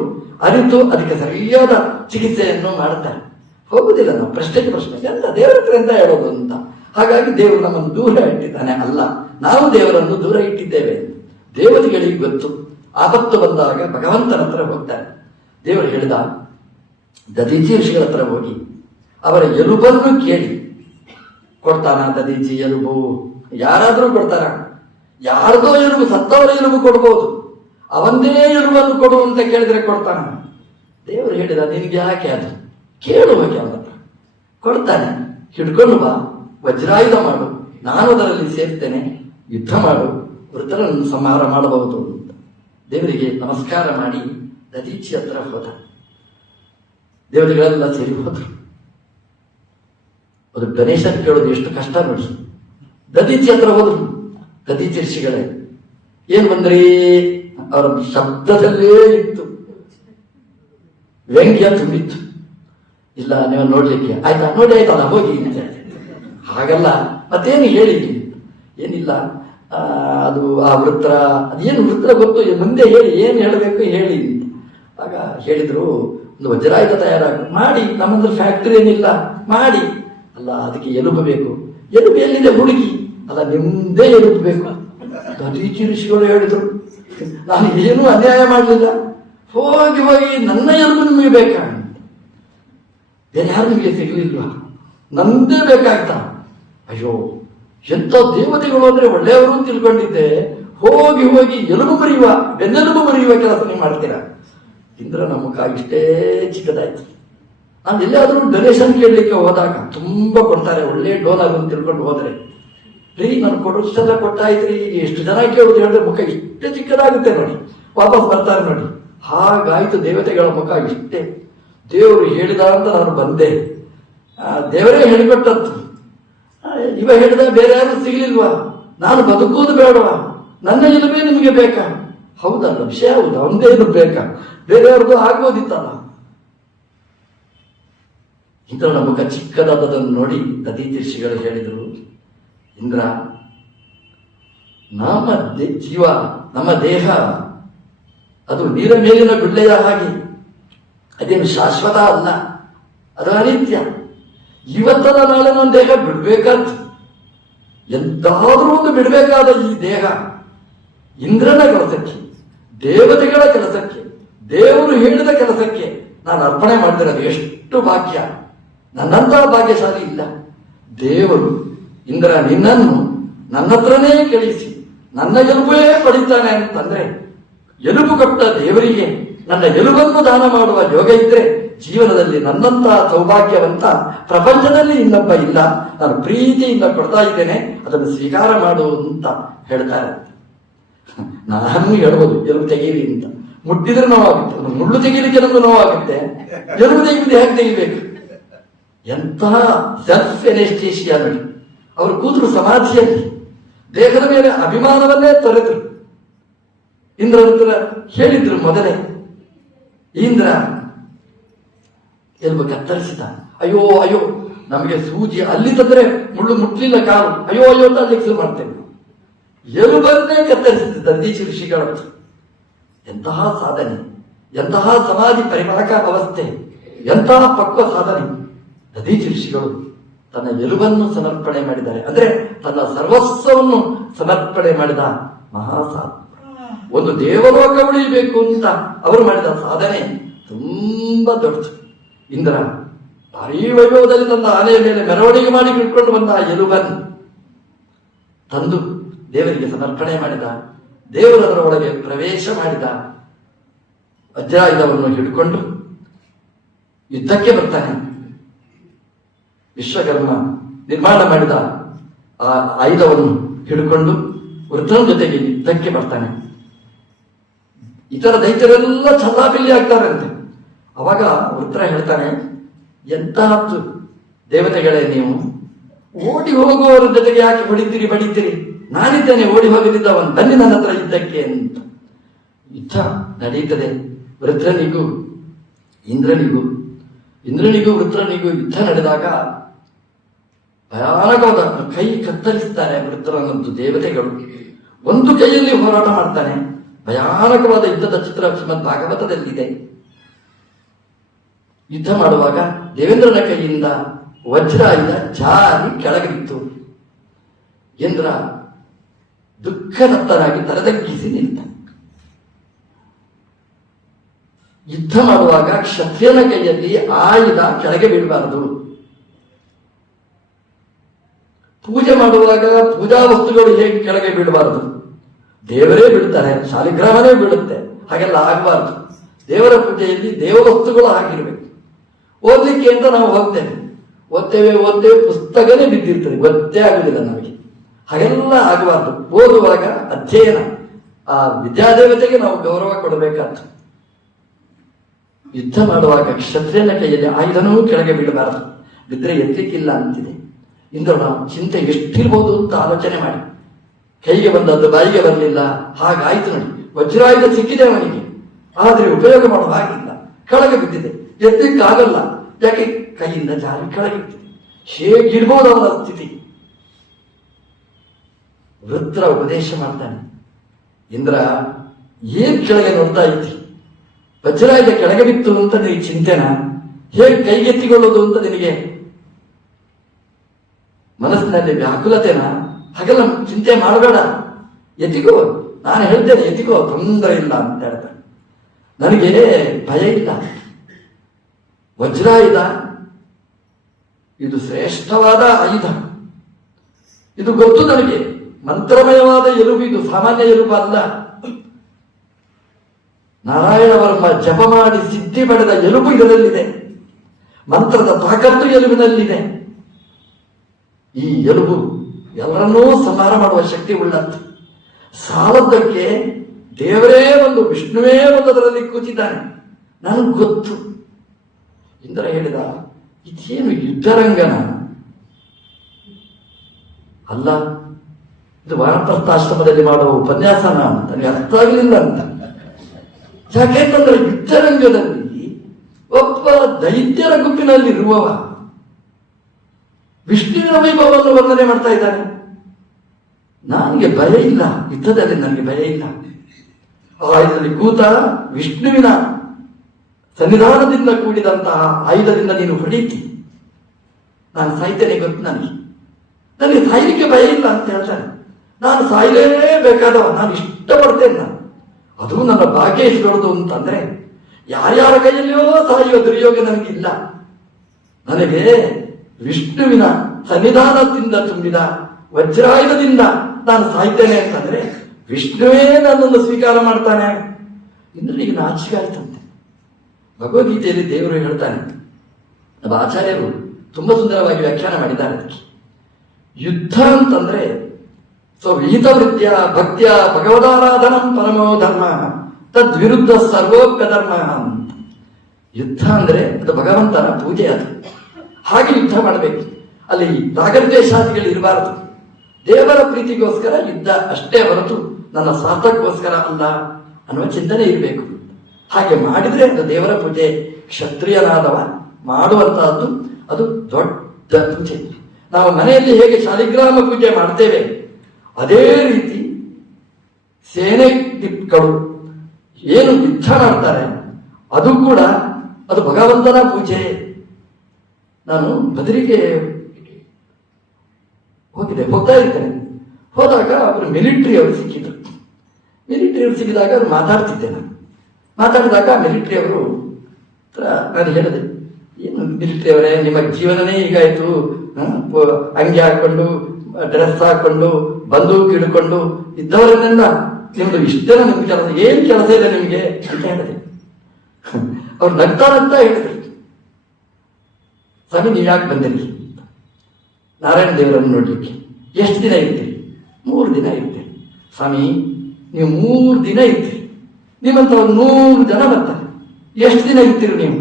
ಅರಿತು ಅದಕ್ಕೆ ಸರಿಯಾದ ಚಿಕಿತ್ಸೆಯನ್ನು ಮಾಡ್ತಾರೆ. ಹೋಗುದಿಲ್ಲ ನಾವು ಪ್ರಶ್ನೆಗೆ ಎಂತ ದೇವರ ಹತ್ರ ಎಂತ ಹೇಳೋದು ಅಂತ. ಹಾಗಾಗಿ ದೇವರು ನಮ್ಮನ್ನು ದೂರ ಇಟ್ಟಿದ್ದಾನೆ ಅಲ್ಲ, ನಾವು ದೇವರನ್ನು ದೂರ ಇಟ್ಟಿದ್ದೇವೆ. ದೇವತೆಗಳಿಗೆ ಗೊತ್ತು, ಆಪತ್ತು ಬಂದಾಗ ಭಗವಂತನ ಹತ್ರ ಹೋಗ್ತಾರೆ. ದೇವರು ಹೇಳಿದ, ದದೀಚಿ ಋಷಿಗಳ ಹತ್ರ ಹೋಗಿ ಅವರ ಎಲುಬನ್ನು ಕೇಳಿ ಕೊಡ್ತಾನ. ದದೀಚಿ ಎಲುಬು ಯಾರಾದ್ರೂ ಕೊಡ್ತಾರ? ಯಾರ್ದೋ ಎಲುಬು, ಸತ್ತವರ ಎಲುಬು ಕೊಡ್ಬೋದು, ಅವಂದೇ ಎಲುಬನ್ನು ಕೊಡು ಅಂತ ಕೇಳಿದ್ರೆ ಕೊಡ್ತಾನ. ದೇವರು ಹೇಳಿದ, ನಿನ್ಗೆ ಯಾಕೆ ಅದು, ಕೇಳು ಹೋಗಿ ಅವನ ಹತ್ರ, ಕೊಡ್ತಾನೆ. ಹಿಡ್ಕೊಂಡು ಬಾ, ವಜ್ರಾಯುಧ ಮಾಡು, ನಾನು ಅದರಲ್ಲಿ ಸೇರ್ತೇನೆ, ಯುದ್ಧ ಮಾಡು, ವೃತ್ರನನ್ನು ಸಂಹಾರ ಮಾಡಬಹುದು ಅಂತ ದೇವರಿಗೆ ನಮಸ್ಕಾರ ಮಾಡಿ ದದೀಚಿ ಹತ್ರ ಹೋದ. ದೇವತೆಗಳೆಲ್ಲ ಸೇರಿ ಹೋದ್ರು. ಅದು ಗಣೇಶನ್ ಕೇಳೋದು ಎಷ್ಟು ಕಷ್ಟ ನೋಡಿ. ದದೀಚಿ ಹತ್ರ ಹೋದ್ರು. ದದೀಚಿ ಋಷಿಗಳೇ, ಏನ್ ಬಂದ್ರಿ? ಅವರ ಶಬ್ದದಲ್ಲೇ ಇತ್ತು ವ್ಯಂಗ್ಯ ತುಂಬಿತ್ತು. ಇಲ್ಲ ನೀವು ನೋಡ್ಲಿಕ್ಕೆ ಆಯ್ತಾ, ನೋಡಿ ಆಯ್ತಲ್ಲ ಹೋಗಿ ಅಂತ. ಹಾಗಲ್ಲ, ಮತ್ತೇನು ಹೇಳಿ? ಏನಿಲ್ಲ, ಅದು ಆ ವೃತ್ರ, ಅದೇನು ವೃತ್ರ ಗೊತ್ತು, ಮುಂದೆ ಹೇಳಿ, ಏನು ಹೇಳಬೇಕು ಹೇಳಿ. ಆಗ ಹೇಳಿದ್ರು, ಒಂದು ವಜ್ರಾಯುಧ ತಯಾರಾಗ ಮಾಡಿ, ನಮ್ಮಂದ್ರೆ ಫ್ಯಾಕ್ಟರಿ ಏನಿಲ್ಲ, ಮಾಡಿ. ಅಲ್ಲ, ಅದಕ್ಕೆ ಎಲುಬು ಬೇಕು. ಎಲುಬು ಎಲ್ಲಿದೆ ಹುಡುಗಿ? ಅಲ್ಲ, ನಿಮ್ದೇ ಎಲುಬು ಬೇಕು. ದದೀಚಿ ಋಷಿಗಳು ಹೇಳಿದ್ರು, ನಾನು ಏನೂ ಅನ್ಯಾಯ ಮಾಡಲಿಲ್ಲ, ಹೋಗಿ ಹೋಗಿ ನನ್ನ ಎಲುಬು ನಿಮಗೆ ಬೇಕಾ? ಬೇರೆ ಯಾರು ನಿಮಗೆ ಸಿಗಲಿಲ್ವಾ? ನಂದೇ ಬೇಕಾಗ್ತಾ? ಅಯ್ಯೋ, ಎಂತ ದೇವತೆಗಳು ಅಂದ್ರೆ ಒಳ್ಳೆಯವರು ಅಂತ ತಿಳ್ಕೊಂಡಿದ್ದೆ, ಹೋಗಿ ಹೋಗಿ ಎಲುಬು ಮರೆಯುವ, ಬೆನ್ನೆಲುಬು ಮರೆಯುವ ಕೆಲಸ ನೀವು ಮಾಡ್ತೀರಾ? ಇಂದ್ರನ ಮುಖ ಇಷ್ಟೇ ಚಿಕ್ಕದಾಯ್ತು. ನಾನು ಎಲ್ಲಾದ್ರೂ ಡೊನೇಷನ್ ಕೇಳಲಿಕ್ಕೆ ಹೋದಾಗ ತುಂಬಾ ಕೊಡ್ತಾರೆ, ಒಳ್ಳೆ ಡೋನರ್ ಅಂತ ತಿಳ್ಕೊಂಡು ಹೋದ್ರೆ, ರೀ ನಾನು ಕೊಡೋಷ್ಟೆಲ್ಲ ಕೊಟ್ಟಾಯ್ತ್ರಿ, ಎಷ್ಟು ಜನ ಕೇಳೋದು ಹೇಳಿದ್ರೆ ಮುಖ ಇಷ್ಟೇ ಚಿಕ್ಕದಾಗುತ್ತೆ ನೋಡಿ, ವಾಪಸ್ ಬರ್ತಾರೆ ನೋಡಿ. ಹಾಗಾಯ್ತು ದೇವತೆಗಳ ಮುಖ ಇಷ್ಟೇ. ದೇವರು ಹೇಳಿದ ಅಂತ ನಾನು ಬಂದೆ, ದೇವರೇ ಹೇಳಿಕೊಟ್ಟದ್ದು. ಇವ ಹೇಳಿದ ಬೇರೆ ಯಾರು ಸಿಗಲಿಲ್ವಾ, ನಾನು ಬದುಕುವುದು ಬೇಡವಾ, ನನ್ನ ಎಲುಬೇ ನಿಮಗೆ ಬೇಕಾ? ಹೌದಲ್ಲ, ವಿಷಯ ಹೌದು, ಅವನದೇ ಎಲುಬು ಬೇಕಾ, ಬೇರೆಯವ್ರದ್ದು ಆಗ್ಬೋದಿತ್ತಲ್ಲ. ಇಂದ್ರನ ಮುಖ ಚಿಕ್ಕದಾದದನ್ನು ನೋಡಿ ದಧೀಚಿ ಹೇಳಿದರು, ಇಂದ್ರ, ನಮ್ಮ ಜೀವ, ನಮ್ಮ ದೇಹ ಅದು ನೀರ ಮೇಲಿನ ಗುಳ್ಳೆಯ ಹಾಗೆ, ಅದೇನು ಶಾಶ್ವತ ಅಲ್ಲ, ಅದು ಅನಿತ್ಯ. ಇವತ್ತದ ನಾಳೆ ನನ್ನ ದೇಹ ಬಿಡ್ಬೇಕಾದ, ಎಂತಾದ್ರೂ ಒಂದು ಬಿಡಬೇಕಾದ ಈ ದೇಹ ಇಂದ್ರನ ಕೆಲಸಕ್ಕೆ, ದೇವತೆಗಳ ಕೆಲಸಕ್ಕೆ, ದೇವರು ಹೇಳಿದ ಕೆಲಸಕ್ಕೆ ನಾನು ಅರ್ಪಣೆ ಮಾಡಿದಿರೋದು ಎಷ್ಟು ಭಾಗ್ಯ. ನನ್ನಂತಹ ಭಾಗ್ಯಶಾಲಿ ಇಲ್ಲ. ದೇವರು ಇಂದ್ರ ನಿನ್ನನ್ನು ನನ್ನ ಹತ್ರನೇ ಕಳಿಸಿ ನನ್ನ ಎಲುಬೇ ಪಡಿತಾನೆ ಅಂತಂದ್ರೆ, ಎಲುಬು ಕೊಟ್ಟ ದೇವರಿಗೆ ನನ್ನ ಎಲುಬನ್ನು ದಾನ ಮಾಡುವ ಯೋಗ ಇದ್ರೆ ಜೀವನದಲ್ಲಿ ನನ್ನಂತಹ ಸೌಭಾಗ್ಯವಂತ ಪ್ರಪಂಚದಲ್ಲಿ ಇನ್ನೊಬ್ಬ ಇಲ್ಲ. ನಾನು ಪ್ರೀತಿಯಿಂದ ಕೊಡ್ತಾ ಇದ್ದೇನೆ, ಅದನ್ನು ಸ್ವೀಕಾರ ಮಾಡು ಅಂತ ಹೇಳ್ತಾರೆ. ನಾನು ಹೇಳ್ಬೋದು ಎಲುಬು ತೆಗೀರಿ ಅಂತ, ಮುಟ್ಟಿದ್ರೆ ನೋವಾಗುತ್ತೆ, ಮುಳ್ಳು ತೆಗೀಲಿಕ್ಕೆ ನಮ್ಗೆ ನೋವಾಗುತ್ತೆ, ಎಲುಬು ತೆಗೆದು ಹೇಗೆ ತೆಗಿಬೇಕು? ಎಂತಹ ಸೆಲ್ಫ್ ಎನೆಸ್ಟೇಷಿಯಾ ನೋಡಿ. ಅವರು ಕೂತರು ಸಮಾಧಿಯಲ್ಲಿ, ದೇಹದ ಮೇಲೆ ಅಭಿಮಾನವನ್ನೇ ತೊರೆದರು. ಇಂದ್ರ ಹೇಳಿದ್ರು ಮೊದಲೇ, ಇಂದ್ರ ಎಲ್ಬ ಕತ್ತರಿಸಿದ. ಅಯ್ಯೋ ಅಯ್ಯೋ, ನಮಗೆ ಸೂಜಿ ಅಲ್ಲಿ ತಂದ್ರೆ ಮುಳ್ಳು ಮುಟ್ಲಿಲ್ಲ ಕಾಲು, ಅಯ್ಯೋ ಅಯ್ಯೋ ಅಂತ ಅಲ್ಲಿಗೆ ಶುರು ಮಾಡ್ತೇವೆ. ಎಲುಬನ್ನೇ ಕತ್ತರಿಸಿದ ದಧೀಚಿ ಋಷಿಗಳು. ಎಂತಹ ಸಾಧನೆ, ಎಂತಹ ಸಮಾಧಿ ಪರಿಪಾಕ ಅವಸ್ಥೆ, ಎಂತಹ ಪಕ್ವ ಸಾಧನೆ. ದಧೀಚಿ ಋಷಿಗಳು ತನ್ನ ಎಲುಬನ್ನು ಸಮರ್ಪಣೆ ಮಾಡಿದ್ದಾರೆ, ಅಂದ್ರೆ ತನ್ನ ಸರ್ವಸ್ವವನ್ನು ಸಮರ್ಪಣೆ ಮಾಡಿದ ಮಹಾಸಾಧ. ಒಂದು ದೇವಲೋಕ ಉಳಿಯಬೇಕು ಅಂತ ಅವರು ಮಾಡಿದ ಸಾಧನೆ ತುಂಬಾ ದೊಡ್ಡದು. ಇಂದ್ರ ಭಾರೀ ವೈಭವದಲ್ಲಿ ತನ್ನ ಆನೆಯ ಮೇಲೆ ಮೆರವಣಿಗೆ ಮಾಡಿ ಇಟ್ಕೊಂಡು ಬಂದ ಎಲುಬನ್ನು ತಂದು ದೇವರಿಗೆ ಸಮರ್ಪಣೆ ಮಾಡಿದ. ದೇವರದರ ಒಳಗೆ ಪ್ರವೇಶ ಮಾಡಿದ. ವಜ್ರಾಯುಧವನ್ನು ಹಿಡ್ಕೊಂಡು ಯುದ್ಧಕ್ಕೆ ಬರ್ತಾನೆ. ವಿಶ್ವಕರ್ಮ ನಿರ್ಮಾಣ ಮಾಡಿದ ಆ ಆಯುಧವನ್ನು ಹಿಡ್ಕೊಂಡು ವೃತ್ರನ ಜೊತೆಗೆ ಯುದ್ಧಕ್ಕೆ ಬರ್ತಾನೆ. ಇತರ ದೈತ್ಯರೆಲ್ಲ ಛಲ್ಲಾಪಿಲ್ಲಿ ಆಗ್ತಾರಂತೆ. ಅವಾಗ ವೃತ್ರ ಹೇಳ್ತಾನೆ, ಎಂತಹದ್ದು ದೇವತೆಗಳೇ ನೀವು, ಓಡಿ ಹೋಗುವವರ ಜೊತೆಗೆ ಯಾಕೆ ಬಡಿತೀರಿ? ನಾನಿದ್ದೇನೆ ಓಡಿ ಹೋಗದಿದ್ದವನು, ಬನ್ನಿ ನನ್ನ ಹತ್ರ ಯುದ್ಧಕ್ಕೆ ಅಂತ. ಯುದ್ಧ ನಡೀತದೆ. ವೃತ್ರನಿಗೂ ಇಂದ್ರನಿಗೂ ವೃತ್ರನಿಗೂ ಯುದ್ಧ ನಡೆದಾಗ ಭಯಾನಕವಾದ ಕೈ ಕತ್ತರಿಸ್ತಾರೆ ವೃತ್ರನದ್ದು ದೇವತೆಗಳು. ಒಂದು ಕೈಯಲ್ಲಿ ಹೋರಾಟ ಮಾಡ್ತಾನೆ. ಭಯಾನಕವಾದ ಯುದ್ಧದ ಚಿತ್ರ ಶ್ರೀಮದ್ ಭಾಗವತದಲ್ಲಿದೆ. ಯುದ್ಧ ಮಾಡುವಾಗ ದೇವೇಂದ್ರನ ಕೈಯಿಂದ ವಜ್ರಾಯುಧ ಜಾರಿ ಕೆಳಗೆ ಬಿತ್ತು. ಇಂದ್ರ ದುಃಖದತ್ತನಾಗಿ ತಲೆದಗ್ಗಿಸಿ ನಿಂತ. ಯುದ್ಧ ಮಾಡುವಾಗ ಕ್ಷತ್ರಿಯನ ಕೈಯಲ್ಲಿ ಆಯುಧ ಕೆಳಗೆ ಬೀಳಬಾರದು. ಪೂಜೆ ಮಾಡುವಾಗ ಪೂಜಾ ವಸ್ತುಗಳು ಹೇಗೆ ಕೆಳಗೆ ಬೀಳಬಾರದು, ದೇವರೇ ಬೀಳ್ತಾರೆ, ಶಾಲಿಗ್ರಾಮನೇ ಬೀಳುತ್ತೆ, ಹಾಗೆಲ್ಲ ಆಗಬಾರ್ದು. ದೇವರ ಪೂಜೆಯಲ್ಲಿ ದೇವವಸ್ತುಗಳು ಆಗಿರ್ಬೇಕು. ಓದ್ಲಿಕ್ಕೆ ಅಂತ ನಾವು ಓದ್ತೇವೆ, ಪುಸ್ತಕನೇ ಬಿದ್ದಿರ್ತದೆ, ಗೊತ್ತೇ ಆಗುದಿಲ್ಲ ನಮಗೆ. ಹಾಗೆಲ್ಲ ಆಗಬಾರ್ದು. ಓದುವಾಗ ಅಧ್ಯಯನ, ಆ ವಿದ್ಯಾದೇವತೆಗೆ ನಾವು ಗೌರವ ಕೊಡಬೇಕಾದ್ದು. ಯುದ್ಧ ಮಾಡುವಾಗ ಕ್ಷತ್ರಿಯನ ಕೈಯಲ್ಲಿ ಆಯುಧನೂ ಕೆಳಗೆ ಬೀಳಬಾರದು, ಬಿದ್ದರೆ ಎತ್ತಲಿಕ್ಕಿಲ್ಲ ಅಂತಿದೆ. ಇಂದ್ರನ ಚಿಂತೆ ಎಷ್ಟಿರ್ಬೋದು ಅಂತ ಆಲೋಚನೆ ಮಾಡಿ. ಕೈಗೆ ಬಂದದ್ದು ಬಾಯಿಗೆ ಬರಲಿಲ್ಲ, ಹಾಗಾಯ್ತು ನೋಡಿ. ವಜ್ರಾಯುಧ ಸಿಕ್ಕಿದೆ ಅವನಿಗೆ, ಆದರೆ ಉಪಯೋಗ ಮಾಡುವ ಹಾಗಿಲ್ಲ, ಕೆಳಗೆ ಬಿದ್ದಿದೆ, ಎತ್ತಲಿಕ್ಕಾಗಲ್ಲ. ಯಾಕೆ? ಕೈಯಿಂದ ಜಾರಿ ಕೆಳಗೆ ಬಿದ್ದಿದೆ. ಹೇಗಿರ್ಬೋದು ಅವನ ಸ್ಥಿತಿ? ವೃತ್ರ ಉಪದೇಶ ಮಾಡ್ತಾನೆ, ಇಂದ್ರ ಏನ್ ಕೆಳಗೆ ನೋಡ್ತಾ ಇದ್ದಿ? ವಜ್ರಾಯುಧ ಕೆಳಗೆ ಬಿತ್ತು ಅಂತ ನಿನಗೆ ಚಿಂತೆನಾ? ಹೇಗೆ ಕೈಗೆತ್ತಿಕೊಳ್ಳೋದು ಅಂತ ನಿನಗೆ ಮನಸ್ಸಿನಲ್ಲಿ ವ್ಯಾಕುಲತೆನಾ? ಹಾಗೆಲ್ಲ ಚಿಂತೆ ಮಾಡಬೇಡ, ಎತ್ತಿಕೋ, ನಾನು ಹೇಳ್ತೇನೆ, ಎತ್ತಿಕೋ, ತೊಂದರೆ ಇಲ್ಲ ಅಂತ ಹೇಳ್ತಾನೆ. ನನಗೆ ಭಯ ಇಲ್ಲ. ವಜ್ರಾಯುಧ ಇದು ಶ್ರೇಷ್ಠವಾದ ಆಯುಧ, ಇದು ಗೊತ್ತು ನನಗೆ. ಮಂತ್ರಮಯವಾದ ಎಲುಬು, ಇದು ಸಾಮಾನ್ಯ ಎಲುಬು ಅಲ್ಲ. ನಾರಾಯಣ ವರ್ಮ ಜಪ ಮಾಡಿ ಸಿದ್ಧಿ ಪಡೆದ ಎಲುಬು ಇದರಲ್ಲಿದೆ. ಮಂತ್ರದ ತಾಕತ್ತು ಎಲುಬಿನಲ್ಲಿದೆ. ಈ ಎಲುಬು ಎಲ್ಲರನ್ನೂ ಸಂಹಾರ ಮಾಡುವ ಶಕ್ತಿ ಉಳ್ಳಂತ. ಸಾಲದ್ದಕ್ಕೆ ದೇವರೇ ಒಂದು, ವಿಷ್ಣುವೇ ಒಂದು ಅದರಲ್ಲಿ ಕೂತಿದ್ದಾನೆ, ನನಗೆ ಗೊತ್ತು. ಇಂದ್ರ ಹೇಳಿದ, ಇದೇನು ಯುದ್ಧರಂಗನ? ಅಲ್ಲ, ಇದು ವಾನಪ್ರಸ್ಥಾಶ್ರಮದಲ್ಲಿ ಮಾಡುವ ಉಪನ್ಯಾಸನ ಅಂತ ನನಗೆ ಅರ್ಥ ಆಗಲಿಲ್ಲ ಅಂತ. ಯಾಕೆಂತಂದ್ರೆ ಯುದ್ಧರಂಗದಲ್ಲಿ ಒಬ್ಬ ದೈತ್ಯರ ಗುಂಪಿನಲ್ಲಿರುವವ ವಿಷ್ಣುವಿನ ವೈಭವವನ್ನು ವರ್ಣನೆ ಮಾಡ್ತಾ ಇದ್ದಾನೆ. ನನಗೆ ಭಯ ಇಲ್ಲ, ಯುದ್ಧದಲ್ಲಿ ನನಗೆ ಭಯ ಇಲ್ಲ. ಇದರಲ್ಲಿ ಕೂತ ವಿಷ್ಣುವಿನ ಸನ್ನಿಧಾನದಿಂದ ಕೂಡಿದಂತಹ ಆಯುಧದಿಂದ ನೀನು ಹೊಡೀತಿ, ನಾನು ಸಾಯ್ತೇನೆ ಗೊತ್ತು ನನಗೆ ಸಾಯಲಿಕ್ಕೆ ಭಯ ಇಲ್ಲ ಅಂತ ಹೇಳ್ತಾನೆ. ನಾನು ಸಾಯಲೇಬೇಕಾದವ, ನಾನು ಇಷ್ಟಪಡ್ತೇನೆ. ಅದು ನನ್ನ ಭಾಗ್ಯ ಎಷ್ಟು ದೊಡ್ಡದು ಅಂತಂದ್ರೆ ಯಾರ್ಯಾರ ಕೈಯಲ್ಲಿಯೋ ಸಾಯುವ ದುರ್ಯೋಗ ನನಗಿಲ್ಲ. ನನಗೆ ವಿಷ್ಣುವಿನ ಸನ್ನಿಧಾನದಿಂದ ತುಂಬಿದ ವಜ್ರಾಯುಧದಿಂದ ನಾನು ಸಾಯ್ತೇನೆ ಅಂತಂದ್ರೆ ವಿಷ್ಣುವೇ ನನ್ನನ್ನು ಸ್ವೀಕಾರ ಮಾಡ್ತಾನೆ. ಇಂದ್ರನಿಗೆ ನಾಚಿಕೆ ಆಯ್ತಂತೆ. ಭಗವದ್ಗೀತೆಯಲ್ಲಿ ದೇವರು ಹೇಳ್ತಾನೆ, ನಮ್ಮ ಆಚಾರ್ಯರು ತುಂಬಾ ಸುಂದರವಾಗಿ ವ್ಯಾಖ್ಯಾನ ಮಾಡಿದ್ದಾರೆ ಅದಕ್ಕೆ. ಯುದ್ಧ ಅಂತಂದ್ರೆ ವಿಹಿತ ವೃತ್ಯ ಭಕ್ತ್ಯ ಭಗವದಾರಾಧನಂ ಪರಮೋ ಧರ್ಮ ತದ್ವಿರುದ್ಧ ಸರ್ವೋಪ್ಯ ಧರ್ಮ ಅಂತ. ಯುದ್ಧ ಅಂದ್ರೆ ಅದು ಭಗವಂತನ ಪೂಜೆ. ಅದು ಹಾಗೆ ಯುದ್ಧ ಮಾಡಬೇಕು. ಅಲ್ಲಿ ರಾಗದ್ವೇಷಾದಿಗಳು ಇರಬಾರದು. ದೇವರ ಪ್ರೀತಿಗೋಸ್ಕರ ಯುದ್ಧ ಅಷ್ಟೇ ಹೊರತು ನನ್ನ ಸ್ವಾರ್ಥಕ್ಕೋಸ್ಕರ ಅಲ್ಲ ಅನ್ನುವ ಚಿಂತನೆ ಇರಬೇಕು. ಹಾಗೆ ಮಾಡಿದ್ರೆ ಅದು ದೇವರ ಪೂಜೆ. ಕ್ಷತ್ರಿಯನಾದವ ಮಾಡುವಂತಹದ್ದು ಅದು ದೊಡ್ಡ ಪೂಜೆ. ನಾವು ಮನೆಯಲ್ಲಿ ಹೇಗೆ ಶಾಲಿಗ್ರಾಮ ಪೂಜೆ ಮಾಡ್ತೇವೆ ಅದೇ ರೀತಿ ಸೇನೆಗಳು ಏನು ಯುದ್ಧ ಮಾಡ್ತಾರೆ ಅದು ಕೂಡ ಅದು ಭಗವಂತನ ಪೂಜೆ. ನಾನು ಬದರಿಗೆ ಹೋಗ್ತಾ ಇರ್ತೇನೆ. ಹೋದಾಗ ಅವರು ಮಿಲಿಟರಿ ಅವರು ಸಿಕ್ಕಿದ್ರು. ಮಿಲಿಟರಿ ಅವರು ಸಿಕ್ಕಿದಾಗ ಅವರು ಮಾತಾಡ್ತಿದ್ದೆ. ನಾನು ಮಾತಾಡಿದಾಗ ಮಿಲಿಟರಿ ಅವರು ನಾನು ಹೇಳಿದೆ, ಏನು ಮಿಲಿಟರಿ ಅವರೇ ನಿಮ್ಮ ಜೀವನನೇ ಹೀಗಾಯ್ತು, ಅಂಗಿ ಹಾಕೊಂಡು ಡ್ರೆಸ್ ಹಾಕೊಂಡು ಬಂದೂಕು ಹಿಡ್ಕೊಂಡು ಇದ್ದವರನ್ನೆಲ್ಲ ನಿಮ್ದು ಇಷ್ಟೇನ ನಿಮ್ಗೆ ಕೆಲಸ, ಏನ್ ಕೆಲಸ ಇದೆ ನಿಮ್ಗೆ ಅಂತ ಹೇಳಿದೆ. ಅವ್ರು ನಗ್ತಾ ಹೇಳಿದ್ರು, ಸ್ವಾಮಿ ನೀವು ಯಾಕೆ ಬಂದಿರಿ? ನಾರಾಯಣ ದೇವರನ್ನು ನೋಡ್ಲಿಕ್ಕೆ. ಎಷ್ಟು ದಿನ ಇರ್ತೀರಿ? 3 ದಿನ ಇರ್ತೀರಿ. ಸ್ವಾಮಿ ನೀವು 3 ದಿನ ಇರ್ತೀರಿ, ನಿಮ್ಮಂತ 100 ಜನ ಬರ್ತಾರೆ. ಎಷ್ಟು ದಿನ ಇರ್ತೀರಿ ನೀವು?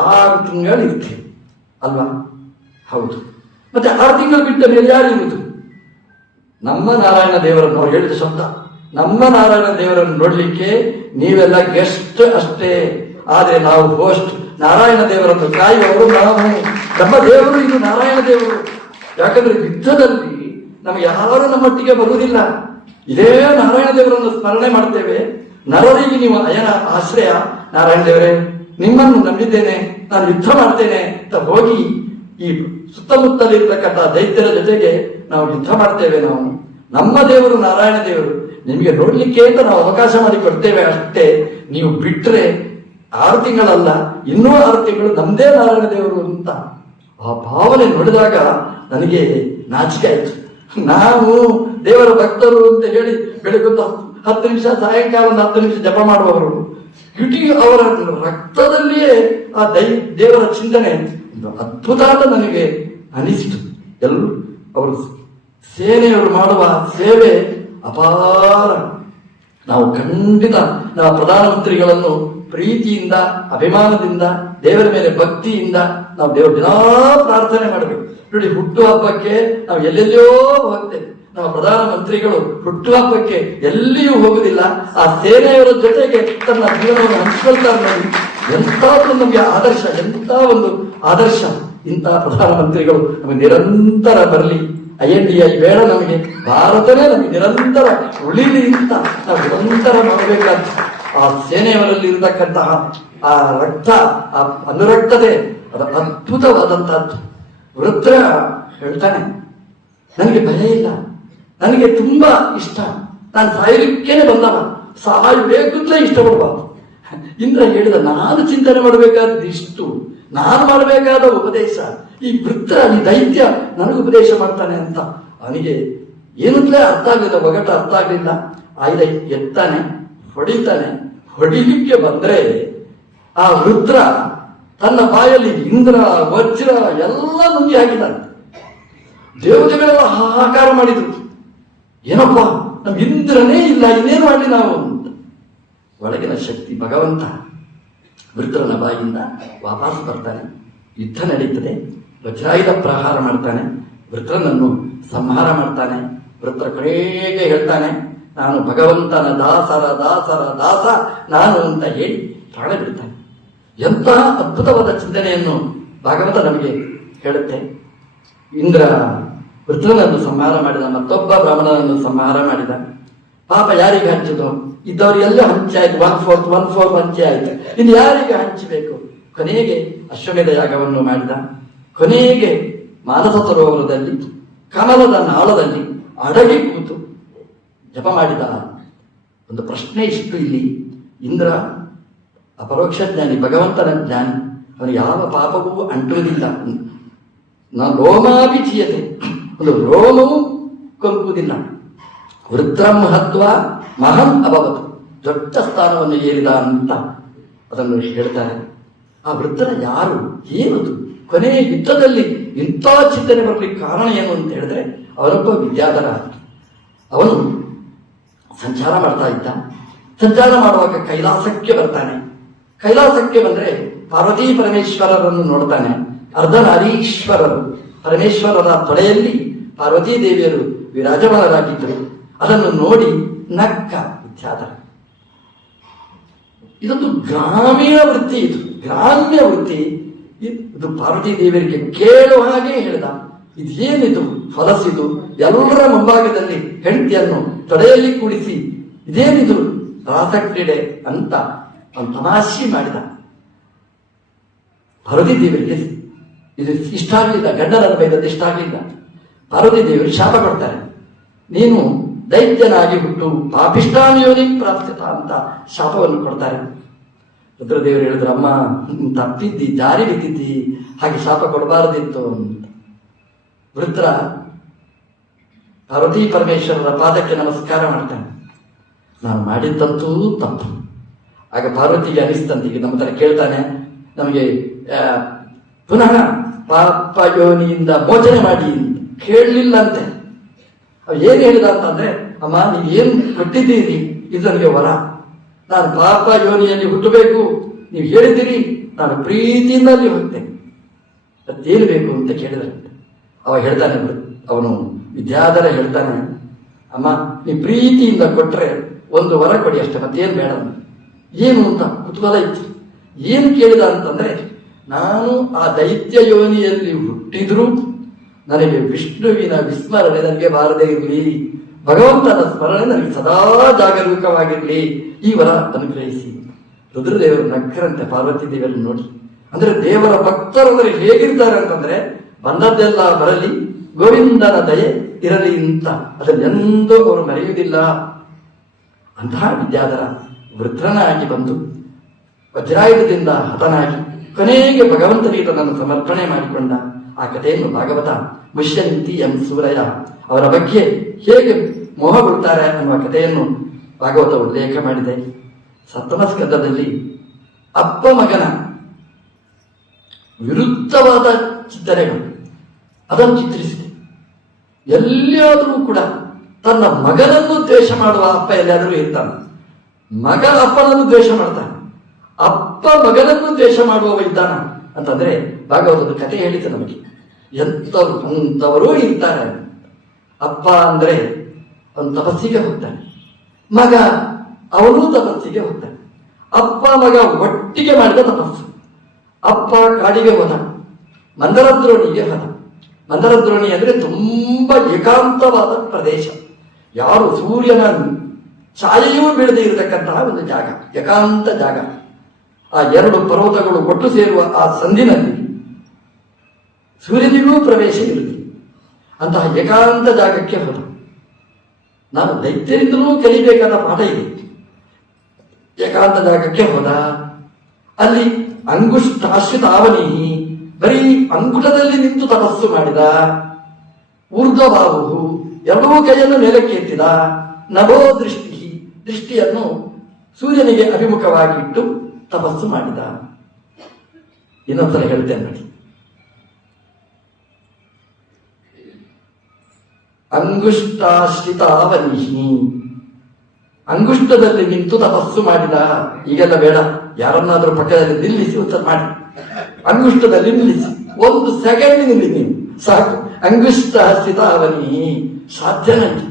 6 ತಿಂಗಳು ಇರ್ತೀರಿ ಅಲ್ವಾ? ಹೌದು. ಮತ್ತೆ 6 ತಿಂಗಳು ಬಿಟ್ಟ ಮೇಲೆ ಯಾರು ಇರುವುದು? ನಮ್ಮ ನಾರಾಯಣ ದೇವರನ್ನು, ಅವ್ರು ಹೇಳಿದ ಶಬ್ದ, ನಮ್ಮ ನಾರಾಯಣ ದೇವರನ್ನು ನೋಡ್ಲಿಕ್ಕೆ ನೀವೆಲ್ಲ ಗೆಸ್ಟ್ ಅಷ್ಟೇ, ಆದ್ರೆ ನಾವು ಹೋಸ್ಟ್. ನಾರಾಯಣ ದೇವರನ್ನು ಕಾಯುವವರು ನಾವು. ನಮ್ಮ ದೇವರು ಇದು ನಾರಾಯಣ ದೇವರು. ಯಾಕಂದ್ರೆ ಯುದ್ಧದಲ್ಲಿ ನಮಗೆ ಯಾರು ನಮ್ಮೊಟ್ಟಿಗೆ ಬರುವುದಿಲ್ಲ. ಇದೇ ನಾರಾಯಣ ದೇವರನ್ನು ಸ್ಮರಣೆ ಮಾಡ್ತೇವೆ. ನರರಿಗೆ ನೀವು ಅಯನ ಆಶ್ರಯ. ನಾರಾಯಣ ದೇವರೇ ನಿಮ್ಮನ್ನು ನಂಬಿದ್ದೇನೆ, ನಾನು ಯುದ್ಧ ಮಾಡ್ತೇನೆ ಅಂತ ಹೋಗಿ ಈ ಸುತ್ತಮುತ್ತಲಿರ್ತಕ್ಕಂಥ ದೈತ್ಯರ ಜೊತೆಗೆ ನಾವು ಯುದ್ಧ ಮಾಡ್ತೇವೆ. ನಾವು ನಮ್ಮ ದೇವರು ನಾರಾಯಣ ದೇವರು, ನಿಮಗೆ ನೋಡ್ಲಿಕ್ಕೆ ಅಂತ ನಾವು ಅವಕಾಶ ಮಾಡಿ ಕೊಡ್ತೇವೆ ಅಷ್ಟೇ. ನೀವು ಬಿಟ್ರೆ 6 ತಿಂಗಳಲ್ಲ, ಇನ್ನೂ 6 ತಿಂಗಳು ನಮ್ದೇ ನಾರಾಯಣ ದೇವರು ಅಂತ ಆ ಭಾವನೆ ನೋಡಿದಾಗ ನನಗೆ ನಾಚಿಕೆ ಆಯ್ತು. ನಾವು ದೇವರ ಭಕ್ತರು ಅಂತ ಹೇಳಿ ಬೆಳಗ್ಗೆ 10 ನಿಮಿಷ, ಸಾಯಂಕಾಲ 10 ನಿಮಿಷ ಜಪ ಮಾಡುವವರು, ಇಡೀ ಅವರ ರಕ್ತದಲ್ಲಿಯೇ ಆ ದೇವರ ಚಿಂತನೆ ಅದ್ಭುತ ಅಂತ ನನಗೆ ಅನಿಸಿತು. ಎಲ್ಲರೂ ಅವರು ಸೇನೆಯವರು ಮಾಡುವ ಸೇವೆ ಅಪಾರ. ನಾವು ಖಂಡಿತ ನಮ್ಮ ಪ್ರಧಾನಮಂತ್ರಿಗಳನ್ನು ಪ್ರೀತಿಯಿಂದ, ಅಭಿಮಾನದಿಂದ, ದೇವರ ಮೇಲೆ ಭಕ್ತಿಯಿಂದ ನಾವು ದೇವರ ದಿನಾ ಪ್ರಾರ್ಥನೆ ಮಾಡಬೇಕು. ನೋಡಿ, ಹುಟ್ಟುಹಬ್ಬಕ್ಕೆ ನಾವು ಎಲ್ಲೆಲ್ಲೋ ಹೋಗ್ತೇವೆ. ನಮ್ಮ ಪ್ರಧಾನಮಂತ್ರಿಗಳು ಹುಟ್ಟುಹಬ್ಬಕ್ಕೆ ಎಲ್ಲಿಯೂ ಹೋಗುದಿಲ್ಲ, ಆ ಸೇನೆಯವರ ಜೊತೆಗೆ ತನ್ನ ಜೀವನವನ್ನು ಹಂಚಿಕೊಳ್ತಾರೆ. ನೋಡಿ, ಎಂಥದ್ದು ನಮಗೆ ಆದರ್ಶ, ಎಂಥ ಒಂದು ಆದರ್ಶ. ಇಂತಹ ಪ್ರಧಾನಮಂತ್ರಿಗಳು ನಮಗೆ ನಿರಂತರ ಬರಲಿ. INDI ಬೇಡ ನಮಗೆ, ಭಾರತನೇ ನಮಗೆ ನಿರಂತರ ಉಳಿಲಿ ಅಂತ ನಾವು ನಿರಂತರ ಮಾಡಬೇಕಾದ ಆ ಸೇನೆಯವರಲ್ಲಿ ಇರತಕ್ಕಂತಹ ಆ ರಕ್ತ, ಆ ಅನುರಕ್ತತೆ, ಅದು ಅದ್ಭುತವಾದಂತಹದ್ದು. ವೃತ್ರ ಹೇಳ್ತಾನೆ, ನನಗೆ ಭಯ ಇಲ್ಲ, ನನಗೆ ತುಂಬಾ ಇಷ್ಟ, ನಾನು ಸಾಯಲಿಕ್ಕೇನೆ ಬಂದವ, ಸಾಯಬೇಕಂತಲೇ ಇಷ್ಟಪಡಬಾರ್ದು. ಇಂದ್ರ ಹೇಳಿದ, ನಾನು ಚಿಂತನೆ ಮಾಡಬೇಕಾದ ಇಷ್ಟು, ನಾನು ಮಾಡಬೇಕಾದ ಉಪದೇಶ ಈ ವೃತ್ರ, ಈ ದೈತ್ಯ ನನಗೆ ಉಪದೇಶ ಮಾಡ್ತಾನೆ ಅಂತ ಅವನಿಗೆ ಏನಂತಲೇ ಅರ್ಥ ಆಗಲಿಲ್ಲ, ಒಗಟ ಅರ್ಥ ಆಗಲಿಲ್ಲ. ಆಯ್ದ ಎತ್ತಾನೆ, ಹೊಡಿತಾನೆ. ಹೊಡಿಲಿಕ್ಕೆ ಬಂದ್ರೆ ಆ ವೃತ್ರ ತನ್ನ ಬಾಯಲ್ಲಿ ಇಂದ್ರ, ವಜ್ರ ಎಲ್ಲ ನುಂಗಿ ಹಾಕಿದ್ದಾನೆ. ದೇವತೆಗಳೆಲ್ಲ ಹಾಹಾಕಾರ ಮಾಡಿದ್ರು, ಏನಪ್ಪ ನಮ್ ಇಂದ್ರನೇ ಇಲ್ಲ, ಇನ್ನೇನು ಮಾಡಲಿ ನಾವು ಅಂತ. ಒಳಗಿನ ಶಕ್ತಿ ಭಗವಂತ ವೃತ್ರನ ಬಾಯಿಯಿಂದ ವಾಪಸ್ ಬರ್ತಾನೆ. ಯುದ್ಧ ನಡೀತದೆ, ವಜ್ರಾಯುಧ ಪ್ರಹಾರ ಮಾಡ್ತಾನೆ. ವೃತ್ರನನ್ನು ಸಂಹಾರ ಮಾಡ್ತಾನೆ. ವೃತ್ರ ಕೊನೆಗೆ ಹೇಳ್ತಾನೆ, ನಾನು ಭಗವಂತನ ದಾಸರ ದಾಸರ ದಾಸ ನಾನು ಅಂತ ಹೇಳಿ ಪ್ರಾಣ ಬಿಡ್ತಾನೆ. ಎಂತಹ ಅದ್ಭುತವಾದ ಚಿಂತನೆಯನ್ನು ಭಾಗವತ ನಮಗೆ ಹೇಳುತ್ತೆ. ಇಂದ್ರ ವೃತ್ರನನ್ನು ಸಂಹಾರ ಮಾಡಿದ, ಮತ್ತೊಬ್ಬ ಬ್ರಾಹ್ಮಣನನ್ನು ಸಂಹಾರ ಮಾಡಿದ. ಪಾಪ ಯಾರಿಗೆ ಹಂಚುದು? ಇದ್ದವರಿಗೆಲ್ಲ ಹಂಚಿ ಆಯ್ತು, 1/4 ಹಂಚಿ ಆಯ್ತು, ಇನ್ನು ಯಾರಿಗೆ ಹಂಚಬೇಕು? ಕೊನೆಗೆ ಅಶ್ವಮೇಧ ಯಾಗವನ್ನು ಮಾಡಿದ. ಕೊನೆಗೆ ಮಾನಸ ಸರೋವರದಲ್ಲಿ ಕಮಲದ ನಾಳದಲ್ಲಿ ಅಡಗಿ ಕೂತು ಜಪ ಮಾಡಿದ. ಒಂದು ಪ್ರಶ್ನೆ ಇಷ್ಟು ಇಲ್ಲಿ, ಇಂದ್ರ ಅಪರೋಕ್ಷ ಜ್ಞಾನಿ, ಭಗವಂತನ ಜ್ಞಾನಿ, ಅವನು ಯಾವ ಪಾಪವೂ ಅಂಟುವುದಿಲ್ಲ. ಲೋಮಾಭಿಚೀಯತೆ, ಒಂದು ರೋಮವೂ ಕೊಂಕುವುದಿಲ್ಲ. ವೃತ್ರಂ ಹತ್ವ ಮಹಂ ಅಭವತ್, ದೊಡ್ಡ ಸ್ಥಾನವನ್ನು ಏರಿದ ಅಂತ ಅದನ್ನು ಹೇಳ್ತಾರೆ. ಆ ವೃತ್ರ ಯಾರು, ಏನದು? ಕೊನೆಯ ಯುದ್ಧದಲ್ಲಿ ಇಂಥ ಚಿಂತನೆ ಬರಲಿಕ್ಕೆ ಕಾರಣ ಏನು ಅಂತ ಹೇಳಿದ್ರೆ, ಅವನೊಬ್ಬ ವಿದ್ಯಾಧರ. ಅವನು ಸಂಚಾರ ಮಾಡ್ತಾ ಇದ್ದ. ಸಂಚಾರ ಮಾಡುವಾಗ ಕೈಲಾಸಕ್ಕೆ ಬರ್ತಾನೆ. ಕೈಲಾಸಕ್ಕೆ ಬಂದ್ರೆ ಪಾರ್ವತಿ ಪರಮೇಶ್ವರರನ್ನು ನೋಡ್ತಾನೆ. ಅರ್ಧನಾರೀಶ್ವರರು ಪರಮೇಶ್ವರರ ತೊಡೆಯಲ್ಲಿ ಪಾರ್ವತೀ ದೇವಿಯರು ವಿರಾಜಮಾನರಾಗಿದ್ದರು. ಅದನ್ನು ನೋಡಿ ನಕ್ಕ ವಿದ್ಯಾಧರ. ಇದೊಂದು ಗ್ರಾಮೀಣ ವೃತ್ತಿ, ಇದು ಗ್ರಾಮ್ಯ ವೃತ್ತಿ. ಇದು ಪಾರ್ವತೀ ದೇವಿಯರಿಗೆ ಕೇಳುವ ಹಾಗೆ ಹೇಳಿದ, ಇದೇನಿದು ಹೊಲಸಿದು, ಎಲ್ಲರ ಮುಂಭಾಗದಲ್ಲಿ ಹೆಂಡತಿಯನ್ನು ತೊಡೆಯಲ್ಲಿ ಕೂಡಿಸಿ ಇದೇನಿದು ರಾಸಕ್ರೀಡೆ ಅಂತ ಅವನು ತಮಾಷೆ ಮಾಡಿದ. ಪಾರ್ವತೀ ದೇವರಿಗೆ ಇದು ಇಷ್ಟ ಆಗಲಿಲ್ಲ, ಗಂಡನನ್ನು ಬೈದದ್ದು ಇಷ್ಟ ಆಗಲಿಲ್ಲ. ಪಾರ್ವತೀ ದೇವರು ಶಾಪ ಕೊಡ್ತಾರೆ, ನೀನು ದೈತ್ಯನಾಗಿ ಹುಟ್ಟು ಪಾಪಿಷ್ಟಾನ್ಯೋನಿ ಪ್ರಾಪ್ತಿತ ಅಂತ ಶಾಪವನ್ನು ಕೊಡ್ತಾರೆ. ರುದ್ರದೇವರು ಹೇಳಿದ್ರು, ಅಮ್ಮ ತಪ್ಪಿದ್ದಿ, ಜಾರಿ ಬಿದ್ದಿದ್ದಿ, ಹಾಗೆ ಶಾಪ ಕೊಡಬಾರದಿತ್ತು ಅಂತ. ವೃತ್ರ ಪಾರ್ವತೀ ಪರಮೇಶ್ವರರ ಪಾದಕ್ಕೆ ನಮಸ್ಕಾರ ಮಾಡ್ತಾನೆ, ನಾನು ಮಾಡಿದ್ದಂತೂ ತಪ್ಪು. ಆಗ ಪಾರ್ವತಿಗೆ ಅನಿಸ್ತಂತೆ, ಈಗ ನಮ್ಮ ತರ ಕೇಳ್ತಾನೆ, ನಮಗೆ ಪುನಃ ಪಾಪ ಯೋನಿಯಿಂದ ಮೋಚನೆ ಮಾಡಿ ಅಂತ ಕೇಳಲಿಲ್ಲಂತೆ. ಅವ್ ಏನು ಹೇಳಿದ ಅಂತಂದ್ರೆ, ಅಮ್ಮ ನೀವು ಏನು ಕೊಟ್ಟಿದ್ದೀರಿ ಇದು ನನಗೆ ವರ, ನಾನು ಪಾಪ ಯೋನಿಯಲ್ಲಿ ಹುಟ್ಟಬೇಕು, ನೀವು ಹೇಳಿದ್ದೀರಿ, ನಾನು ಪ್ರೀತಿಯಿಂದ ಅಲ್ಲಿ ಹೋಗ್ತೇನೆ, ಅದೇನು ಬೇಕು ಅಂತ ಕೇಳಿದ್ರಂತೆ. ಅವ ಹೇಳ್ತಾನೆ, ಅವನು ವಿದ್ಯಾಧರ ಹೇಳ್ತಾನೆ, ಅಮ್ಮ ನೀವು ಪ್ರೀತಿಯಿಂದ ಕೊಟ್ರೆ ಒಂದು ವರ ಕೊಡಿ ಅಷ್ಟೇ, ಮತ್ತೇನು ಬೇಡ. ಏನು ಅಂತ ಕುತೂಹಲ ಇತ್ತು. ಏನು ಕೇಳಿದ ಅಂತಂದ್ರೆ, ನಾನು ಆ ದೈತ್ಯ ಯೋನಿಯಲ್ಲಿ ಹುಟ್ಟಿದ್ರು ನನಗೆ ವಿಷ್ಣುವಿನ ವಿಸ್ಮರಣೆ ನನಗೆ ಬಾರದೇ ಇರಲಿ, ಭಗವಂತನ ಸ್ಮರಣೆ ನನಗೆ ಸದಾ ಜಾಗರೂಕವಾಗಿರಲಿ, ಈ ವರ ಅನುಗ್ರಹಿಸಿ. ರುದ್ರದೇವರು ನಕ್ಕರಂತೆ ಪಾರ್ವತಿ ದೇವಿಯನ್ನು ನೋಡಿ. ಅಂದ್ರೆ ದೇವರ ಭಕ್ತರಂದ್ರೆ ಹೇಗಿರ್ತಾರೆ ಅಂತಂದ್ರೆ, ಬಂದದ್ದೆಲ್ಲ ಬರಲಿ, ಗೋವಿಂದನ ದಯೆ ಇರಲಿ ಅಂತ ಅದನ್ನೆಂದೂ ಅವರು ಮರೆಯುವುದಿಲ್ಲ. ಅಂತಹ ವಿದ್ಯಾಧರ ವೃತ್ರನಾಗಿ ಬಂದು ವಜ್ರಾಯುಧದಿಂದ ಹತನಾಗಿ ಕೊನೆಗೆ ಭಗವಂತನಿಗೆ ತನ್ನನ್ನು ಸಮರ್ಪಣೆ ಮಾಡಿಕೊಂಡ ಆ ಕಥೆಯನ್ನು ಭಾಗವತ ಮುಷ್ಯಂತಿ ಎಂ ಸೂರಯ ಅವರ ಬಗ್ಗೆ ಹೇಗೆ ಮೋಹಗೊಳ್ತಾರೆ ಅನ್ನುವ ಕಥೆಯನ್ನು ಭಾಗವತ ಉಲ್ಲೇಖ ಮಾಡಿದೆ. ಸಪ್ತಮ ಸ್ಕಂದದಲ್ಲಿ ಅಪ್ಪ ಮಗನ ವಿರುದ್ಧವಾದ ಚಿಂತನೆಗಳು ಅದನ್ನು ಚಿತ್ರಿಸಿದೆ. ಎಲ್ಲಿಯಾದರೂ ಕೂಡ ತನ್ನ ಮಗನನ್ನು ದ್ವೇಷ ಮಾಡುವ ಅಪ್ಪ ಎಲ್ಲಿಯಾದರೂ ಇರ್ತಾನೆ, ಮಗ ಅಪ್ಪನನ್ನು ದ್ವೇಷ ಮಾಡ್ತಾನೆ, ಅಪ್ಪ ಮಗನನ್ನು ದ್ವೇಷ ಮಾಡುವವ ಇದ್ದಾನ ಅಂತಂದ್ರೆ ಭಾಗವತದ ಕಥೆ ಹೇಳಿದೆ ನಮಗೆ. ಎಂಥವರು ಇರ್ತಾರೆ. ಅಪ್ಪ ಅಂದ್ರೆ ಅವನು ತಪಸ್ಸಿಗೆ ಹೋಗ್ತಾನೆ, ಮಗ ಅವನು ತಪಸ್ಸಿಗೆ ಹೋಗ್ತಾನೆ. ಅಪ್ಪ ಮಗ ಒಟ್ಟಿಗೆ ಮಾಡಿದ ತಪಸ್ಸು. ಅಪ್ಪ ಕಾಡಿಗೆ ಹೋದ, ಮಂದರದ್ರೋಣಿಗೆ ಹೋದ. ಮಂದರದ್ರೋಣಿ ಅಂದ್ರೆ ತುಂಬಾ ಏಕಾಂತವಾದ ಪ್ರದೇಶ, ಯಾರು ಸೂರ್ಯನ ಛಾಯೆಯೂ ಬೀಳದೆ ಇರತಕ್ಕಂತಹ ಒಂದು ಜಾಗ, ಏಕಾಂತ ಜಾಗ. ಆ ಎರಡು ಪರ್ವತಗಳು ಒಟ್ಟು ಸೇರುವ ಆ ಸಂಧಿನಲ್ಲಿ ಸೂರ್ಯನಿಗೂ ಪ್ರವೇಶ ಇರುತ್ತದೆ. ಅಂತಹ ಏಕಾಂತ ಜಾಗಕ್ಕೆ ಹೋದ. ನಾನು ದೈತ್ಯರಿಂದಲೂ ಕಲಿಬೇಕಾದ ಪಾಠ ಇದೆ. ಏಕಾಂತ ಜಾಗಕ್ಕೆ ಹೋದ, ಅಲ್ಲಿ ಅಂಗುಷ್ಟಾಶ್ರಿತ ಅವನಿ, ಬರೀ ಅಂಗುಟದಲ್ಲಿ ನಿಂತು ತಪಸ್ಸು ಮಾಡಿದ. ಊರ್ಧ್ವಬಾಹು, ಎರಡೂ ಕೈಯನ್ನು ಮೇಲಕ್ಕೆ ಎತ್ತಿದ. ನಭೋ ದೃಷ್ಟಿ, ದೃಷ್ಟಿಯನ್ನು ಸೂರ್ಯನಿಗೆ ಅಭಿಮುಖವಾಗಿಟ್ಟು ತಪಸ್ಸು ಮಾಡಿದ. ಇನ್ನೊಂದ್ಸಲ ಹೇಳ್ತೇನೆ ನೋಡಿ. ಅಂಗುಷ್ಟಾಶ್ರಿತಾವನಿ, ಅಂಗುಷ್ಟದಲ್ಲಿ ನಿಂತು ತಪಸ್ಸು ಮಾಡಿದ. ಈಗೆಲ್ಲ ಬೇಡ, ಯಾರನ್ನಾದ್ರೂ ಪಕ್ಕದಲ್ಲಿ ನಿಲ್ಲಿಸಿ ಉತ್ತರ ಮಾಡಿ. ಅಂಗುಷ್ಟದಲ್ಲಿ ನಿಲ್ಲಿಸಿ, 1 ಸೆಕೆಂಡ್ ನಿಲ್ಲಿ, ನೀವು ಸಾಕು. ಅಂಗುಷ್ಟ ಸ್ಥಿತ ಅವನಿ ಸಾಧ್ಯನಾಯ್ತು.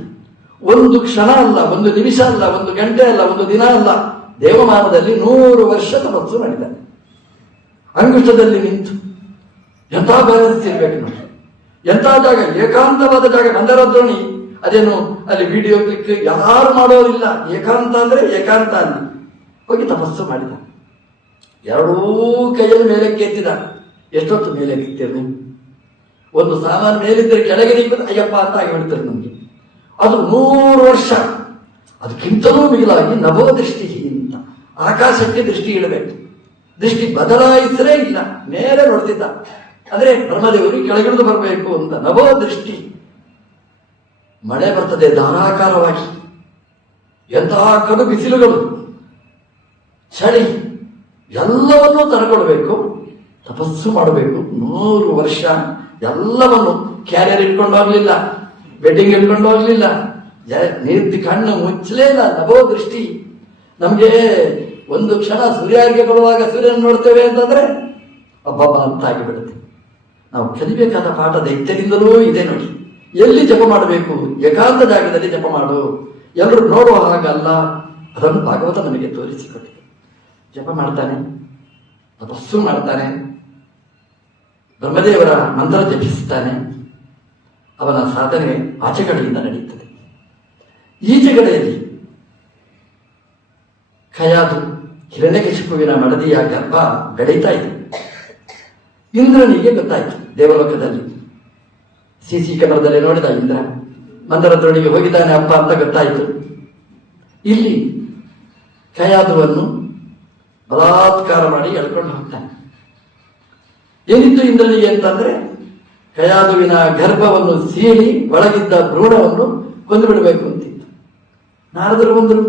ಒಂದು ಕ್ಷಣ ಅಲ್ಲ, ಒಂದು ನಿಮಿಷ ಅಲ್ಲ, ಒಂದು ಗಂಟೆ ಅಲ್ಲ, ಒಂದು ದಿನ ಅಲ್ಲ, ದೇವಮಾನದಲ್ಲಿ 100 ವರ್ಷ ತಪಸ್ಸು ಮಾಡಿದ್ದಾನೆ. ಅಂಗುಷ್ಟದಲ್ಲಿ ನಿಂತು ಎಂಥ ಬ್ಯಾಲೆನ್ಸ್ ಇರ್ಬೇಕು ನೋಡಿ. ಎಂಥ ಜಾಗ, ಏಕಾಂತವಾದ ಜಾಗ. ಮಂದರದ್ರೋಣಿ ಅದೇನು ಅಲ್ಲಿ ವಿಡಿಯೋ ಕ್ಲಿಕ್ ಯಾರು ಮಾಡೋರಿಲ್ಲ. ಏಕಾಂತ ಅಂದ್ರೆ ಏಕಾಂತ ಅಲ್ಲಿ ಹೋಗಿ ತಪಸ್ಸು ಮಾಡಿದ. ಎರಡೂ ಕೈಯಲ್ಲಿ ಮೇಲಕ್ಕೆ ಎತ್ತಿದ. ಎಷ್ಟೊತ್ತು ಮೇಲೆ ಎತ್ತಿರ್ತೀರಿ ನೀವು? ಒಂದು ಸಾಮಾನು ಮೇಲಿದ್ದರೆ ಕೆಳಗೆ ನಿಂತು ಅಯ್ಯಪ್ಪ ಅಂತ ಆಗಿಬಿಡ್ತಾರೆ ನಮ್ಗೆ. ಅದು 100 ವರ್ಷ. ಅದಕ್ಕಿಂತಲೂ ಮಿಗಿಲಾಗಿ ನಭೋದೃಷ್ಟಿ ಅಂತ ಆಕಾಶಕ್ಕೆ ದೃಷ್ಟಿ ಇಡಬೇಕು. ದೃಷ್ಟಿ ಬದಲಾಯಿಸಲೇ ಇಲ್ಲ, ಮೇಲೆ ನೋಡ್ತಿದ್ದ. ಅಂದ್ರೆ ಬ್ರಹ್ಮದೇವರು ಕೆಳಗಿಳಿದು ಬರಬೇಕು ಅಂತ ನಭೋದೃಷ್ಟಿ. ಮಳೆ ಬರ್ತದೆ ಧಾರಾಕಾರವಾಗಿ. ಎಂತಹ ಕಡು ಬಿಸಿಲುಗಳು, ಚಳಿ, ಎಲ್ಲವನ್ನೂ ತಡ್ಕೊಳ್ಬೇಕು. ತಪಸ್ಸು ಮಾಡಬೇಕು 100 ವರ್ಷ. ಎಲ್ಲವನ್ನು ಕ್ಯಾರಿಯರ್ ಇಟ್ಕೊಂಡು ಹೋಗ್ಲಿಲ್ಲ, ಬೆಡ್ಡಿಂಗ್ ಇಟ್ಕೊಂಡು ಹೋಗ್ಲಿಲ್ಲ, ನೀರ್ತಿ ಕಣ್ಣು ಮುಚ್ಚಲೇ ಇಲ್ಲ. ನಭೋದೃಷ್ಟಿ. ನಮ್ಗೆ ಒಂದು ಕ್ಷಣ ಸೂರ್ಯಾರ್ಗೆ ಕೊಡುವಾಗ ಸೂರ್ಯನ ನೋಡ್ತೇವೆ ಅಂತಂದ್ರೆ ಅಬ್ಬಬ್ಬ ಅಂತ ಆಗಿಬಿಡುತ್ತೆ. ನಾವು ಕಲಿಬೇಕಾದ ಪಾಠ ದೈತ್ಯದಿಂದಲೂ ಇದೆ ನೋಡಿ. ಎಲ್ಲಿ ಜಪ ಮಾಡಬೇಕು? ಏಕಾಂತ ಜಾಗದಲ್ಲಿ ಜಪ ಮಾಡು. ಎಲ್ಲರೂ ನೋಡುವ ಹಾಗಲ್ಲ. ಅದನ್ನು ಭಾಗವತ ನಮಗೆ ತೋರಿಸಿಕೊಟ್ಟಿದೆ. ಜಪ ಮಾಡ್ತಾನೆ, ತಪಸ್ಸು ಮಾಡ್ತಾನೆ, ಬ್ರಹ್ಮದೇವರ ಮಂತ್ರ ಜಪಿಸುತ್ತಾನೆ. ಅವನ ಸಾಧನೆ ಆಚೆಗಡೆಯಿಂದ ನಡೆಯುತ್ತದೆ. ಈಚೆಗಡೆಯಲ್ಲಿ ಖಯಾದು ಹಿರಣ್ಯಕಶಿಪುವಿನ ಮಡದಿಯ ಗರ್ಭ ಬೆಳೀತಾ ಇದೆ. ಇಂದ್ರನಿಗೆ ಗೊತ್ತಾಯಿತು. ದೇವಲೋಕದಲ್ಲಿ ಸಿಸಿ ಕ್ಯಾಮರಾದಲ್ಲಿ ನೋಡಿದ ಇಂದ್ರ. ಮಂದರದ್ರೋಣಿಗೆ ಹೋಗಿದ್ದಾನೆ ಅಪ್ಪ ಅಂತ ಗೊತ್ತಾಯಿತು. ಇಲ್ಲಿ ಖಯಾದುವನ್ನು ಬಲಾತ್ಕಾರ ಮಾಡಿ ಎಳ್ಕೊಂಡು ಹೋಗ್ತಾನೆ. ಏನಿತ್ತು ಇಂದ್ರನಿಗೆ ಅಂತಂದ್ರೆ ಖಯಾದುವಿನ ಗರ್ಭವನ್ನು ಸೀಳಿ ಒಳಗಿದ್ದ ಭ್ರೂಣವನ್ನು ಕೊಂದು ಬಿಡಬೇಕು ಅಂತಿತ್ತು. ನಾರದರು ಬಂದರು.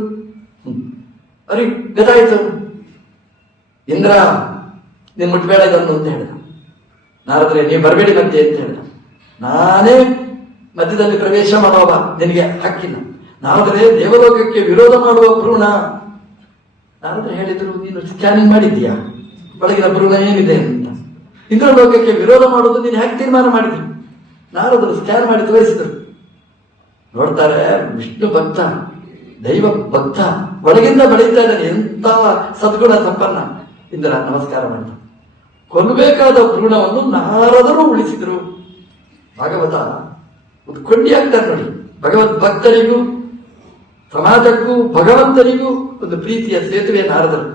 ಅವ್ರಿಗೆ ಗೊತ್ತಾಯ್ತು. ಇಂದ್ರ ನೀನು ಮುಟ್ಬೇಡ ಇದನ್ನು ಅಂತ ಹೇಳಿದ. ನಾರದ್ರೆ ನೀವು ಬರಬೇಡಿ ಮತ್ತೆ ಅಂತ ಹೇಳಿದ. ನಾನೇ ಮಧ್ಯದಲ್ಲಿ ಪ್ರವೇಶ ಮಾಡುವ, ನಿನಗೆ ಹಕ್ಕಿಲ್ಲ. ನಾರದ್ರೆ ದೇವಲೋಕಕ್ಕೆ ವಿರೋಧ ಮಾಡುವ ಭ್ರೂಣ. ನಾರದ್ರೆ ಹೇಳಿದ್ರು, ನೀನು ಸ್ಕ್ಯಾನಿಂಗ್ ಮಾಡಿದ್ದೀಯಾ ಒಳಗಿನ ಭ್ರೂಣ ಏನಿದೆ ಅಂತ? ಇಂದ್ರ ಲೋಕಕ್ಕೆ ವಿರೋಧ ಮಾಡುವುದು ನೀನು ಹೇಗೆ ತೀರ್ಮಾನ ಮಾಡಿದ್ರು? ನಾರದರು ಸ್ಕ್ಯಾನ್ ಮಾಡಿ ತೋರಿಸಿದ್ರು. ನೋಡ್ತಾರೆ, ವಿಷ್ಣು ಭಕ್ತ, ದೈವ ಭಕ್ತ, ಒಳಗಿಂದ ಬೆಳೀತಾ ಇದ್ದಾನೆ. ಎಂತ ಸದ್ಗುಣ ಸಂಪನ್ನ. ಇಂದ್ರ ನಮಸ್ಕಾರ ಮಾಡಿದ. ಕೊಲ್ಲಬೇಕಾದ ಭ್ರೂಣವನ್ನು ನಾರದರು ಉಳಿಸಿದ್ರು. ಭಾಗವತ ಉತ್ಕೊಂಡಿ ಆಗ್ತಾರೆ ನೋಡಿ. ಭಗವದ್ ಭಕ್ತರಿಗೂ ಸಮಾಜಕ್ಕೂ ಭಗವಂತನಿಗೂ ಒಂದು ಪ್ರೀತಿಯ ಸೇತುವೆ ನಾರದರು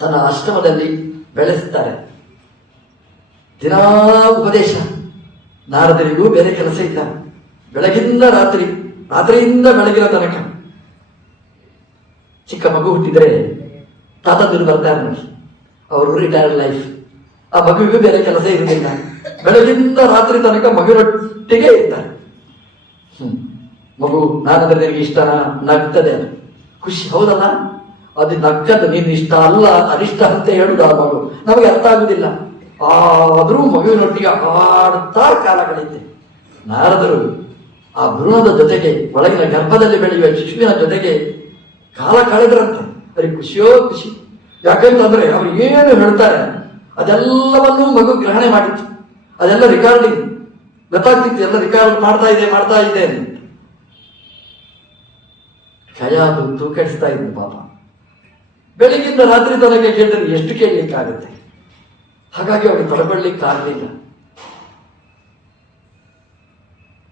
ತನ್ನ ಆಶ್ರಮದಲ್ಲಿ ಬೆಳೆಸ್ತಾರೆ. ದಿನಾ ಉಪದೇಶ. ನಾರದರಿಗೂ ಬೇರೆ ಕೆಲಸ ಇಲ್ಲ. ಬೆಳಗಿಂದ ರಾತ್ರಿ, ರಾತ್ರಿಯಿಂದ ಬೆಳಗಿನ ತನಕ. ಚಿಕ್ಕ ಮಗು ಹುಟ್ಟಿದ್ರೆ ತಾತಂದಿರು ಬರ್ತಾರೆ ನೋಡಿ, ಅವರು ರಿಟೈರ್ಡ್ ಲೈಫ್. ಆ ಮಗುವಿಗೂ ಬೇರೆ ಕೆಲಸ ಇರುವುದಿಲ್ಲ. ಬೆಳಗಿಂದ ರಾತ್ರಿ ತನಕ ಮಗುವೊಟ್ಟಿಗೆ ಇರ್ತಾರೆ. ಮಗು ನಾನಂದ್ರೆ ನಿನಗೆ ಇಷ್ಟನಾ? ನಗ್ತದೆ. ಖುಷಿ, ಹೌದಲ್ಲ? ಅದು ನಕ್ಕದ್ದು ನೀನು ಇಷ್ಟ ಅಲ್ಲ, ಅನಿಷ್ಟ ಅಂತ ಹೇಳುದು ಆ ಮಗು. ನಮಗೆ ಅರ್ಥ ಆಗುದಿಲ್ಲ. ಆದರೂ ಮಗುವಿನೊಟ್ಟಿಗೆ ಆಡ್ತಾ ಕಾಲ ಕಳೆಯುತ್ತೆ. ನಾರದರು ಆ ಭ್ರೂಣದ ಜೊತೆಗೆ, ಒಳಗಿನ ಗರ್ಭದಲ್ಲಿ ಬೆಳೆಯುವ ಶಿಶುವಿನ ಜೊತೆಗೆ ಕಾಲ ಕಳೆದ್ರಂತೆ. ಅವ್ರಿಗೆ ಖುಷಿಯೋ ಖುಷಿ. ಯಾಕೆಂತಂದ್ರೆ ಅವ್ರು ಏನು ಹೇಳ್ತಾರೆ ಅದೆಲ್ಲವನ್ನೂ ಮಗು ಗ್ರಹಣೆ ಮಾಡಿತ್ತು. ಅದೆಲ್ಲ ರೆಕಾರ್ಡಿಂಗ್ ಗೊತ್ತಾಗ್ತಿತ್ತು. ಎಲ್ಲ ರೆಕಾರ್ಡ್ ಮಾಡ್ತಾ ಇದೆ ಅಂತ. ಖಯಾದು ತೂಕಡಿಸ್ತಾ ಇದ್ದ ಪಾಪ. ಬೆಳಿಗ್ಗಿಂದ ರಾತ್ರಿ ತನಕ ಕೇಳಿದ್ರೆ ಎಷ್ಟು ಕೇಳಲಿಕ್ಕಾಗುತ್ತೆ? ಹಾಗಾಗಿ ಅವರಿಗೆ ತಡಬಡ್ಲಿಕ್ಕಾಗಲಿಲ್ಲ.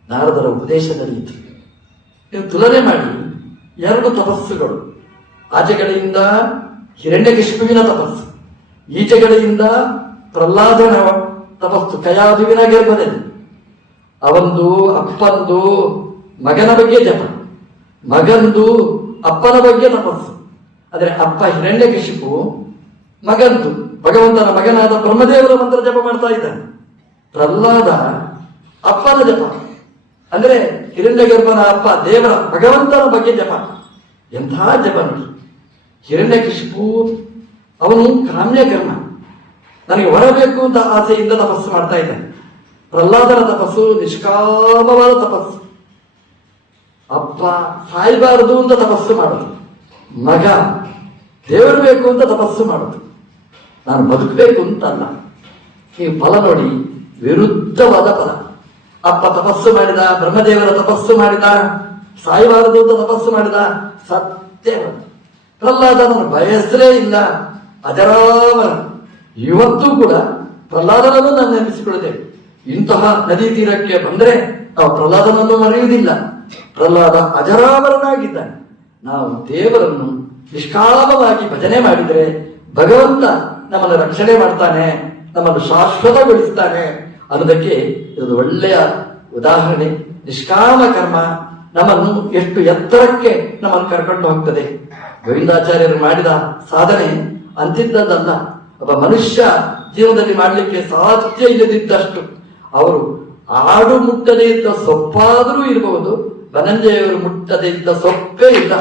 ನಾರದರ ಉಪದೇಶದಲ್ಲಿ ಇತ್ತು. ನೀವು ತುಲನೆ ಮಾಡಿ, 2 ತಪಸ್ಸುಗಳು. ಆಚೆಗಡೆಯಿಂದ ಹಿರಣ್ಯಕಶಿಪುವಿನ ತಪಸ್ಸು, ಈಚೆಗಡೆಯಿಂದ ಪ್ರಹ್ಲಾದನ ತಪಸ್ಸು ಖಯಾದುವಿನ ಗರ್ಭದಲ್ಲಿ. ಅವಂದು ಅಪ್ಪಂದು ಮಗನ ಬಗ್ಗೆ ಜಪ, ಮಗಂದು ಅಪ್ಪನ ಬಗ್ಗೆ ತಪಸ್ಸು. ಆದರೆ ಅಪ್ಪ ಹಿರಣ್ಯಕಶಿಪು, ಮಗಂದು ಭಗವಂತನ ಮಗನಾದ ಬ್ರಹ್ಮದೇವರ ಮಂತ್ರ ಜಪ ಮಾಡ್ತಾ ಇದ್ದಾನೆ. ಪ್ರಹ್ಲಾದ ಅಪ್ಪನ ಜಪ, ಅಂದ್ರೆ ಹಿರಣ್ಯ ಗರ್ಭನ ಅಪ್ಪ ದೇವರ ಭಗವಂತನ ಬಗ್ಗೆ ಜಪ. ಎಂಥ ಜಪ ನೋಡಿ. ಹಿರಣ್ಯಕಶಿಪು ಅವನು ಕಾಮ್ಯ ಕರ್ಮ, ನನಗೆ ಹೊರಬೇಕು ಅಂತ ಆಸೆಯಿಂದ ತಪಸ್ಸು ಮಾಡ್ತಾ ಇದ್ದಾನೆ. ಪ್ರಹ್ಲಾದನ ತಪಸ್ಸು ನಿಷ್ಕಾಮವಾದ ತಪಸ್ಸು. ಅಪ್ಪ ಸಾಯಬಾರದು ಅಂತ ತಪಸ್ಸು ಮಾಡೋದು, ಮಗ ದೇವರು ಬೇಕು ಅಂತ ತಪಸ್ಸು ಮಾಡೋದು. ನಾನು ಬದುಕಬೇಕು ಅಂತಲ್ಲ. ನೀವು ಫಲ ನೋಡಿ ವಿರುದ್ಧವಾದ ಫಲ. ಅಪ್ಪ ತಪಸ್ಸು ಮಾಡಿದ, ಬ್ರಹ್ಮದೇವರ ತಪಸ್ಸು ಮಾಡಿದ, ಸಾಯಬಾರದು ಅಂತ ತಪಸ್ಸು ಮಾಡಿದ, ಸತ್ಯ ಬಂತು. ಪ್ರಹ್ಲಾದನನ್ನು ಬಯಸಲೇ ಇಲ್ಲ, ಅಜರಾಮರ. ಇವತ್ತೂ ಕೂಡ ಪ್ರಹ್ಲಾದನನ್ನು ನಾನು ನೆನಪಿಸಿಕೊಳ್ಳುತ್ತೇವೆ. ಇಂತಹ ನದಿ ತೀರಕ್ಕೆ ಬಂದರೆ ನಾವು ಪ್ರಹ್ಲಾದನನ್ನು ಮರೆಯುವುದಿಲ್ಲ. ಪ್ರಹ್ಲಾದ ಅಜರಾಮರನಾಗಿದ್ದಾನೆ. ನಾವು ದೇವರನ್ನು ನಿಷ್ಕಾಮವಾಗಿ ಭಜನೆ ಮಾಡಿದರೆ ಭಗವಂತ ನಮ್ಮನ್ನು ರಕ್ಷಣೆ ಮಾಡ್ತಾನೆ, ನಮ್ಮನ್ನು ಶಾಶ್ವತಗೊಳಿಸ್ತಾನೆ ಅನ್ನೋದಕ್ಕೆ ಇದೊಂದು ಒಳ್ಳೆಯ ಉದಾಹರಣೆ. ನಿಷ್ಕಾಮ ಕರ್ಮ ನಮ್ಮನ್ನು ಎಷ್ಟು ಎತ್ತರಕ್ಕೆ ನಮ್ಮನ್ನು ಕರ್ಕೊಂಡು ಹೋಗ್ತದೆ. ಗೋವಿಂದಾಚಾರ್ಯರು ಮಾಡಿದ ಸಾಧನೆ ಅಂತಿದ್ದದಲ್ಲ. ಒಬ್ಬ ಮನುಷ್ಯ ಜೀವನದಲ್ಲಿ ಮಾಡಲಿಕ್ಕೆ ಸಾಧ್ಯ ಇಲ್ಲದಿದ್ದಷ್ಟು ಅವರು ಆಡು ಮುಟ್ಟದೇ ಇದ್ದ ಸೊಪ್ಪಾದರೂ ಇರಬಹುದು, ಧನಂಜಯವರು ಮುಟ್ಟದೇ ಇದ್ದ ಸೊಪ್ಪೇ ಇಲ್ಲ,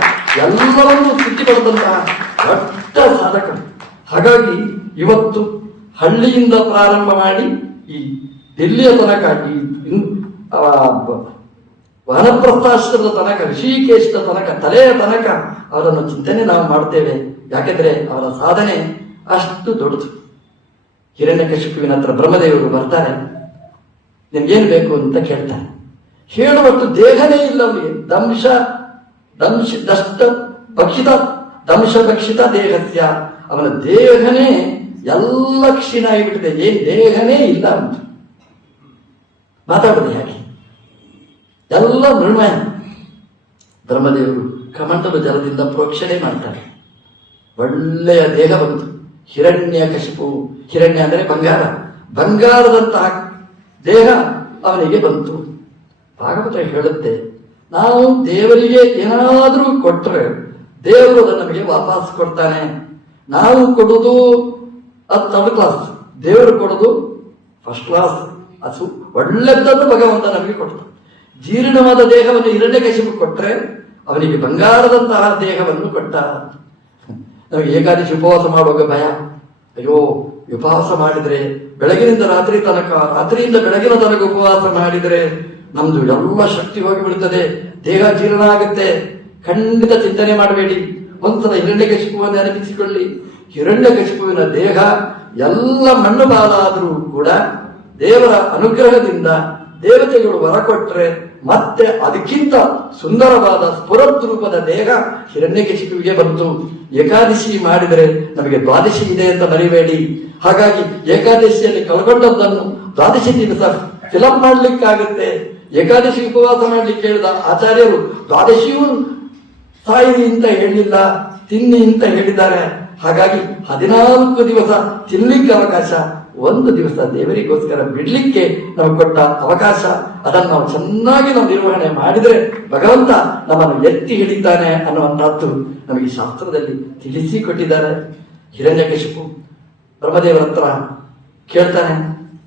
ಎಲ್ಲವನ್ನೂ ಸಿದ್ಧಿ ಪಡೆದಂತಹ ದೊಡ್ಡ ಸಾಧಕರು. ಹಾಗಾಗಿ ಇವತ್ತು ಹಳ್ಳಿಯಿಂದ ಪ್ರಾರಂಭ ಮಾಡಿ ಈ ದಿಲ್ಲಿಯ ತನಕ, ಈ ವನಪ್ರಸ್ಥಾಶ್ರಮದ ತನಕ, ಋಷಿಕೇಶದ ತನಕ, ತಲೆಯ ತನಕ ಅವರನ್ನು ಚಿಂತನೆ ನಾವು ಮಾಡ್ತೇವೆ. ಯಾಕೆಂದ್ರೆ ಅವರ ಸಾಧನೆ ಅಷ್ಟು ದೊಡ್ಡದು. ಹಿರಣ್ಯಕಶಿಪುವಿನ ಹತ್ರ ಬ್ರಹ್ಮದೇವರು ಬರ್ತಾರೆ, ನಿಮ್ಗೇನು ಬೇಕು ಅಂತ ಕೇಳ್ತಾರೆ. ಹೇಳುವಷ್ಟು ದೇಹನೇ ಇಲ್ಲ ಅವರಿಗೆ. ದಂಶ ಭಕ್ಷಿತ ದೇಹಸ್ಯ, ಅವನ ದೇಹನೇ ಎಲ್ಲ ಕ್ಷೀಣ ಆಗಿಬಿಟ್ಟಿದೆ, ಏನ್ ದೇಹನೇ ಇಲ್ಲ ಅಂತ ಮಾತಾಡೋದು ಯಾಕೆ? ಎಲ್ಲ ಮೃಣ್ಮಯ. ಬ್ರಹ್ಮದೇವರು ಕಮಂಡಲ ಜಲದಿಂದ ಪ್ರೋಕ್ಷಣೆ ಮಾಡ್ತಾರೆ. ಒಳ್ಳೆಯ ದೇಹ ಬಂತು. ಹಿರಣ್ಯಕಶಿಪು, ಹಿರಣ್ಯ ಅಂದರೆ ಬಂಗಾರ, ಬಂಗಾರದಂತಹ ದೇಹ ಅವನಿಗೆ ಬಂತು. ಭಾಗವತ ಹೇಳುತ್ತೆ, ನಾವು ದೇವರಿಗೆ ಏನಾದರೂ ಕೊಟ್ಟರೆ ದೇವರು ಅದನ್ನು ನಮಗೆ ವಾಪಸ್ ಕೊಡ್ತಾನೆ. ನಾವು ಕೊಡೋದು ಅದು ಥರ್ಡ್ ಕ್ಲಾಸ್, ದೇವರು ಕೊಡೋದು ಫಸ್ಟ್ ಕ್ಲಾಸ್. ಅದು ಒಳ್ಳೆದ್ದನ್ನು ಭಗವಂತ ನಮಗೆ ಕೊಡ್ತಾನೆ. ಜೀರ್ಣವಾದ ದೇಹವನ್ನು ಹಿರಣ್ಯಕಶಿಪು ಕೊಟ್ಟರೆ ಅವನಿಗೆ ಬಂಗಾರದಂತಹ ದೇಹವನ್ನು ಕೊಟ್ಟ. ನಮಗೆ ಏಕಾದಶಿ ಉಪವಾಸ ಮಾಡುವಾಗ ಭಯ, ಅಯ್ಯೋ ಉಪವಾಸ ಮಾಡಿದರೆ ಬೆಳಗಿನಿಂದ ರಾತ್ರಿ ತನಕ, ರಾತ್ರಿಯಿಂದ ಬೆಳಗಿನ ತನಕ ಉಪವಾಸ ಮಾಡಿದರೆ ನಮ್ದು ಎಲ್ಲ ಶಕ್ತಿ ಹೋಗಿಬಿಡುತ್ತದೆ, ದೇಹ ಜೀರ್ಣ ಆಗುತ್ತೆ. ಖಂಡಿತ ಚಿಂತನೆ ಮಾಡಬೇಡಿ. ಒಂದ್ಸಲ ಹಿರಣ್ಯಕಶಿಪುವನ್ನು ನೆನಪಿಸಿಕೊಳ್ಳಿ. ಹಿರಣ್ಯಕಶಿಪುವಿನ ದೇಹ ಎಲ್ಲ ಮಣ್ಣು ಬಾಲಾದರೂ ಕೂಡ ದೇವರ ಅನುಗ್ರಹದಿಂದ ದೇವತೆಗಳು ವರ ಕೊಟ್ಟರೆ ಮತ್ತೆ ಅದಕ್ಕಿಂತ ಸುಂದರವಾದ ಸ್ಫುರತ್ ರೂಪದ ದೇಹ ಹಿರಣ್ಯಕಶಿಪುವಿಗೆ ಬಂತು. ಏಕಾದಶಿ ಮಾಡಿದರೆ ನಮಗೆ ದ್ವಾದಶಿ ಇದೆ ಅಂತ ಮರಿಬೇಡಿ. ಹಾಗಾಗಿ ಏಕಾದಶಿಯಲ್ಲಿ ಕಳ್ಕೊಂಡದ್ದನ್ನು ದ್ವಾದಶಿ ದಿವಸ ಫಿಲಪ್ ಮಾಡ್ಲಿಕ್ಕಾಗುತ್ತೆ. ಏಕಾದಶಿ ಉಪವಾಸ ಮಾಡ್ಲಿಕ್ಕೆ ಹೇಳಿದ ಆಚಾರ್ಯರು ದ್ವಾದಶಿಯೂ ಸಾಯಿರಿ ಅಂತ ಹೇಳಿಲ್ಲ, ತಿನ್ನಿ ಅಂತ ಹೇಳಿದ್ದಾರೆ. ಹಾಗಾಗಿ 14 ದಿವಸ ತಿನ್ಲಿಕ್ಕೆ ಅವಕಾಶ, ಒಂದು ದಿವಸ ದೇವರಿಗೋಸ್ಕರ ಬಿಡ್ಲಿಕ್ಕೆ ನಮಗೆ ಕೊಟ್ಟ ಅವಕಾಶ. ಅದನ್ನು ನಾವು ಚೆನ್ನಾಗಿ ನಾವು ನಿರ್ವಹಣೆ ಮಾಡಿದರೆ ಭಗವಂತ ನಮ್ಮನ್ನು ಎತ್ತಿ ಹಿಡಿತಾನೆ ಅನ್ನುವಂಥದ್ದು ನಮಗೆ ಶಾಸ್ತ್ರದಲ್ಲಿ ತಿಳಿಸಿಕೊಟ್ಟಿದ್ದಾರೆ. ಹಿರಣ್ಯಕಶಿಪು ಬ್ರಹ್ಮದೇವರ ಹತ್ರ ಕೇಳ್ತಾನೆ,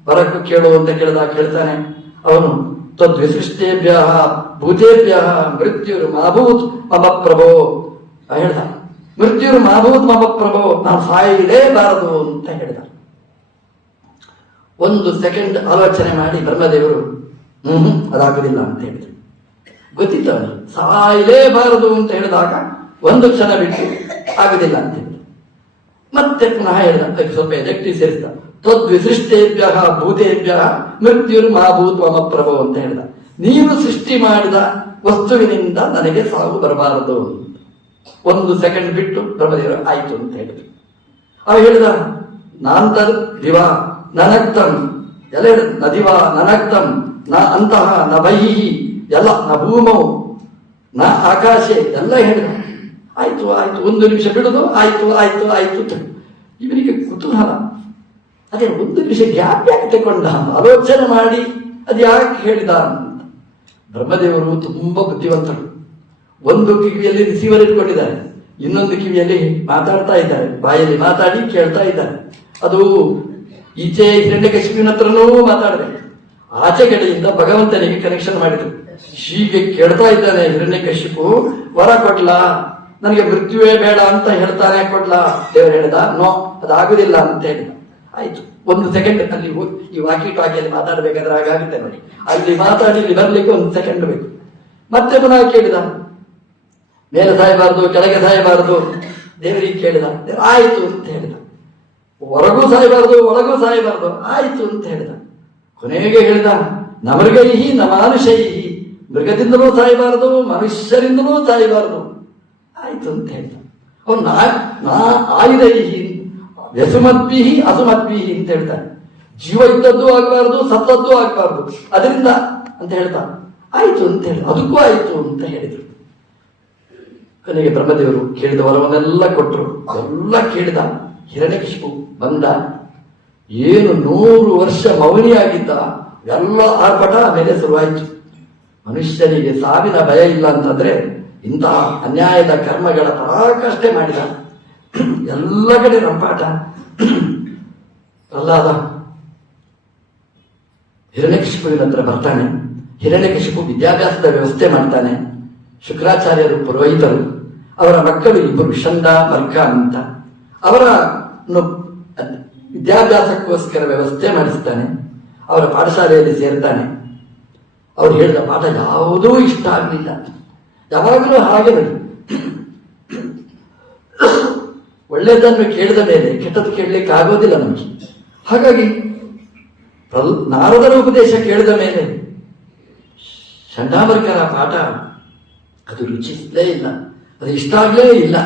ಬರಕ್ಕೂ ಕೇಳು ಅಂತ ಕೇಳ್ತಾನೆ. ಅವನು ತದ್ವಿಸೃಷ್ಟೇಭ್ಯ ಭೂತೇಭ್ಯ ಮೃತ್ಯುರ್ ಮಾಭೂತ್ ಮಮ ಪ್ರಭೋ ಹೇಳ್ದ. ಮೃತ್ಯುರ್ ಮಾಭೂತ್ ಮಮ ಪ್ರಭೋ, ನಾನು ಸಾಯಲೇಬಾರದು ಅಂತ ಹೇಳಿದ. ಒಂದು ಸೆಕೆಂಡ್ ಆಲೋಚನೆ ಮಾಡಿ ಬ್ರಹ್ಮದೇವರು ಅದಾಗುದಿಲ್ಲ ಅಂತ ಹೇಳಿದ್ರು. ಗೊತ್ತಿತ್ತು ಅವನಿಗೆ ಸಾಯಲೇಬಾರದು ಅಂತ ಹೇಳಿದಾಗ ಒಂದು ಕ್ಷಣ ಬಿಟ್ಟು ಆಗುದಿಲ್ಲ ಅಂತ ಹೇಳಿದ್ರು. ಮತ್ತೆ ಪುನಃ ಹೇಳಿದ, ಸ್ವಲ್ಪ ಎಜೆಕ್ಟಿವ್ ಸೇರಿಸಿದ. ತದ್ವಿಸೃಷ್ಟೇಭ್ಯ ಭೂತೇಭ್ಯ ಮೃತ್ಯುರ್ ಮಾಭೂತ್ ಮಮ ಪ್ರಭೋ ಅಂತ ಹೇಳಿದ. ನೀನು ಸೃಷ್ಟಿ ಮಾಡಿದ ವಸ್ತುವಿನಿಂದ ನನಗೆ ಸಾವು ಬರಬಾರದು. ಒಂದು ಸೆಕೆಂಡ್ ಬಿಟ್ಟು ಬ್ರಹ್ಮದೇವರು ಆಯ್ತು ಅಂತ ಹೇಳಿದ್ರು. ಅವ ಹೇಳಿದ, ನಾಂತರ್ ದಿವಾ ನನಕ್ತಂ, ಎಲ್ಲ ಹೇಳಿದ, ನ ದಿವಾ ನನಕ್ತಂ ನ ಅಂತಃ ನ ಬಹಿಹಿ, ಎಲ್ಲ ನ ಭೂಮೌ ನ ಆಕಾಶೆ ಎಲ್ಲ ಹೇಳಿದ. ಆಯ್ತು ಆಯ್ತು, ಒಂದು ನಿಮಿಷ ಬಿಡುದು, ಆಯ್ತು ಆಯ್ತು ಆಯ್ತು. ಇವನಿಗೆ ಕುತೂಹಲ, ಅದೇ ಒಂದು ನಿಮಿಷ ಗ್ಯಾಪ್ ಯಾಕೆ ತಗೊಂಡ ಅಂತ ಆಲೋಚನೆ ಮಾಡಿ ಅದು ಯಾಕೆ ಹೇಳಿದ ಅಂತ. ಬ್ರಹ್ಮದೇವರು ತುಂಬಾ ಬುದ್ಧಿವಂತರು. ಒಂದು ಕಿವಿಯಲ್ಲಿ ರಿಸೀವರ್ ಇಟ್ಕೊಂಡಿದ್ದಾರೆ, ಇನ್ನೊಂದು ಕಿವಿಯಲ್ಲಿ ಮಾತಾಡ್ತಾ ಇದ್ದಾರೆ, ಬಾಯಲ್ಲಿ ಮಾತಾಡಿ ಕೇಳ್ತಾ ಇದ್ದಾರೆ. ಅದು ಈಚೆ ಹಿರಣ್ಯಕಶಿಪುವಿನ ಹತ್ರನೂ ಮಾತಾಡಬೇಕು, ಆಚೆ ಕಡೆಯಿಂದ ಭಗವಂತನಿಗೆ ಕನೆಕ್ಷನ್ ಮಾಡಿದ್ರು. ಹೀಗೆ ಕೇಳ್ತಾ ಇದ್ದಾನೆ ಹಿರಣ್ಯಕಶಿಪು, ವರ ಕೊಡ್ಲಾ, ನನಗೆ ಮೃತ್ಯುವೇ ಬೇಡ ಅಂತ ಹೇಳ್ತಾನೆ, ಕೊಡ್ಲಾ? ದೇವರು ಹೇಳಿದ, ನೋ, ಅದಾಗುದಿಲ್ಲ ಅಂತ ಹೇಳಿದ. ಆಯ್ತು, ಒಂದು ಸೆಕೆಂಡ್ ಅಲ್ಲಿ ಈ ವಾಕಿ ಟಾಕಿಯಲ್ಲಿ ಮಾತಾಡಬೇಕಾದ್ರೆ ಹಾಗಾಗುತ್ತೆ ನೋಡಿ, ಅಲ್ಲಿ ಮಾತಾಡಿ ಇಲ್ಲಿ ಬರ್ಲಿಕ್ಕೆ ಒಂದು ಸೆಕೆಂಡ್ ಬೇಕು. ಮತ್ತೆ ಪುನಃ ಕೇಳಿದ, ಮೇಲೆ ಸಾಯಬಾರದು, ಕೆಳಗೆ ಸಾಯಬಾರದು. ದೇವರಿಗೆ ಕೇಳಿದ, ಆಯ್ತು ಅಂತ ಹೇಳಿದ. ಹೊರಗೂ ಸಾಯಬಾರದು, ಒಳಗೂ ಸಾಯಬಾರದು, ಆಯ್ತು ಅಂತ ಹೇಳಿದ. ಕೊನೆಗೆ ಹೇಳಿದ, ನಮೃಗೈಹಿ ನಮಾನುಷೈಹಿ, ಮೃಗದಿಂದಲೂ ಸಾಯಬಾರದು, ಮನುಷ್ಯರಿಂದಲೂ ಸಾಯಬಾರದು. ಆಯ್ತು ಅಂತ ಹೇಳ್ದ. ಅವನು ನಾ ಆಯುಧೈಹಿ ವ್ಯಸುಮದ್ಭಿಹಿ ಅಸುಮದ್ಭಿಹಿ ಅಂತ ಹೇಳ್ತಾನೆ. ಜೀವ ಇದ್ದದ್ದು ಆಗಬಾರದು, ಸತ್ತದ್ದು ಆಗಬಾರದು, ಅದರಿಂದ ಅಂತ ಹೇಳ್ತಾ ಆಯ್ತು ಅಂತ ಹೇಳಿ, ಅದಕ್ಕೂ ಆಯ್ತು ಅಂತ ಹೇಳಿದರು. ಕೊನೆಗೆ ಬ್ರಹ್ಮದೇವರು ಕೇಳಿದ ವರವನ್ನೆಲ್ಲ ಕೊಟ್ಟರು. ಎಲ್ಲ ಕೇಳಿದ. ಹಿರಣ್ಯಕಶಿಪು ಬಂದ. ಏನು 100 ವರ್ಷ ಮೌನಿಯಾಗಿದ್ದ, ಎಲ್ಲ ಆರ್ಭಟ ಮೇಲೆ ಶುರುವಾಯಿತು. ಮನುಷ್ಯನಿಗೆ ಸಾವಿನ ಭಯ ಇಲ್ಲ ಅಂತಂದ್ರೆ ಇಂತಹ ಅನ್ಯಾಯದ ಕರ್ಮಗಳ ಪರಾಕಾಷ್ಠೆ ಮಾಡಿದ. ಎಲ್ಲ ಕಡೆ ರಂಪಾಟ. ಪ್ರಹ್ಲಾದ ಹಿರಣ್ಯಕಶಿಪುವಿನ ಹತ್ರ ಬರ್ತಾನೆ. ಹಿರಣ್ಯಕಶಿಪು ವಿದ್ಯಾಭ್ಯಾಸದ ವ್ಯವಸ್ಥೆ ಮಾಡ್ತಾನೆ. ಶುಕ್ರಾಚಾರ್ಯರು ಪುರೋಹಿತರು. ಅವರ ಮಕ್ಕಳು 2 ಶಂಡ ಮರ್ಕ ಅಂತ. ಅವರ ವಿದ್ಯಾಭ್ಯಾಸಕ್ಕೋಸ್ಕರ ವ್ಯವಸ್ಥೆ ಮಾಡಿಸ್ತಾನೆ. ಅವರ ಪಾಠಶಾಲೆಯಲ್ಲಿ ಸೇರ್ತಾನೆ. ಅವ್ರು ಹೇಳಿದ ಪಾಠ ಯಾವುದೂ ಇಷ್ಟ ಆಗಲಿಲ್ಲ. ಯಾವಾಗಲೂ ಹಾಗೆ ಬರೀ ಒಳ್ಳೆಯದನ್ನು ಕೇಳಿದ ಮೇಲೆ ಕೆಟ್ಟದ್ದು ಕೇಳಲಿಕ್ಕೆ ಆಗೋದಿಲ್ಲ ನಮಗೆ. ಹಾಗಾಗಿ ನಾರದರ ಉಪದೇಶ ಕೇಳಿದ ಮೇಲೆ ಚಂಡಾಮರ್ಕರ ಪಾಠ ಅದು ರುಚಿಸಲೇ ಇಲ್ಲ, ಅದು ಇಷ್ಟ ಆಗಲೇ ಇಲ್ಲ.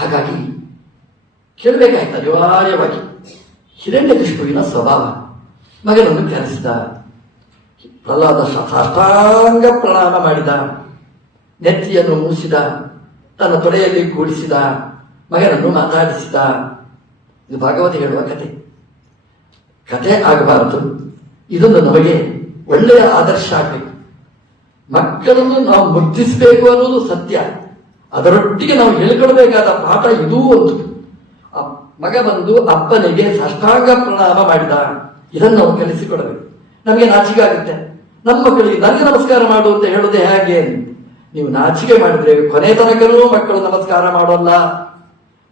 ಹಾಗಾಗಿ ಕೇಳಬೇಕಾಯ್ತು ಅನಿವಾರ್ಯವಾಗಿ. ಹಿರಣ್ಯಕಶಿಪುವಿನ ಸ್ವಭಾವ. ಮಗನನ್ನು ಕರೆಸಿದ. ಪ್ರಹ್ಲಾದ ಸಾಷ್ಟಾಂಗ ಪ್ರಣಾಮ ಮಾಡಿದ. ನೆತ್ತಿಯನ್ನು ಮೂಸಿದ. ತನ್ನ ತೊಡೆಯಲ್ಲಿ ಕೂಡಿಸಿದ. ಮಗನನ್ನು ಮಾತಾಡಿಸಿದ. ಇದು ಭಾಗವತ ಹೇಳುವ ಕತೆ ಆಗಬಾರದು. ಇದೊಂದು ನಮಗೆ ಒಳ್ಳೆಯ ಆದರ್ಶ ಆಗಬೇಕು. ಮಕ್ಕಳನ್ನು ನಾವು ಮುದ್ದಿಸಬೇಕು ಅನ್ನೋದು ಸತ್ಯ. ಅದರೊಟ್ಟಿಗೆ ನಾವು ಹೇಳಿಕೊಳ್ಬೇಕಾದ ಪಾಠ ಇದೂ ಒಂದು. ಮಗ ಬಂದು ಅಪ್ಪನಿಗೆ ಸಾಷ್ಟಾಂಗ ಪ್ರಣಾಮ ಮಾಡಿದ. ಇದನ್ನು ನಾವು ಕಲಿಸಿಕೊಡಬೇಕು. ನಮಗೆ ನಾಚಿಕೆ ಆಗುತ್ತೆ. ನಮ್ಮ ಮಕ್ಕಳಿಗೆ ನನಗೆ ನಮಸ್ಕಾರ ಮಾಡು ಅಂತ ಹೇಳೋದೇ ಹೇಗೆ? ನೀವು ನಾಚಿಕೆ ಮಾಡಿದ್ರೆ ಕೊನೆ ತನಕನೂ ಮಕ್ಕಳು ನಮಸ್ಕಾರ ಮಾಡೋಲ್ಲ.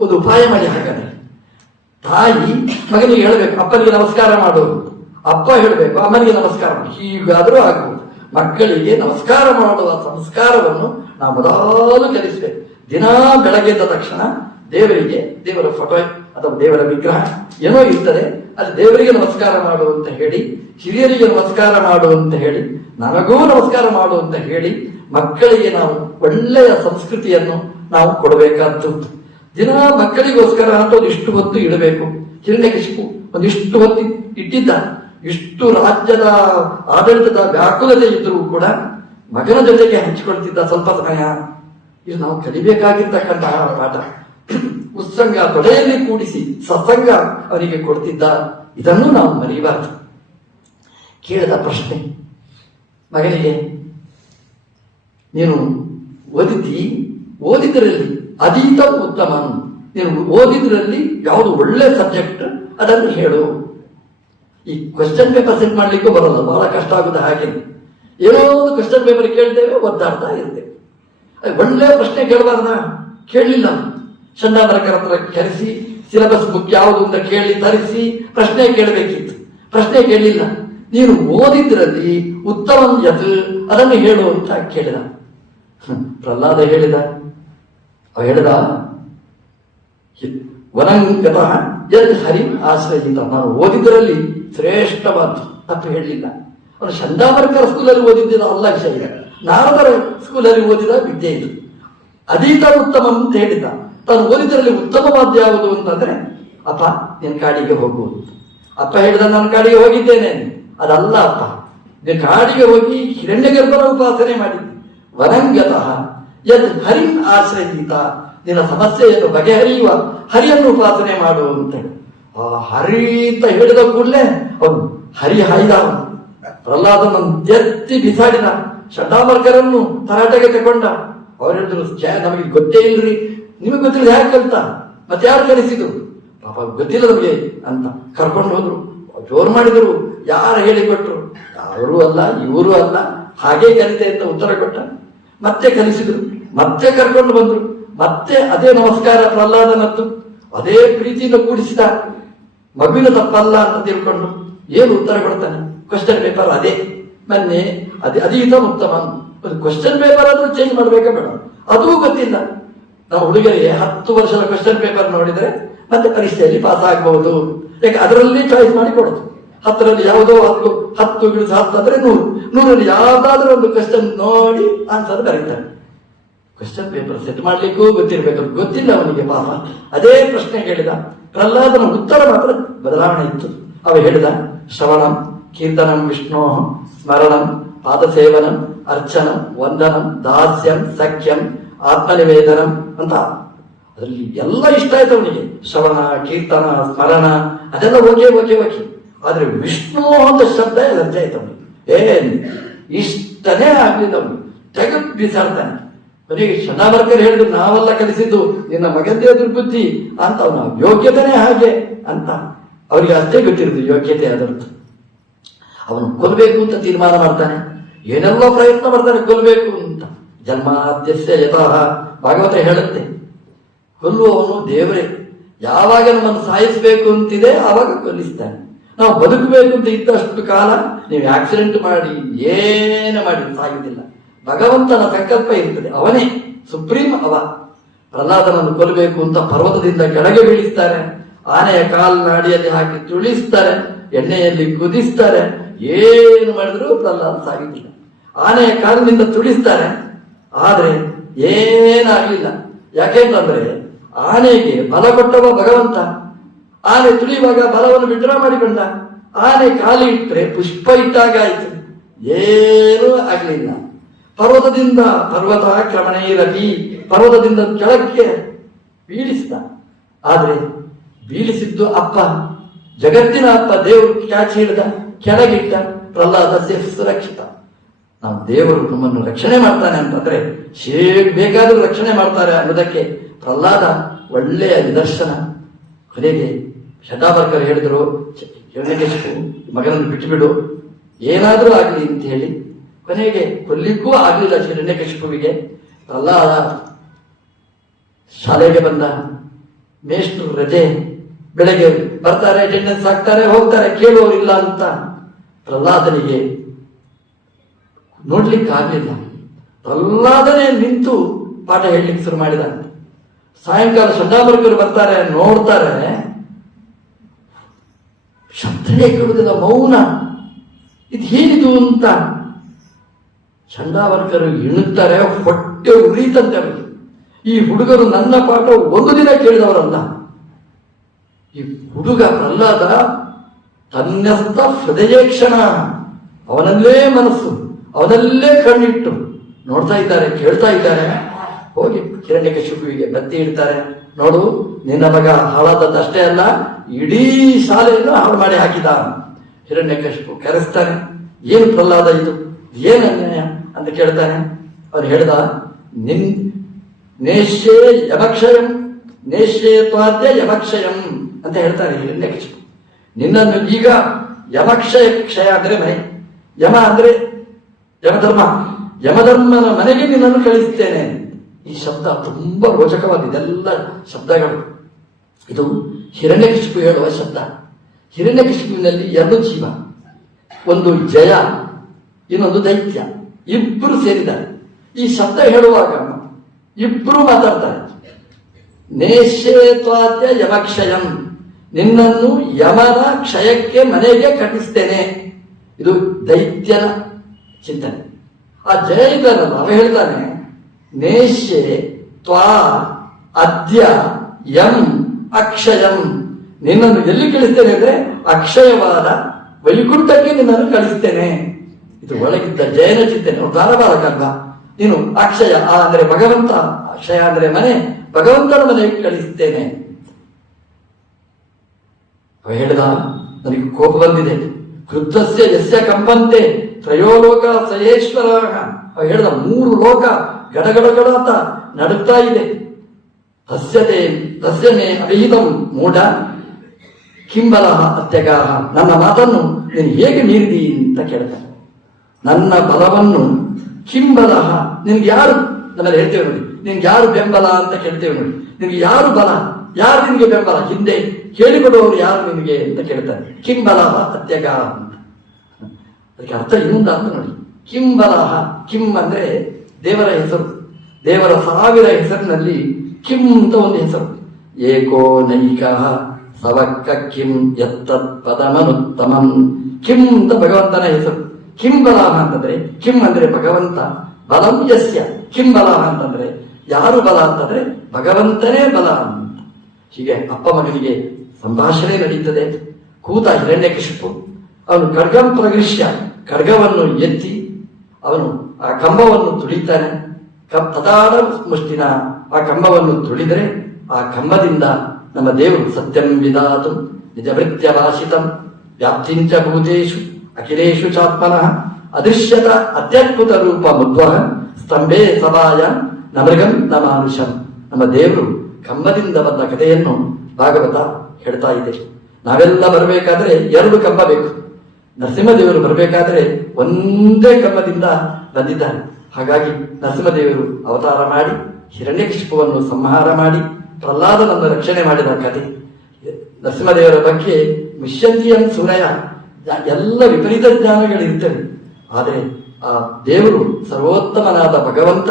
ಒಂದು ಉಪಾಯ ಮಾಡಿ. ಹಾಗಾದ್ರೆ ತಾಯಿ ಮಗನಿಗೆ ಹೇಳಬೇಕು, ಅಪ್ಪನಿಗೆ ನಮಸ್ಕಾರ ಮಾಡು. ಅಪ್ಪ ಹೇಳಬೇಕು, ಅಮ್ಮನಿಗೆ ನಮಸ್ಕಾರ ಮಾಡು. ಹೀಗಾದರೂ ಆಗ್ಬೋದು. ಮಕ್ಕಳಿಗೆ ನಮಸ್ಕಾರ ಮಾಡುವ ಸಂಸ್ಕಾರವನ್ನು ನಾವು ಮೊದಲು ಕಲಿಸಬೇಕು. ದಿನಾ ಬೆಳಗ್ಗೆ ಎದ್ದ ತಕ್ಷಣ ದೇವರಿಗೆ, ದೇವರ ಫೋಟೋ ಅಥವಾ ದೇವರ ವಿಗ್ರಹ ಏನೋ ಇರ್ತದೆ, ಅಲ್ಲಿ ದೇವರಿಗೆ ನಮಸ್ಕಾರ ಮಾಡು ಅಂತ ಹೇಳಿ, ಹಿರಿಯರಿಗೆ ನಮಸ್ಕಾರ ಮಾಡು ಅಂತ ಹೇಳಿ, ನನಗೂ ನಮಸ್ಕಾರ ಮಾಡು ಅಂತ ಹೇಳಿ ಮಕ್ಕಳಿಗೆ ನಾವು ಒಳ್ಳೆಯ ಸಂಸ್ಕೃತಿಯನ್ನು ನಾವು ಕೊಡಬೇಕಾದ್ದು. ದಿನ ಮಕ್ಕಳಿಗೋಸ್ಕರ ಅಂತ ಒಂದಿಷ್ಟು ಹೊತ್ತು ಇಡಬೇಕು. ಹಿರಣ್ಯಕಶಿಪು ಒಂದಿಷ್ಟು ಹೊತ್ತು ಇಟ್ಟಿದ್ದ. ಇಷ್ಟು ರಾಜ್ಯದ ಆಡಳಿತದ ವ್ಯಾಕುಲತೆ ಇದ್ರೂ ಕೂಡ ಮಗನ ಜೊತೆಗೆ ಹಂಚಿಕೊಳ್ತಿದ್ದ ಸ್ವಲ್ಪ ಸಮಯ. ಇದು ನಾವು ಕಲಿಬೇಕಾಗಿರ್ತಕ್ಕಂತಹ ಪಾಠ. ಉತ್ಸಂಗ ತೊಡೆಯಲ್ಲಿ ಕೂಡಿಸಿ ಸತ್ಸಂಗ ಅವರಿಗೆ ಕೊಡ್ತಿದ್ದ. ಇದನ್ನು ನಾವು ಮರೆಯಬಾರದು. ಕೇಳಿದ ಪ್ರಶ್ನೆ ಮಗನಿಗೆ, ನೀನು ಓದಿದ್ರಲ್ಲಿ ಅದೀತ ಉತ್ತಮ, ನೀನು ಓದಿದ್ರಲ್ಲಿ ಯಾವುದು ಒಳ್ಳೆ ಸಬ್ಜೆಕ್ಟ್ ಅದನ್ನು ಹೇಳು. ಈ ಕ್ವೆಶ್ಚನ್ ಪೇಪರ್ ಸೆಟ್ ಮಾಡ್ಲಿಕ್ಕೂ ಬರೋಲ್ಲ, ಬಹಳ ಕಷ್ಟ ಆಗುತ್ತೆ. ಹಾಗೆ ಏನೋ ಒಂದು ಕ್ವೆಶ್ಚನ್ ಪೇಪರ್ ಕೇಳ್ತೇವೆ, ಒದ್ದಾಡ್ತಾ ಇರ್ತೇವೆ. ಒಳ್ಳೆ ಪ್ರಶ್ನೆ ಕೇಳಬಾರ್ದ? ಕೇಳಲಿಲ್ಲ. ಚಂಡಾಮರ್ಕರ ಹತ್ರ ಕರೆಸಿ ಸಿಲೆಬಸ್ ಬುಕ್ ಯಾವುದು ಅಂತ ಕೇಳಿ ತರಿಸಿ ಪ್ರಶ್ನೆ ಕೇಳಬೇಕಿತ್ತು. ಪ್ರಶ್ನೆ ಕೇಳಲಿಲ್ಲ. ನೀನು ಓದಿದ್ರಲ್ಲಿ ಉತ್ತಮ ಯತ್ ಅದನ್ನು ಹೇಳು ಅಂತ ಕೇಳಿದ. ಪ್ರಹ್ಲಾದ ಹೇಳಿದ ವನಂಗತಃ ಯದ್ ಹರಿ ಆಶ್ರಯಿತ, ನಾನು ಓದಿದ್ರಲ್ಲಿ ಶ್ರೇಷ್ಠವಾದ್ದು, ತಪ್ಪು ಹೇಳಲಿಲ್ಲ. ಅವನು ಚಂಡಾಮರ್ಕರ ಸ್ಕೂಲಲ್ಲಿ ಓದಿದ್ದ ಅಲ್ಲ ವಿಷಯ, ನಾರದರ ಸ್ಕೂಲಲ್ಲಿ ಓದಿದ ವಿದ್ಯೆ ಇದು. ಅದೀತ ಉತ್ತಮ ಅಂತ ಹೇಳಿದ್ದ. ತಾನು ಓದಿದ್ರಲ್ಲಿ ಉತ್ತಮವಾದ ಯಾವುದು ಅಂತಂದ್ರೆ, ಅಪ್ಪ ನೀನು ಕಾಡಿಗೆ ಹೋಗು. ಅಪ್ಪ ಹೇಳಿದ, ನಾನು ಕಾಡಿಗೆ ಹೋಗಿದ್ದೇನೆ. ಅದಲ್ಲ ಅಪ್ಪ, ನೀನು ಕಾಡಿಗೆ ಹೋಗಿ ಹಿರಣ್ಯಗರ್ಭನ ಉಪಾಸನೆ ಮಾಡಿದ್ದೆ. ವನಂಗತಃ ಯದ್ ಹರಿಂ ಆಶ್ರಯಿತ, ನಿನ್ನ ಸಮಸ್ಯೆಯನ್ನು ಬಗೆಹರಿಯುವ ಹರಿಯನ್ನು ಉಪಾಸನೆ ಮಾಡು ಅಂತೇಳಿ. ಆ ಹರಿ ಅಂತ ಹೇಳಿದ ಕೂಡಲೇ ಅವನು ಹರಿ ಹಾಯ್ದ. ಪ್ರಹ್ಲಾದನನ್ನು ಎತ್ತಿ ಬಿಸಾಡಿದ. ಚಂಡಾಮರ್ಕರನ್ನು ತರಾಟೆಗೆ ತಗೊಂಡ. ಅವ್ರು ಹೇಳಿದ್ರು, ನಮಗೆ ಗೊತ್ತೇ ಇಲ್ರಿ, ನಿಮಗೆ ಗೊತ್ತಿಲ್ಲ ಯಾಕೆ ಕಲಿತ, ಮತ್ತೆ ಯಾರು ಕಲಿಸಿದ್ರು? ಪಾಪ ಗೊತ್ತಿಲ್ಲ ನಮಗೆ ಅಂತ ಕರ್ಕೊಂಡು ಹೋದ್ರು. ಜೋರು ಮಾಡಿದ್ರು. ಯಾರು ಹೇಳಿಕೊಟ್ರು? ಯಾರೂ ಅಲ್ಲ, ಇವರು ಅಲ್ಲ, ಹಾಗೆ ಕಲಿತೆ ಅಂತ ಉತ್ತರ ಕೊಟ್ಟ. ಮತ್ತೆ ಕಲಿಸಿದ್ರು. ಮತ್ತೆ ಕರ್ಕೊಂಡು ಬಂದ್ರು. ಮತ್ತೆ ಅದೇ ನಮಸ್ಕಾರ ಪ್ರಹ್ಲಾದನದ್ದು. ಅದೇ ಪ್ರೀತಿಯಿಂದ ಕೂಡಿಸಿದ. ಮಗುವಿನ ತಪ್ಪಲ್ಲ ಅಂತ ತಿಳ್ಕೊಂಡು ಏನು ಉತ್ತರ ಕೊಡ್ತಾನೆ? ಕ್ವಶನ್ ಪೇಪರ್ ಅದೇ. ಮೊನ್ನೆ ಅದೀತ ಉತ್ತಮ. ಒಂದು ಕ್ವಶನ್ ಪೇಪರ್ ಆದ್ರೂ ಚೇಂಜ್ ಮಾಡ್ಬೇಕಾ ಬೇಡ? ಅದೂ ಗೊತ್ತಿಲ್ಲ. ನಾವು ಹುಡುಗರಿಗೆ 10 ವರ್ಷದ ಕ್ವಶನ್ ಪೇಪರ್ ನೋಡಿದ್ರೆ ಮತ್ತೆ ಪರೀಕ್ಷೆಯಲ್ಲಿ ಪಾಸ್ ಆಗಬಹುದು. ಯಾಕೆ ಅದರಲ್ಲಿ ಚಾಯ್ಸ್ ಮಾಡಿ ಕೊಡೋದು. 10ರಲ್ಲಿ ಯಾವುದೋ 10 ಗಿಳಿಸ 10 ಅಂದ್ರೆ 100, 100ರಲ್ಲಿ ಯಾವ್ದಾದ್ರೂ ಒಂದು ಕ್ವಶನ್ ನೋಡಿ ಆನ್ಸರ್ ಬರೀತಾರೆ. ಕ್ವಶನ್ ಪೇಪರ್ ಸೆಟ್ ಮಾಡ್ಲಿಕ್ಕೂ ಗೊತ್ತಿರ್ಬೇಕು, ಗೊತ್ತಿಲ್ಲ ಅವನಿಗೆ ಪಾಪ. ಅದೇ ಪ್ರಶ್ನೆ ಕೇಳಿದ ಪ್ರಹ್ಲಾದನ ಉತ್ತರ ಮಾತ್ರ ಬದಲಾವಣೆ ಇತ್ತು. ಅವ ಹೇಳಿದ ಶ್ರವಣಂ ಕೀರ್ತನಂ ವಿಷ್ಣೋ ಸ್ಮರಣಂ ಪಾದಸೇವನಂ ಅರ್ಚನಂ ವಂದನಂ ದಾಸ್ಯಂ ಸಖ್ಯಂ ಆತ್ಮನಿವೇದನಂ ಅಂತ. ಅದರಲ್ಲಿ ಎಲ್ಲ ಇಷ್ಟ ಆಯ್ತು ಅವನಿಗೆ. ಶ್ರವಣ ಕೀರ್ತನ ಸ್ಮರಣ ಅದೆಲ್ಲ ಓಕೆ. ಆದ್ರೆ ವಿಷ್ಣು ಅಂತ ಶಬ್ದ ಲಜ್ಜೆ ಆಯ್ತು ಅವನಿಗೆ. ಇಷ್ಟನೇ ಆಗ್ಲಿಲ್ಲ ಅವನಿಗೆ, ತೆಗೆದು ಬಿಸಾಡ್ತಾನೆ. ಕೊನೆಗೆ ಶನಾವರ್ಕರ್ ಹೇಳಿದ್ರು ನಾವೆಲ್ಲ ಕಲಿಸಿದ್ದು ನಿನ್ನ ಮಗಂದೇ ದುರ್ಬುದ್ಧಿ ಅಂತ, ಅವನ ಯೋಗ್ಯತೆನೇ ಹಾಗೆ ಅಂತ. ಅವರಿಗೆ ಅಷ್ಟೇ ಗೊತ್ತಿರೋದು ಯೋಗ್ಯತೆ ಅದರದ್ದು. ಅವನು ಕೊಲ್ಲಬೇಕು ಅಂತ ತೀರ್ಮಾನ ಮಾಡ್ತಾನೆ, ಏನೆಲ್ಲ ಪ್ರಯತ್ನ ಮಾಡ್ತಾನೆ ಕೊಲ್ಲಬೇಕು ಅಂತ. ಜನ್ಮಾದ್ಯಸ್ಯ ಯತಃ ಭಾಗವತ ಹೇಳುತ್ತೆ, ಕೊಲ್ಲುವವನು ದೇವರೇ. ಯಾವಾಗ ನಮ್ಮನ್ನು ಸಾಯಿಸಬೇಕು ಅಂತಿದೆ ಆವಾಗ ಕೊಲ್ಲಿಸ್ತಾನೆ. ನಾವು ಬದುಕಬೇಕು ಅಂತ ಇದ್ದಷ್ಟು ಕಾಲ ನೀವು ಆಕ್ಸಿಡೆಂಟ್ ಮಾಡಿ ಏನು ಮಾಡಿ ಸಾಯುವುದಿಲ್ಲ. ಭಗವಂತನ ಸಂಕಲ್ಪ ಇರ್ತದೆ, ಅವನೇ ಸುಪ್ರೀಂ. ಅವ ಪ್ರಹ್ಲಾದನನ್ನು ಕೊಲ್ಲಬೇಕು ಅಂತ ಪರ್ವತದಿಂದ ಕೆಳಗೆ ಬೀಳಿಸ್ತಾರೆ, ಆನೆಯ ಕಾಲ್ನಾಡಿಯಲ್ಲಿ ಹಾಕಿ ತುಳಿಸ್ತಾರೆ, ಎಣ್ಣೆಯಲ್ಲಿ ಕುದಿಸ್ತಾರೆ. ಏನು ಮಾಡಿದ್ರು ಪ್ರಹ್ಲಾದ ಸಾಯುವುದಿಲ್ಲ. ಆನೆಯ ಕಾಲಿನಿಂದ ತುಳಿಸ್ತಾರೆ, ಆದ್ರೆ ಏನಾಗ್ಲಿಲ್ಲ. ಯಾಕೆಂತಂದ್ರೆ ಆನೆಗೆ ಬಲ ಕೊಟ್ಟವ ಭಗವಂತ. ಆನೆ ತುಳಿಯುವಾಗ ಬಲವನ್ನು ವಿಡ್ರಾ ಮಾಡಿಕೊಂಡ. ಆನೆ ಕಾಲಿ ಇಟ್ಟರೆ ಪುಷ್ಪ ಇಟ್ಟಾಗ ಆಯ್ತು, ಏನೂ ಆಗ್ಲಿಲ್ಲ. ಪರ್ವತ ಕ್ರಮಣೈರಪಿ, ಪರ್ವತದಿಂದ ಕೆಳಕ್ಕೆ ಬೀಳಿಸಿದ. ಆದ್ರೆ ಬೀಳಿಸಿದ್ದು ಅಪ್ಪ, ಜಗತ್ತಿನ ಅಪ್ಪ. ದೇವರು ಕ್ಯಾಚ್ ಹಿಡಿದ, ಕೆಳಗಿಟ್ಟ. ಪ್ರಹ್ಲಾದ ಸುರಕ್ಷಿತ. ನಾವು ದೇವರು ನಮ್ಮನ್ನು ರಕ್ಷಣೆ ಮಾಡ್ತಾನೆ ಅಂತಂದ್ರೆ ಬೇಕಾದ್ರೂ ರಕ್ಷಣೆ ಮಾಡ್ತಾರೆ ಅನ್ನೋದಕ್ಕೆ ಪ್ರಹ್ಲಾದ ಒಳ್ಳೆಯ ನಿದರ್ಶನ. ಕೊನೆಗೆ ಶತಾವರ್ಕರ್ ಹೇಳಿದ್ರು, ಹಿರಣ್ಯಕಶಿಪು ಮಗನನ್ನು ಬಿಟ್ಟುಬಿಡು, ಏನಾದ್ರೂ ಆಗ್ಲಿ ಅಂತ ಹೇಳಿ. ಕೊನೆಗೆ ಕೊಲ್ಲಿಕ್ಕೂ ಆಗ್ಲಿಲ್ಲ ಹಿರಣ್ಯಕಶಿಪುವಿಗೆ. ಪ್ರಹ್ಲಾದ ಶಾಲೆಗೆ ಬಂದ. ಮೇಷ್ಟ್ರು ರಜೆ, ಬೆಳಗ್ಗೆ ಬರ್ತಾರೆ, ಅಟೆಂಡೆನ್ಸ್ ಹಾಕ್ತಾರೆ, ಹೋಗ್ತಾರೆ, ಕೇಳುವವರಿಲ್ಲ ಅಂತ. ಪ್ರಹ್ಲಾದನಿಗೆ ನೋಡ್ಲಿಕ್ಕೆ ಆಗ್ಲಿಲ್ಲ. ಪ್ರಹ್ಲಾದನೇ ನಿಂತು ಪಾಠ ಹೇಳಲಿಕ್ಕೆ ಶುರು ಮಾಡಿದ. ಸಾಯಂಕಾಲ ಶತಾವರ್ಕರು ಬರ್ತಾರೆ, ನೋಡ್ತಾರೆ, ಶಬ್ದನೇ ಕೇಳುವುದಿಲ್ಲ, ಮೌನ. ಇದು ಏನಿದು ಅಂತ ಚಂಡಾವರ್ಕರು ಇಣುತ್ತಾರೆ, ಹೊಟ್ಟೆ ಉರಿತಂತೆ. ಈ ಹುಡುಗರು ನನ್ನ ಪಾಠ ಒಂದು ದಿನ ಕೇಳಿದವರಲ್ಲ. ಈ ಹುಡುಗ ಪ್ರಹ್ಲಾದ ತನ್ನಸ್ಥ ಹೃದಯೇಕ್ಷಣ, ಅವನಲ್ಲೇ ಮನಸ್ಸು, ಅವನಲ್ಲೇ ಕಣ್ಣಿಟ್ಟು ನೋಡ್ತಾ ಇದ್ದಾರೆ, ಕೇಳ್ತಾ ಇದ್ದಾರೆ. ಹೋಗಿ ಹಿರಣ್ಯಕಶಿಪುವಿಗೆ ಬತ್ತಿ ಇಡ್ತಾರೆ. ನೋಡು, ನಿನ್ನ ಮಗ ಹಾಳಾದದ್ದಷ್ಟೇ ಅಲ್ಲ, ಇಡೀ ಶಾಲೆಯನ್ನು ಹಾಳು ಮಾಡಿ ಹಾಕಿದ. ಹಿರಣ್ಯಕಶಿಪು ಕರೆಸ್ತಾನೆ, ಏನು ಪ್ರಹ್ಲಾದ ಇದು, ಏನು ಅನ್ಯಾಯ ಅಂತ ಕೇಳ್ತಾನೆ. ಅವ್ರು ಹೇಳ್ದ, ನೇಷ್ಯೇ ಯಮಕ್ಷಯಂ ನೇಷ್ಯೇತ್ವಾದ್ಯ ಯಮಕ್ಷಯಂ ಅಂತ ಹೇಳ್ತಾರೆ ಹಿರಣ್ಯಕಶಿಪು. ನಿನ್ನನ್ನು ಈಗ ಕ್ಷಯ ಅಂದ್ರೆ ಮನೆ, ಯಮ ಅಂದ್ರೆ ಯಮಧರ್ಮ, ಯಮಧರ್ಮನ ಮನೆಗೆ ನಿನ್ನನ್ನು ಕಳಿಸ್ತೇನೆ. ಈ ಶಬ್ದ ತುಂಬಾ ರೋಚಕವಾದ, ಇದೆಲ್ಲ ಶಬ್ದಗಳು. ಇದು ಹಿರಣ್ಯಕಶಿಪು ಹೇಳುವ ಶಬ್ದ. ಹಿರಣ್ಯಕಶಿಪುವಿನಲ್ಲಿ 2 ಜೀವ, ಒಂದು ಜಯ, ಇನ್ನೊಂದು ದೈತ್ಯ, ಇಬ್ಬರು ಸೇರಿದ್ದಾರೆ. ಈ ಶಬ್ದ ಹೇಳುವಾಗ ಇಬ್ರು ಮಾತಾಡ್ತಾರೆ. ನೇಷ್ಯೇತ್ವಾದ್ಯ ಯಮಕ್ಷಯಂ, ನಿನ್ನನ್ನು ಯಮನ ಕ್ಷಯಕ್ಕೆ ಮನೆಗೆ ಕಟ್ಟಿಸ್ತೇನೆ. ಇದು ದೈತ್ಯನ ಚಿಂತನೆ. ಆ ಜಯ ಇದ್ದಾನಲ್ಲ, ಅವ ಹೇಳ್ತಾನೆ, ನೇಷ್ಯೆ ತ್ವಾ ಅದ್ಯ ಯಂ ಅಕ್ಷಯಂ, ನಿನ್ನನ್ನು ಎಲ್ಲಿ ಕಳಿಸ್ತೇನೆ ಅಂದ್ರೆ ಅಕ್ಷಯವಾದ ವೈಕುಂಠಕ್ಕೆ ನಿನ್ನನ್ನು ಕಳಿಸ್ತೇನೆ. ಇದು ಒಳಗಿದ್ದ ಜಯನ ಚಿಂತನೆ. ದಾನಬಾಲಕಲ್ವ ನೀನು, ಅಕ್ಷಯ ಅಂದ್ರೆ ಭಗವಂತ, ಅಕ್ಷಯ ಅಂದ್ರೆ ಮನೆ, ಭಗವಂತನ ಮನೆಗೆ ಕಳಿಸ್ತೇನೆ. ಅವ ಹೇಳ್ದ, ನನಗೆ ಕೋಪ ಬಂದಿದೆ. ಕ್ರುದ್ಧಸ್ಯ ಯಸ್ಯ ಕಂಪಂತೆ ತ್ರಯೋಲೋಕ ಸಯೇಶ್ವರ. ಅವ ಹೇಳ್ದ, 3 ಲೋಕ ಗಡಗಡಗಡ ಅಂತ ನಡುತ್ತಾ ಇದೆ. ತಸ್ಯನೇ ಅವಿಹಿತಂ ಮೂಢ ಕಿಂಬಲ ಅತ್ಯಗಾಹ, ನನ್ನ ಮಾತನ್ನು ನೀನು ಹೇಗೆ ಮೀರಿದಿ ಅಂತ ಕೇಳ್ತಾನೆ. ನನ್ನ ಬಲವನ್ನು ಕಿಂಬಲ, ನಿನ್ಗೆ ಯಾರು, ನಮ್ಮಲ್ಲಿ ಹೇಳ್ತೇವೆ ನೋಡಿ, ನಿನ್ಗೆ ಯಾರು ಬೆಂಬಲ ಅಂತ ಕೇಳ್ತೇವೆ ನೋಡಿ. ನಿನ್ಗೆ ಯಾರು ಬಲ, ಯಾರು ನಿನ್ಗೆ ಬೆಂಬಲ, ಹಿಂದೆ ಹೇಳಿಕೊಡುವವರು ಯಾರು ನಿನಗೆ ಅಂತ ಕೇಳ್ತಾರೆ. ಕಿಂಬಲ ಅತ್ಯಗಾಹ ಅಂತ. ಅದಕ್ಕೆ ಅರ್ಥ ಇನ್ನೊಂದು ಅರ್ಥ ನೋಡಿ. ಕಿಂಬಲ, ಕಿಂ ಅಂದ್ರೆ ದೇವರ ಹೆಸರು. ದೇವರ 1000 ಹೆಸರಿನಲ್ಲಿ ಕಿಂ ಅಂತ ಒಂದು ಹೆಸರು. ಏಕೋ ನೈಕ ಸವಕ್ಕ ಕಿಂ ಎತ್ತತ್ ಪದಮನುತ್ತಮಂ. ಕಿಂ ಅಂತ ಭಗವಂತನ ಹೆಸರು. ಕಿಂ ಬಲಹ ಅಂತಂದ್ರೆ, ಕಿಂ ಅಂದ್ರೆ ಭಗವಂತ, ಬಲಂ ಯಸ್ಯ. ಕಿಂ ಬಲಹ ಅಂತಂದ್ರೆ ಯಾರು ಬಲ ಅಂತಂದ್ರೆ ಭಗವಂತನೇ ಬಲ ಅಂತ. ಹೀಗೆ ಅಪ್ಪ ಮಗನಿಗೆ ಸಂಭಾಷಣೆ ನಡೀತದೆ. ಕೂತ ಹಿರಣ್ಯಕಶಿಪು ಅವನು ಖಡ್ಗಂ ಪ್ರಗೃಶ್ಯ, ಖಡ್ಗವನ್ನು ಎತ್ತಿ ಅವನು ಆ ಕಂಬವನ್ನು ತುಳಿತಾನೆ. ತದಾಡ ಮುಷ್ಟಿನ ಆ ಕಂಬವನ್ನು ತುಳಿದರೆ ಆ ಕಂಬದಿಂದ ನಮ್ಮ ದೇವರು ಸತ್ಯಂ ವಿಧಾತು ನಿಜಭೃತ್ಯ ಭಾಷಿತಂ ವ್ಯಾಪ್ತಿಂಚ ಭೂತೇಶು ಅಖಿಲೇಶು ಚಾತ್ಮನಃ ಅದೃಶ್ಯತ ಅತ್ಯದ್ಭುತ ರೂಪ ಮುದ್ವಹ ಸ್ತಂಭೆ ಸಭಾಯ ನಮೃಗಂ ನ ಮಾನುಷಂ. ನಮ್ಮ ದೇವರು ಕಂಬದಿಂದ ಬಂದ ಕಥೆಯನ್ನು ಭಾಗವತ ಹೇಳ್ತಾ ಇದೆ. ನಾವೆಲ್ಲ ಬರಬೇಕಾದ್ರೆ 2 ಕಂಬ ಬೇಕು. ನರಸಿಂಹದೇವರು ಬರಬೇಕಾದ್ರೆ ಒಂದೇ ಕಂಬದಿಂದ ಬಂದಿದ್ದಾರೆ. ಹಾಗಾಗಿ ನರಸಿಂಹದೇವರು ಅವತಾರ ಮಾಡಿ ಹಿರಣ್ಯಕಶಿಪುವನ್ನು ಸಂಹಾರ ಮಾಡಿ ಪ್ರಹ್ಲಾದನನ್ನು ರಕ್ಷಣೆ ಮಾಡಿದ ಕಥೆ. ನರಸಿಂಹದೇವರ ಬಗ್ಗೆ ಮಿಷ್ಯಂತಿಯನ್ ಸೂರಯ ಎಲ್ಲ ವಿಪರೀತ ಜ್ಞಾನಗಳಿರ್ತವೆ. ಆದರೆ ಆ ದೇವರು ಸರ್ವೋತ್ತಮನಾದ ಭಗವಂತ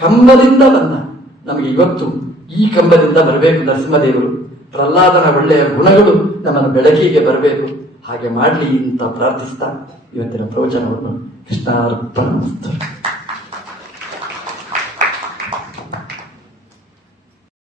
ಕಂಬದಿಂದ ಬಂದ. ನಮಗೆ ಇವತ್ತು ಈ ಕಂಬದಿಂದ ಬರಬೇಕು ನರಸಿಂಹದೇವರು. ಪ್ರಹ್ಲಾದನ ಒಳ್ಳೆಯ ಗುಣಗಳು ನಮ್ಮನ್ನು ಬೆಳಕಿಗೆ ಬರಬೇಕು. ಹಾಗೆ ಮಾಡಲಿ ಅಂತ ಪ್ರಾರ್ಥಿಸ್ತಾ ಇವತ್ತಿನ ಪ್ರವಚನವನ್ನು ಕೃಷ್ಣಾರ್ಪಣ.